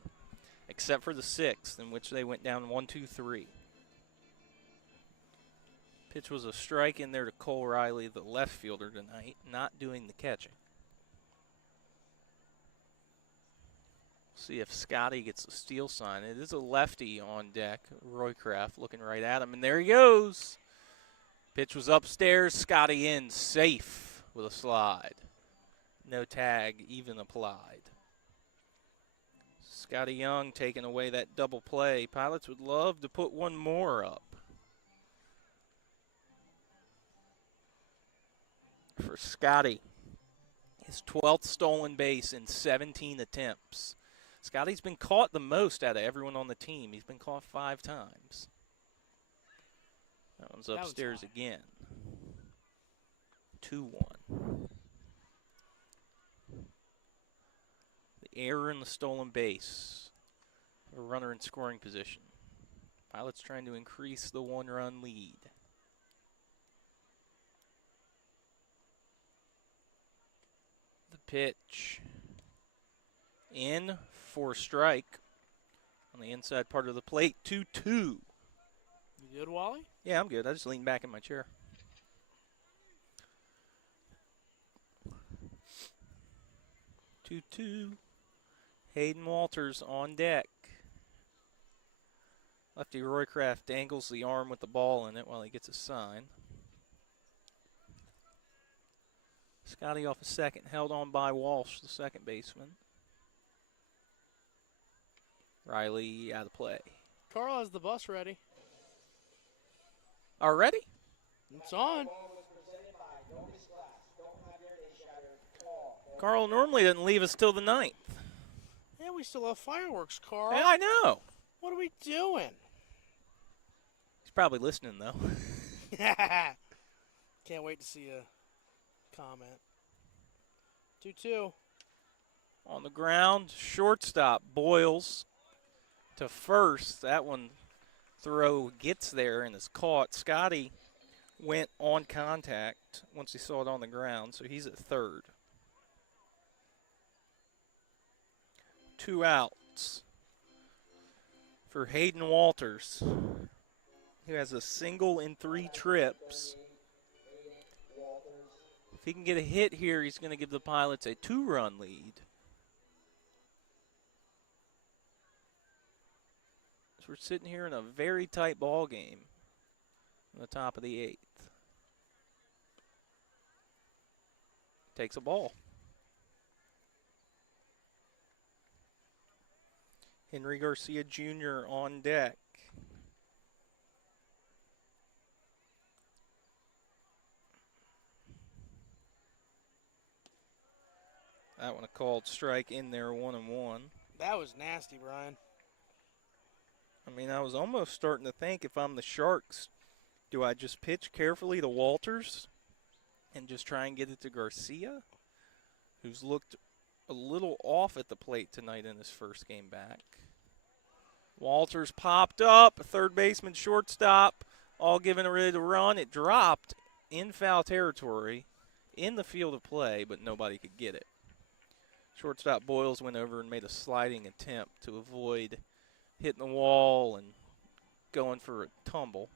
except for the 6th, in which they went down 1-2-3. Pitch was a strike in there to Cole Riley, the left fielder tonight, not doing the catching. See if Scotty gets the steal sign. It is a lefty on deck. Roycraft looking right at him, and there he goes. Pitch was upstairs. Scotty in, safe with a slide. No tag even applied. Scotty Young taking away that double play. Pilots would love to put 1 more up. For Scotty, his 12th stolen base in 17 attempts. Scotty's been caught the most out of everyone on the team. He's been caught 5 times. That one's upstairs again. 2-1. The error in the stolen base. A runner in scoring position. Pilots trying to increase the 1-run lead. The pitch. In for a strike on the inside part of the plate. 2-2. You good, Wally? Yeah, I'm good. I just leaned back in my chair. 2-2. Hayden Walters on deck. Lefty Roycraft dangles the arm with the ball in it while he gets a sign. Scotty off a second, held on by Walsh, the second baseman. Riley out of play. Carl has the bus ready. Already? It's on. Carl normally doesn't leave us till the 9th. Yeah, we still have fireworks, Carl. Yeah, I know. What are we doing? He's probably listening, though. Can't wait to see a comment. 2-2. On the ground, shortstop Boyles to first. That one throw gets there and is caught. Scotty went on contact once he saw it on the ground, so he's at third. 2 outs for Hayden Walters. who has a single in 3 trips. If he can get a hit here, he's going to give the Pilots a 2-run lead. So we're sitting here in a very tight ball game in the top of the 8th. Takes a ball. Henry Garcia Jr. on deck. That one a called strike in there, 1-1. That was nasty, Brian. I mean, I was almost starting to think, if I'm the Sharks, do I just pitch carefully to Walters and just try and get it to Garcia, who's looked a little off at the plate tonight in his first game back. Walters popped up, third baseman, shortstop, all given ready to run. It dropped in foul territory in the field of play, but nobody could get it. Shortstop Boyles went over and made a sliding attempt to avoid hitting the wall and going for a tumble.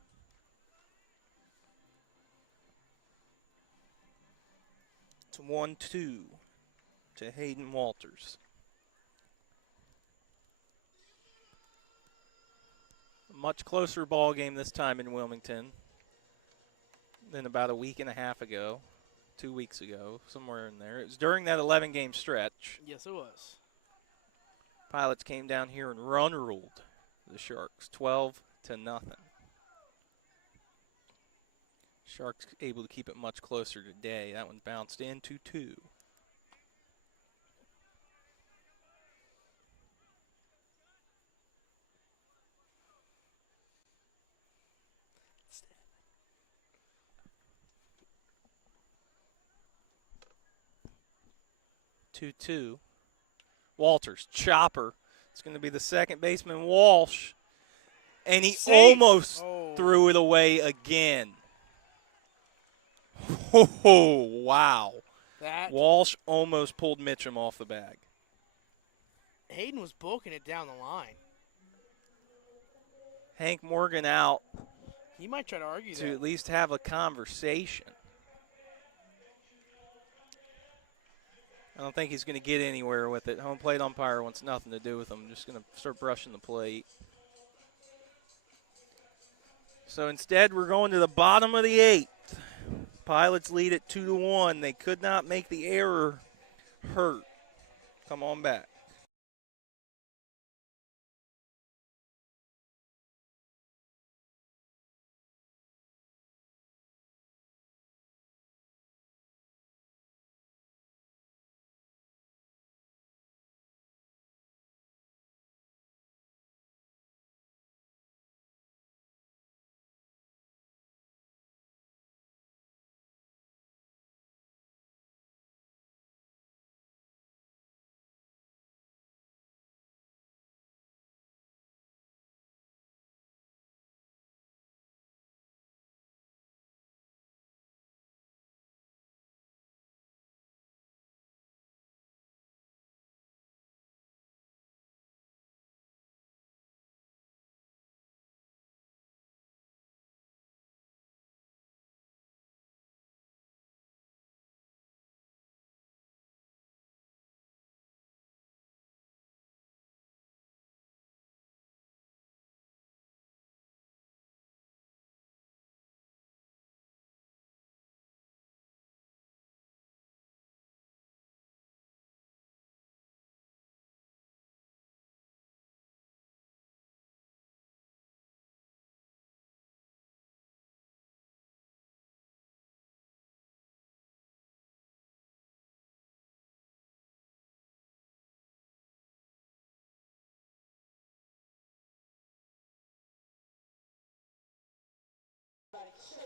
It's 1-2 to Hayden Walters. A much closer ball game this time in Wilmington than about a week and a half ago, 2 weeks ago, somewhere in there. It was during that 11-game stretch. Yes, it was. Pilots came down here and run-ruled the Sharks 12-0. Sharks able to keep it much closer today. That one bounced in 2-2. Walters, chopper. It's going to be the second baseman, Walsh. And he Safe. almost threw it away again. Oh, wow. Walsh almost pulled Mitchum off the bag. Hayden was booking it down the line. Hank Morgan out He might try to argue to that. at least have a conversation. I don't think he's going to get anywhere with it. Home plate umpire wants nothing to do with him. Just going to start brushing the plate. So instead, we're going to the bottom of the 8th. Pilots lead at 2-1. They could not make the error hurt. Come on back.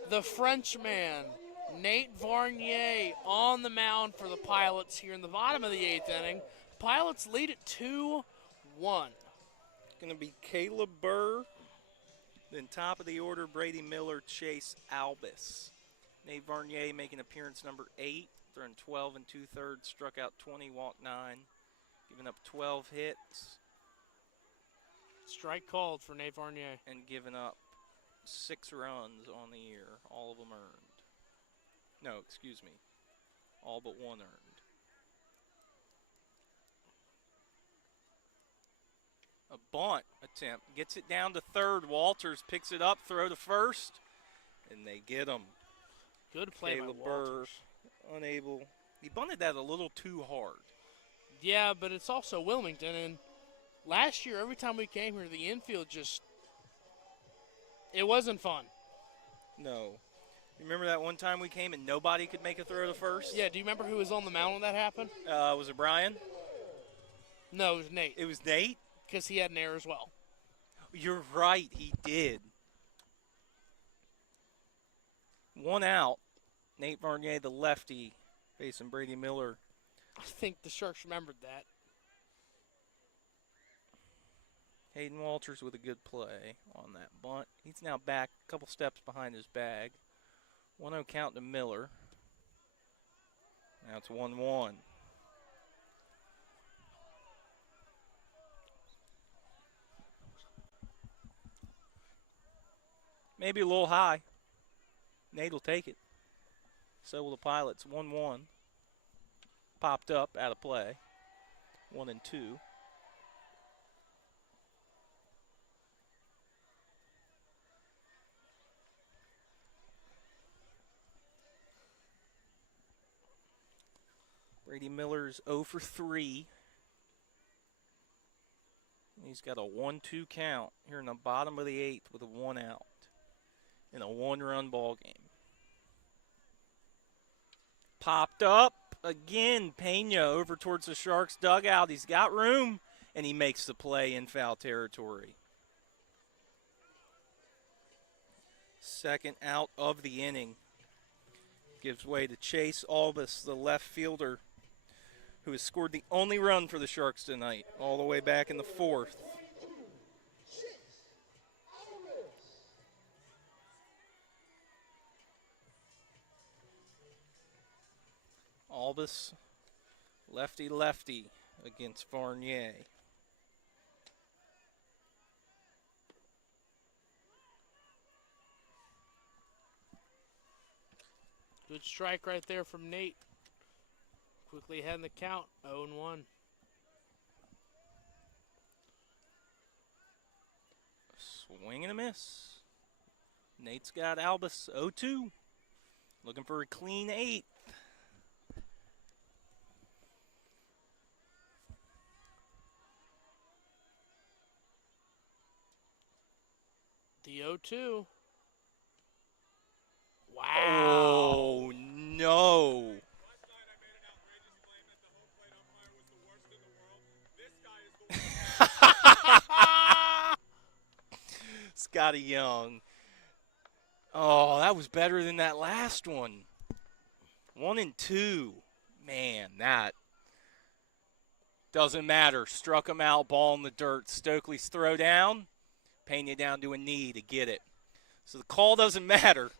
The Frenchman, Nate Varnier, on the mound for the Pilots here in the bottom of the 8th inning. Pilots lead at 2-1. Going to be Caleb Burr. Then top of the order, Brady Miller, Chase Albus. Nate Varnier making appearance number 8, throwing 12 2/3, struck out 20, walked 9, giving up 12 hits. Strike called for Nate Varnier. And giving up 6 runs on the year, all of them earned. No, excuse me, all but 1 earned. A bunt attempt, gets it down to third. Walters picks it up, throw to first, and they get him. Good play by Caleb Burr Walters. unable. He bunted that a little too hard. Yeah, but it's also Wilmington, and last year, every time we came here, the infield just, it wasn't fun. No. Remember that one time we came and nobody could make a throw to first? Yeah, do you remember who was on the mound when that happened? Was it Brian? No, it was Nate, It was Nate? because he had an error as well. You're right, he did. 1 out. Nate Varnier, the lefty, facing Brady Miller. I think the Sharks remembered that. Hayden Walters with a good play on that bunt. He's now back a couple steps behind his bag. 1-0 count to Miller. Now it's 1-1. Maybe a little high. Nate will take it. So will the Pilots. 1-1. Popped up out of play. 1-2. Brady Miller's 0 for 3. He's got a 1-2 count here in the bottom of the 8th with a 1 out in a 1-run ball game. Popped up again. Pena over towards the Sharks dugout. He's got room, and he makes the play in foul territory. Second out of the inning. Gives way to Chase Albus, the left fielder, who has scored the only run for the Sharks tonight, all the way back in the 4th. Albus, lefty against Varnier. Good strike right there from Nate. Quickly ahead in the count, 0-1. Swing and a miss. Nate's got Albus 0-2. Looking for a clean 8th. The 0-2. Wow. Oh, no. Scotty Young. Oh, that was better than that last one. 1-2. Man, that doesn't matter. Struck him out, ball in the dirt. Stokely's throw down. Pena down to a knee to get it. So the call doesn't matter.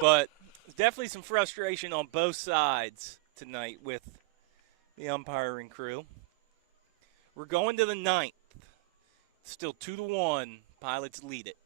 But there's definitely some frustration on both sides tonight with the umpiring crew. We're going to the 9th. Still 2-1. Pilots lead it.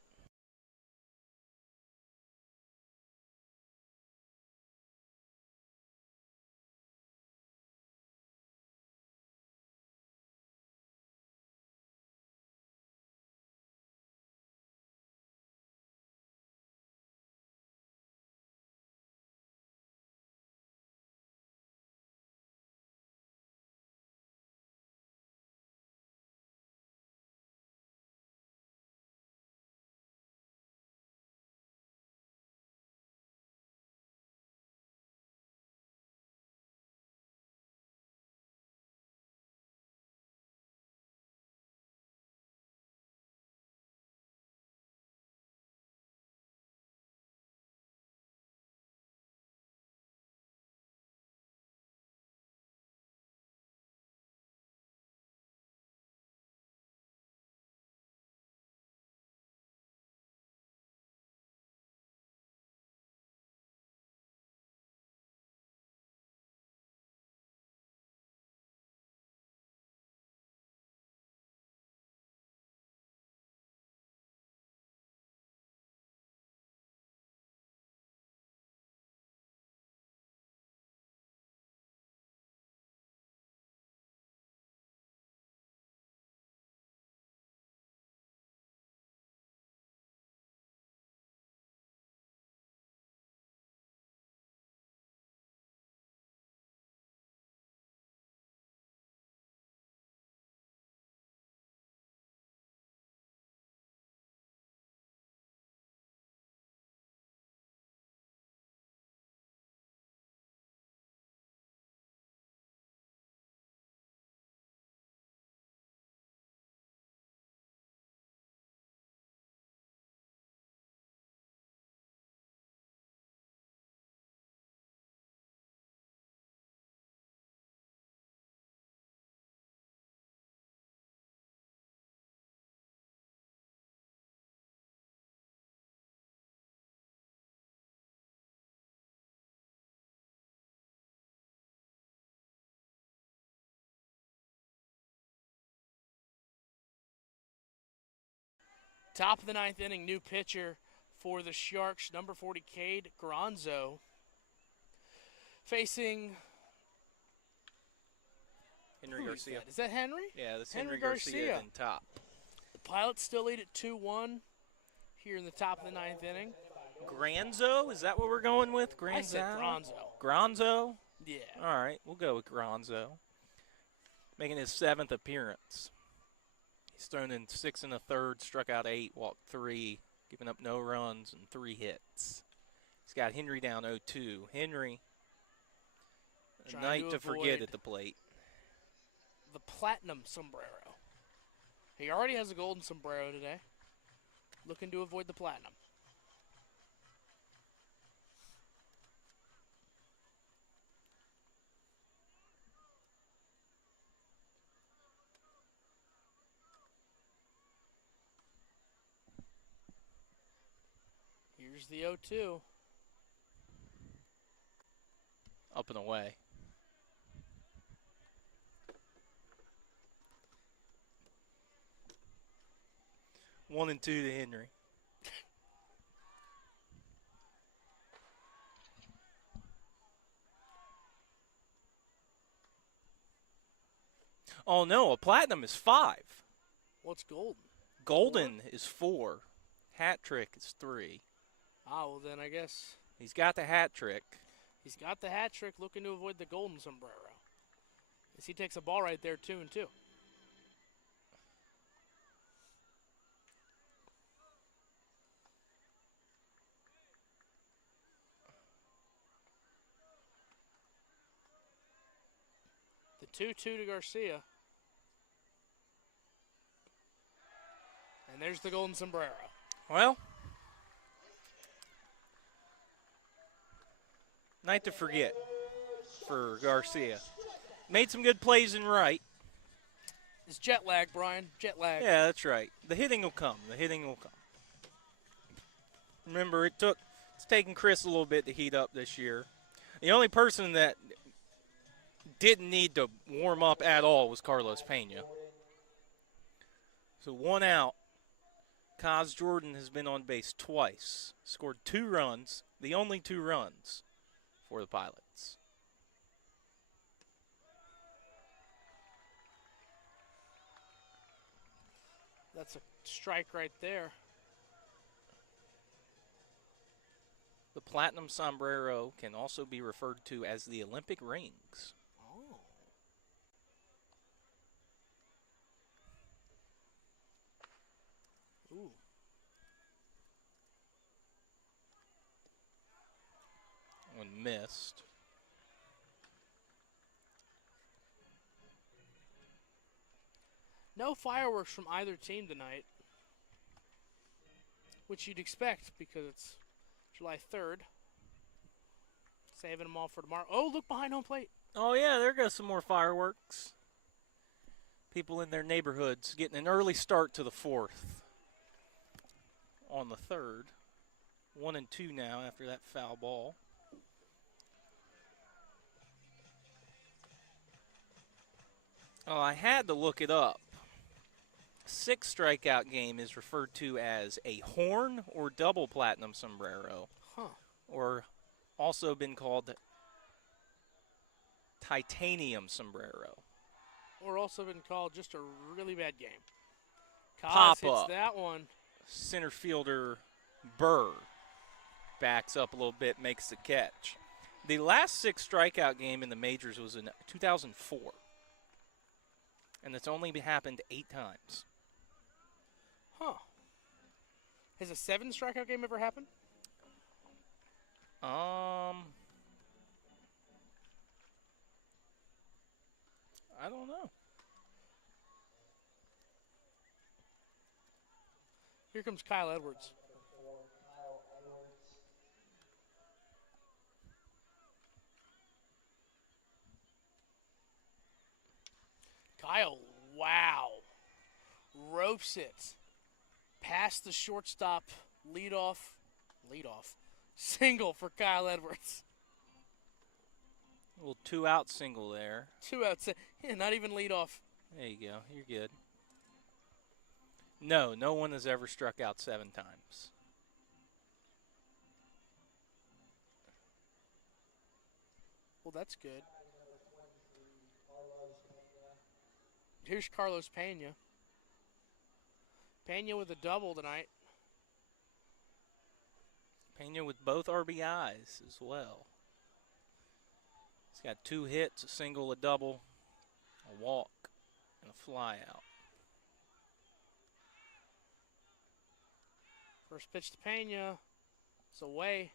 Top of the ninth inning, new pitcher for the Sharks, number 40, Cade Granzo, facing Henry who Garcia. Is that Henry? Yeah, that's Henry Henry Garcia Garcia. in top. The Pilots still lead at 2-1 here in the top of the ninth inning. Granzo, is that what we're going with? Granzo? I said Granzo. Granzo? Yeah. All right, we'll go with Granzo. Making his 7th appearance. He's thrown in 6 1/3, struck out 8, walked 3, giving up no runs and 3 hits. He's got Henry down 0-2. Henry, a Trying night to forget avoid at the plate. the platinum sombrero. He already has a golden sombrero today. Looking to avoid the platinum. Here's the 0-2. Up and away. One and 2 to Henry. Oh no, a platinum is 5. What's golden? Golden is 4. Hat trick is 3. Ah, well then I guess He's got the hat trick. he's got the hat trick, looking to avoid the golden sombrero. As he takes a ball right there, 2-2. The 2-2 to Garcia. And there's the golden sombrero. Well, night to forget for Garcia. Made some good plays in right. It's jet lag, Brian. Jet lag. Yeah, that's right. The hitting will come. The hitting will come. Remember, it's taken Chris a little bit to heat up this year. The only person that didn't need to warm up at all was Carlos Pena. So 1 out. Kaz Jordan has been on base twice. Scored 2 runs, the only 2 runs for the Pilots. That's a strike right there. The platinum sombrero can also be referred to as the Olympic rings. Oh. Ooh. One missed. No fireworks from either team tonight, which you'd expect because it's July 3rd. Saving them all for tomorrow. Oh, look behind home plate. Oh, yeah, there goes some more fireworks. People in their neighborhoods getting an early start to the 4th on the 3rd. 1 and 2 now after that foul ball. Oh, I had to look it up. 6 strikeout game is referred to as a horn or double platinum sombrero, Huh. or also been called titanium sombrero. Or also been called just a really bad game. Kaz Pop hits up. that one. Center fielder Burr backs up a little bit, makes the catch. The last 6 strikeout game in the majors was in 2004. And it's only happened 8 times. Huh. Has a 7 strikeout game ever happened? I don't know. Here comes Kyle Edwards. Kyle, wow. Ropes it. Past the shortstop, lead off. Single for Kyle Edwards. A little 2-out single there. 2 outs. Yeah, not even lead off. There you go. You're good. No, no one has ever struck out 7 times. Well, that's good. Here's Carlos Pena. Pena with a double tonight. Pena with both RBIs as well. He's got 2 hits, a single, a double, a walk, and a fly out. First pitch to Pena. It's away.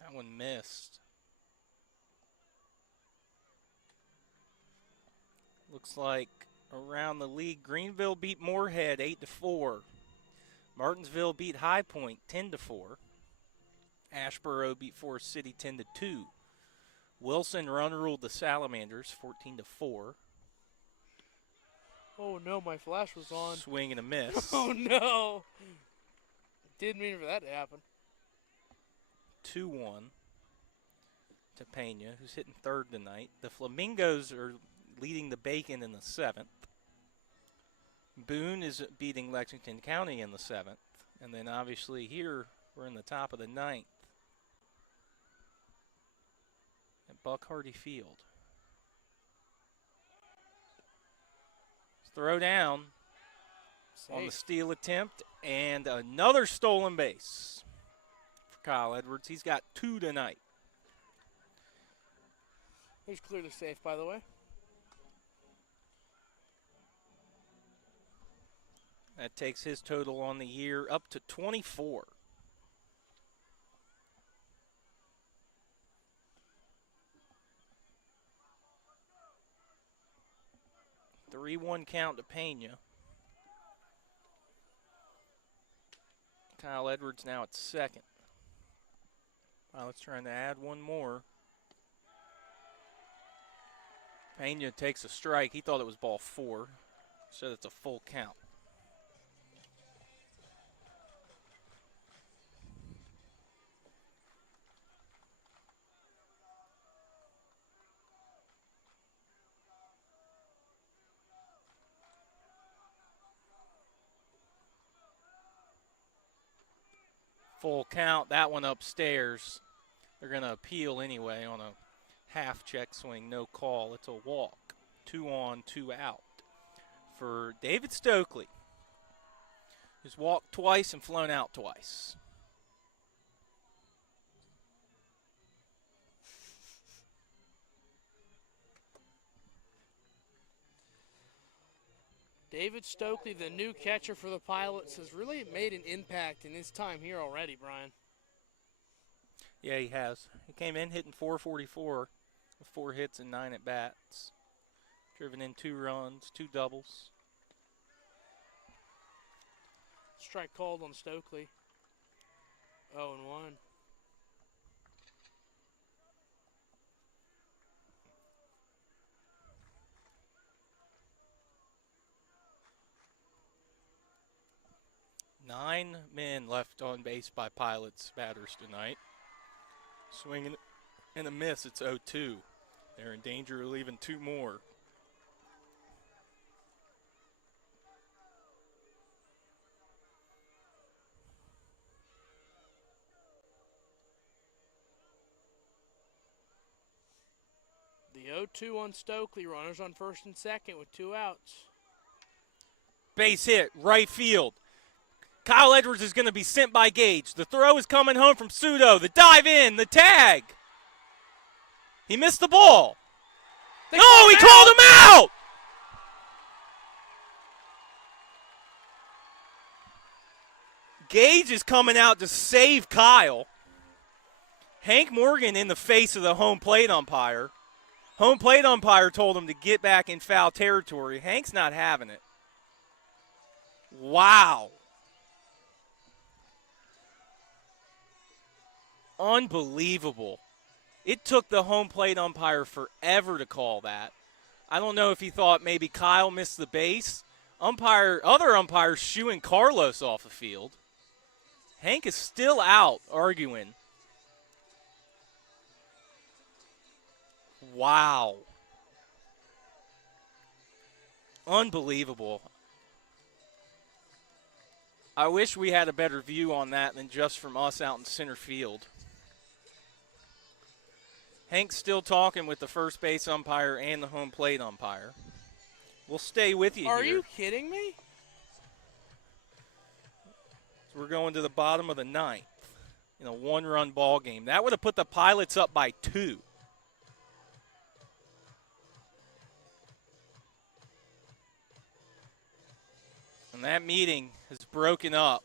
That one missed. Looks like around the league, Greenville beat Moorhead 8-4. Martinsville beat High Point 10-4. Ashboro beat Forest City 10-2. Wilson run-ruled the Salamanders 14-4. Oh no, my flash was on. Swing and a miss. Oh no! Didn't mean for that to happen. 2-1 to Pena, who's hitting third tonight. The Flamingos are leading the Bacon in the 7th. Boone is beating Lexington County in the 7th. And then obviously here we're in the top of the 9th at Buck Hardy Field. Throw down on the Safe. steal attempt and another stolen base for Kyle Edwards. He's got 2 tonight. He's clearly safe, by the way. That takes his total on the year up to 24. The 3-1 count to Pena. Kyle Edwards now at second. Pilots trying to add one more. Pena takes a strike. He thought it was ball 4. Said it's a full count. Full count, that one upstairs. They're going to appeal anyway on a half check swing, no call. It's a walk. 2 on, 2 out for David Stokely, who's walked twice and flown out twice. David Stokely, the new catcher for the Pilots, has really made an impact in his time here already, Brian. Yeah, he has. He came in hitting .444 with 4 hits and 9 at-bats. Driven in 2 runs, 2 doubles. Strike called on Stokely. 0-1. Nine men left on base by Pilots batters tonight. Swinging and a miss, it's 0-2. They're in danger of leaving 2 more. The 0-2 on Stokely. Runners on first and second with 2 outs. Base hit, right field. Kyle Edwards is going to be sent by Gage. The throw is coming home from Pseudo. The dive in, the tag. He missed the ball. They No, he called him out. Gage is coming out to save Kyle. Hank Morgan in the face of the home plate umpire. Home plate umpire told him to get back in foul territory. Hank's not having it. Wow. Unbelievable. It took the home plate umpire forever to call that. I don't know if he thought maybe Kyle missed the base. Other umpires shooing Carlos off the field. Hank is still out arguing. Wow. Unbelievable. I wish we had a better view on that than just from us out in center field. Hank's still talking with the first base umpire and the home plate umpire. We'll stay with you Are here. you kidding me? So we're going to the bottom of the ninth in a one-run ball game. That would have put the Pilots up by 2. And that meeting has broken up.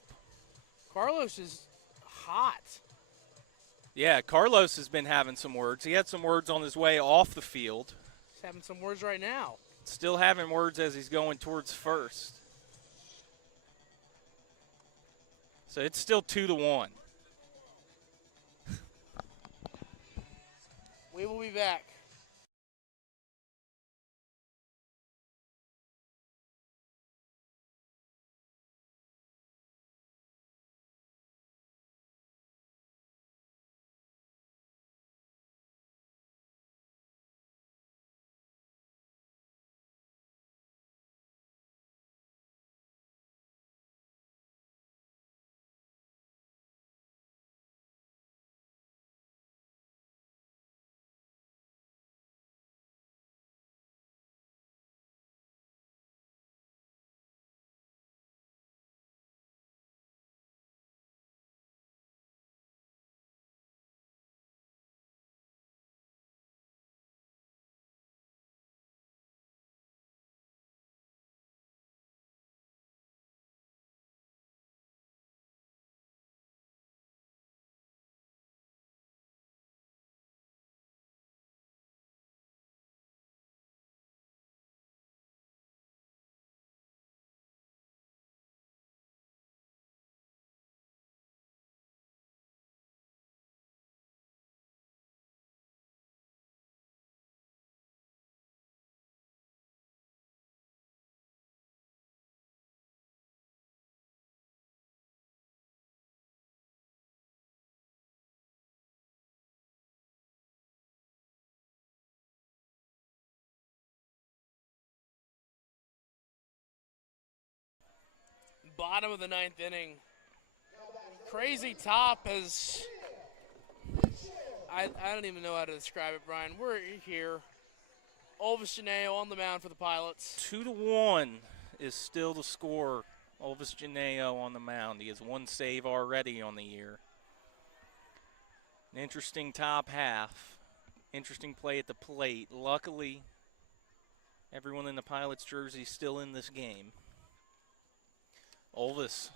Carlos is hot. Yeah, Carlos has been having some words. He had some words on his way off the field. He's having some words right now. Still having words as he's going towards first. So it's still 2-1. We will be back. Bottom of the ninth inning. Crazy top has. I don't even know how to describe it, Brian. We're here. Elvis Janeo on the mound for the Pilots. 2-1 is still the score. Elvis Janeo on the mound. He has 1 save already on the year. An interesting top half. Interesting play at the plate. Luckily, everyone in the Pilots jersey is still in this game. Elvis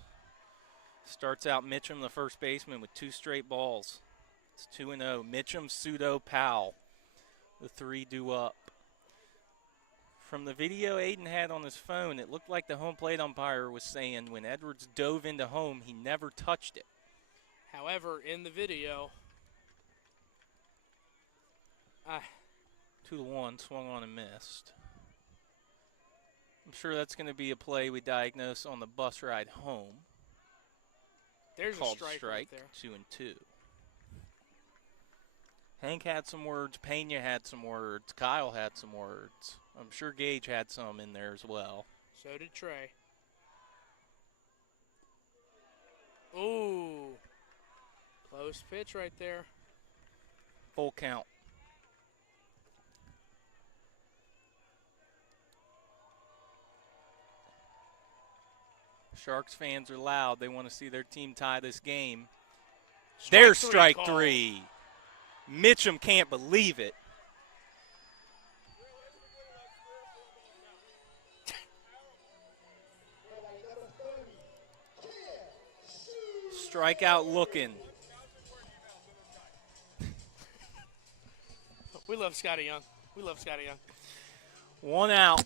starts out Mitchum, the first baseman, with 2 straight balls. It's 2-0. Mitchum, Sudo, Powell. The 3 due up. From the video Aiden had on his phone, it looked like the home plate umpire was saying when Edwards dove into home, he never touched it. However, in the video, 2-1, swung on and missed. I'm sure that's going to be a play we diagnose on the bus ride home. there's Called a strike right there. 2-2. Hank had some words. Pena had some words. Kyle had some words. I'm sure Gage had some in there as well. So did Trey. Ooh. Close pitch right there. Full count. Sharks fans are loud. They want to see their team tie this game. There's strike call. 3. Mitchum can't believe it. Strikeout looking. We love Scotty Young. We love Scotty Young. 1 out.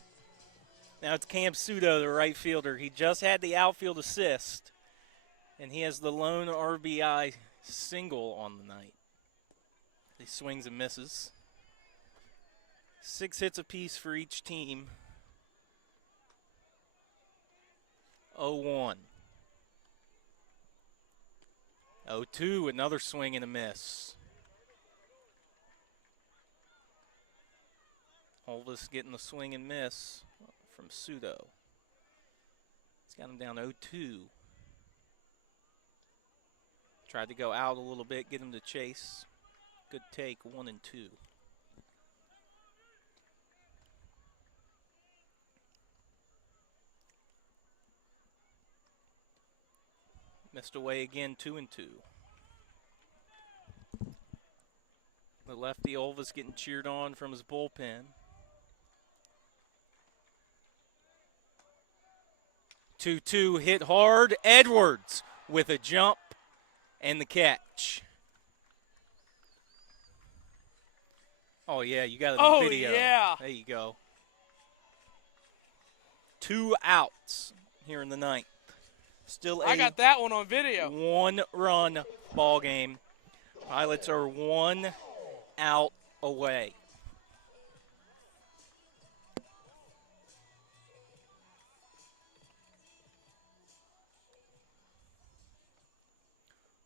Now it's Cam Sudo, the right fielder. He just had the outfield assist, and he has the lone RBI single on the night. He swings and misses. 6 hits apiece for each team. 0-1. 0-2, another swing and a miss. Olvis getting the swing and miss from Sudo. He's got him down 0-2. Tried to go out a little bit, get him to chase. Good take, 1 and 2. Missed away again, 2 and 2. The lefty Olvis getting cheered on from his bullpen. 2-2 hit hard. Edwards with a jump and the catch. Oh, yeah, you got it on video. Oh, yeah. There you go. 2 outs here in the ninth. Still I got that one on video. 1-run ball game. Pilots are 1 out away.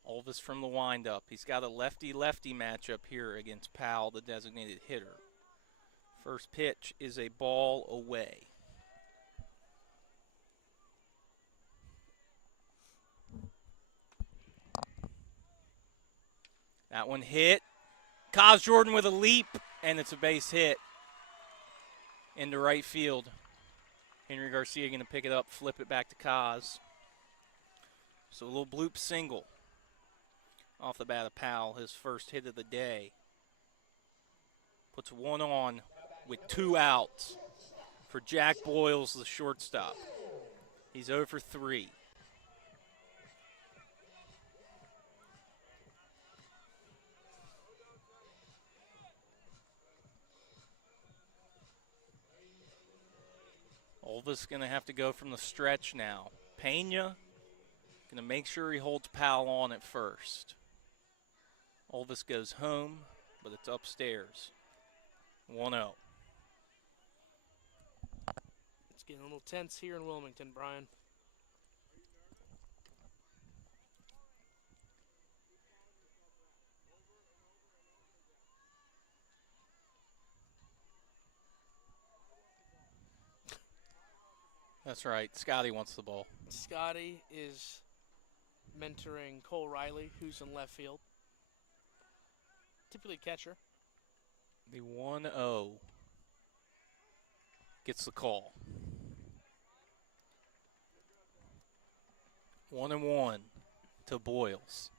Olvis from the windup. He's got a lefty-lefty matchup here against Powell, the designated hitter. First pitch is a ball away. That one hit. Kaz Jordan with a leap, and it's a base hit into right field. Henry Garcia going to pick it up, flip it back to Kaz. So a little bloop single off the bat of Powell, his first hit of the day. Puts 1 on with 2 outs for Jack Boyles, the shortstop. He's 0 for 3. Olvis going to have to go from the stretch now. Pena going to make sure he holds Powell on at first. Olvis goes home, but it's upstairs. 1-0. It's getting a little tense here in Wilmington, Brian. That's right. Scotty wants the ball. Scotty is mentoring Cole Riley, who's in left field. Typically catcher. The 1-0 gets the call. 1-1 to Boyles.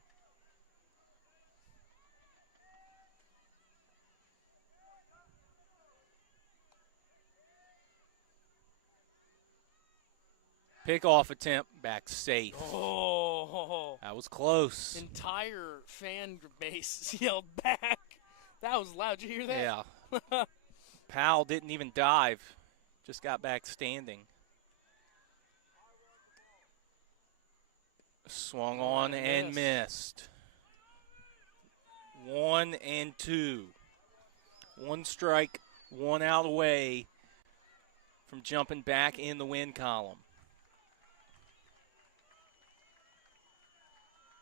Pickoff attempt, back safe. Oh, That was close. entire fan base yelled back. That was loud. Did you hear that? Yeah. Powell didn't even dive, just got back standing. Swung on and missed. 1 and 2. 1 strike, 1 out away from jumping back in the win column.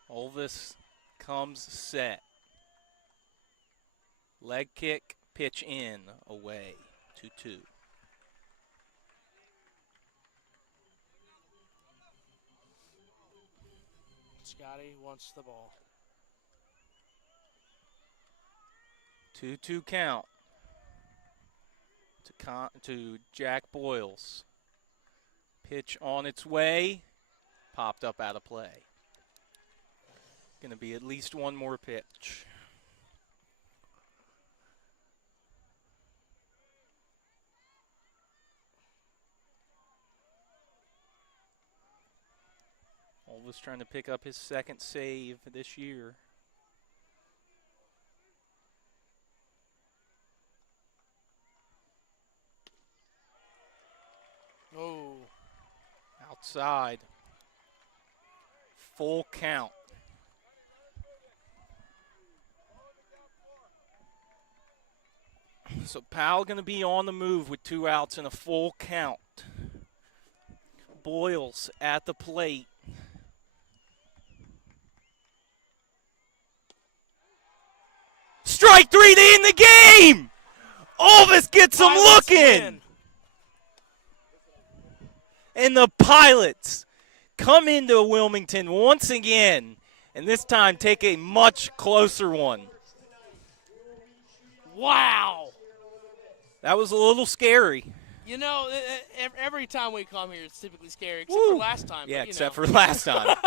Olvis comes set. Leg kick, pitch in, away, 2-2. Scotty wants the ball. 2-2 count to Jack Boyles. Pitch on its way, popped up out of play. Going to be at least 1 more pitch. Olvis trying to pick up his 2nd save this year. Oh. Outside. Full count. So Powell going to be on the move with 2 outs and a full count. Boyles at the plate. Strike 3 to end the game! Olvis gets him Pilots looking! win. And the Pilots come into Wilmington once again, and this time take a much closer one. Wow. That was a little scary. You know, every time we come here, it's typically scary, except Woo. for last time. Yeah, but, except for last time.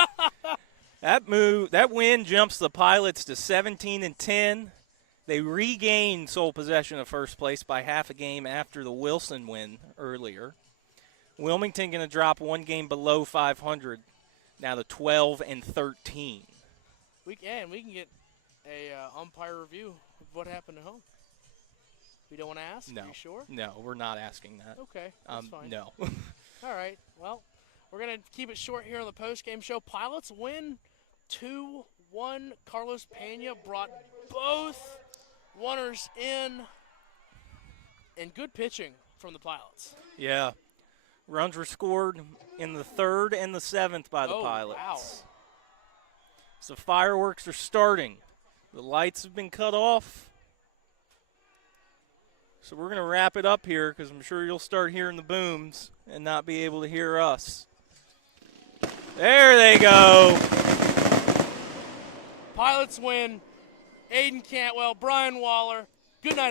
That win jumps the Pilots to 17-10. They regain sole possession of first place by half a game after the Wilson win earlier. Wilmington going to drop 1 game below 500, now to 12-13. We can get a umpire review of what happened at home. We don't want to ask? No. Are you sure? No, we're not asking that. Okay, that's fine. No. All right. Well, we're going to keep it short here on the post-game show. Pilots win 2-1. Carlos Pena brought both runners in. And good pitching from the Pilots. Yeah. Runs were scored in the 3rd and the 7th by the Pilots. Wow. So fireworks are starting. The lights have been cut off. So we're going to wrap it up here because I'm sure you'll start hearing the booms and not be able to hear us. There they go. Pilots win. Aiden Cantwell, Brian Waller. Good night.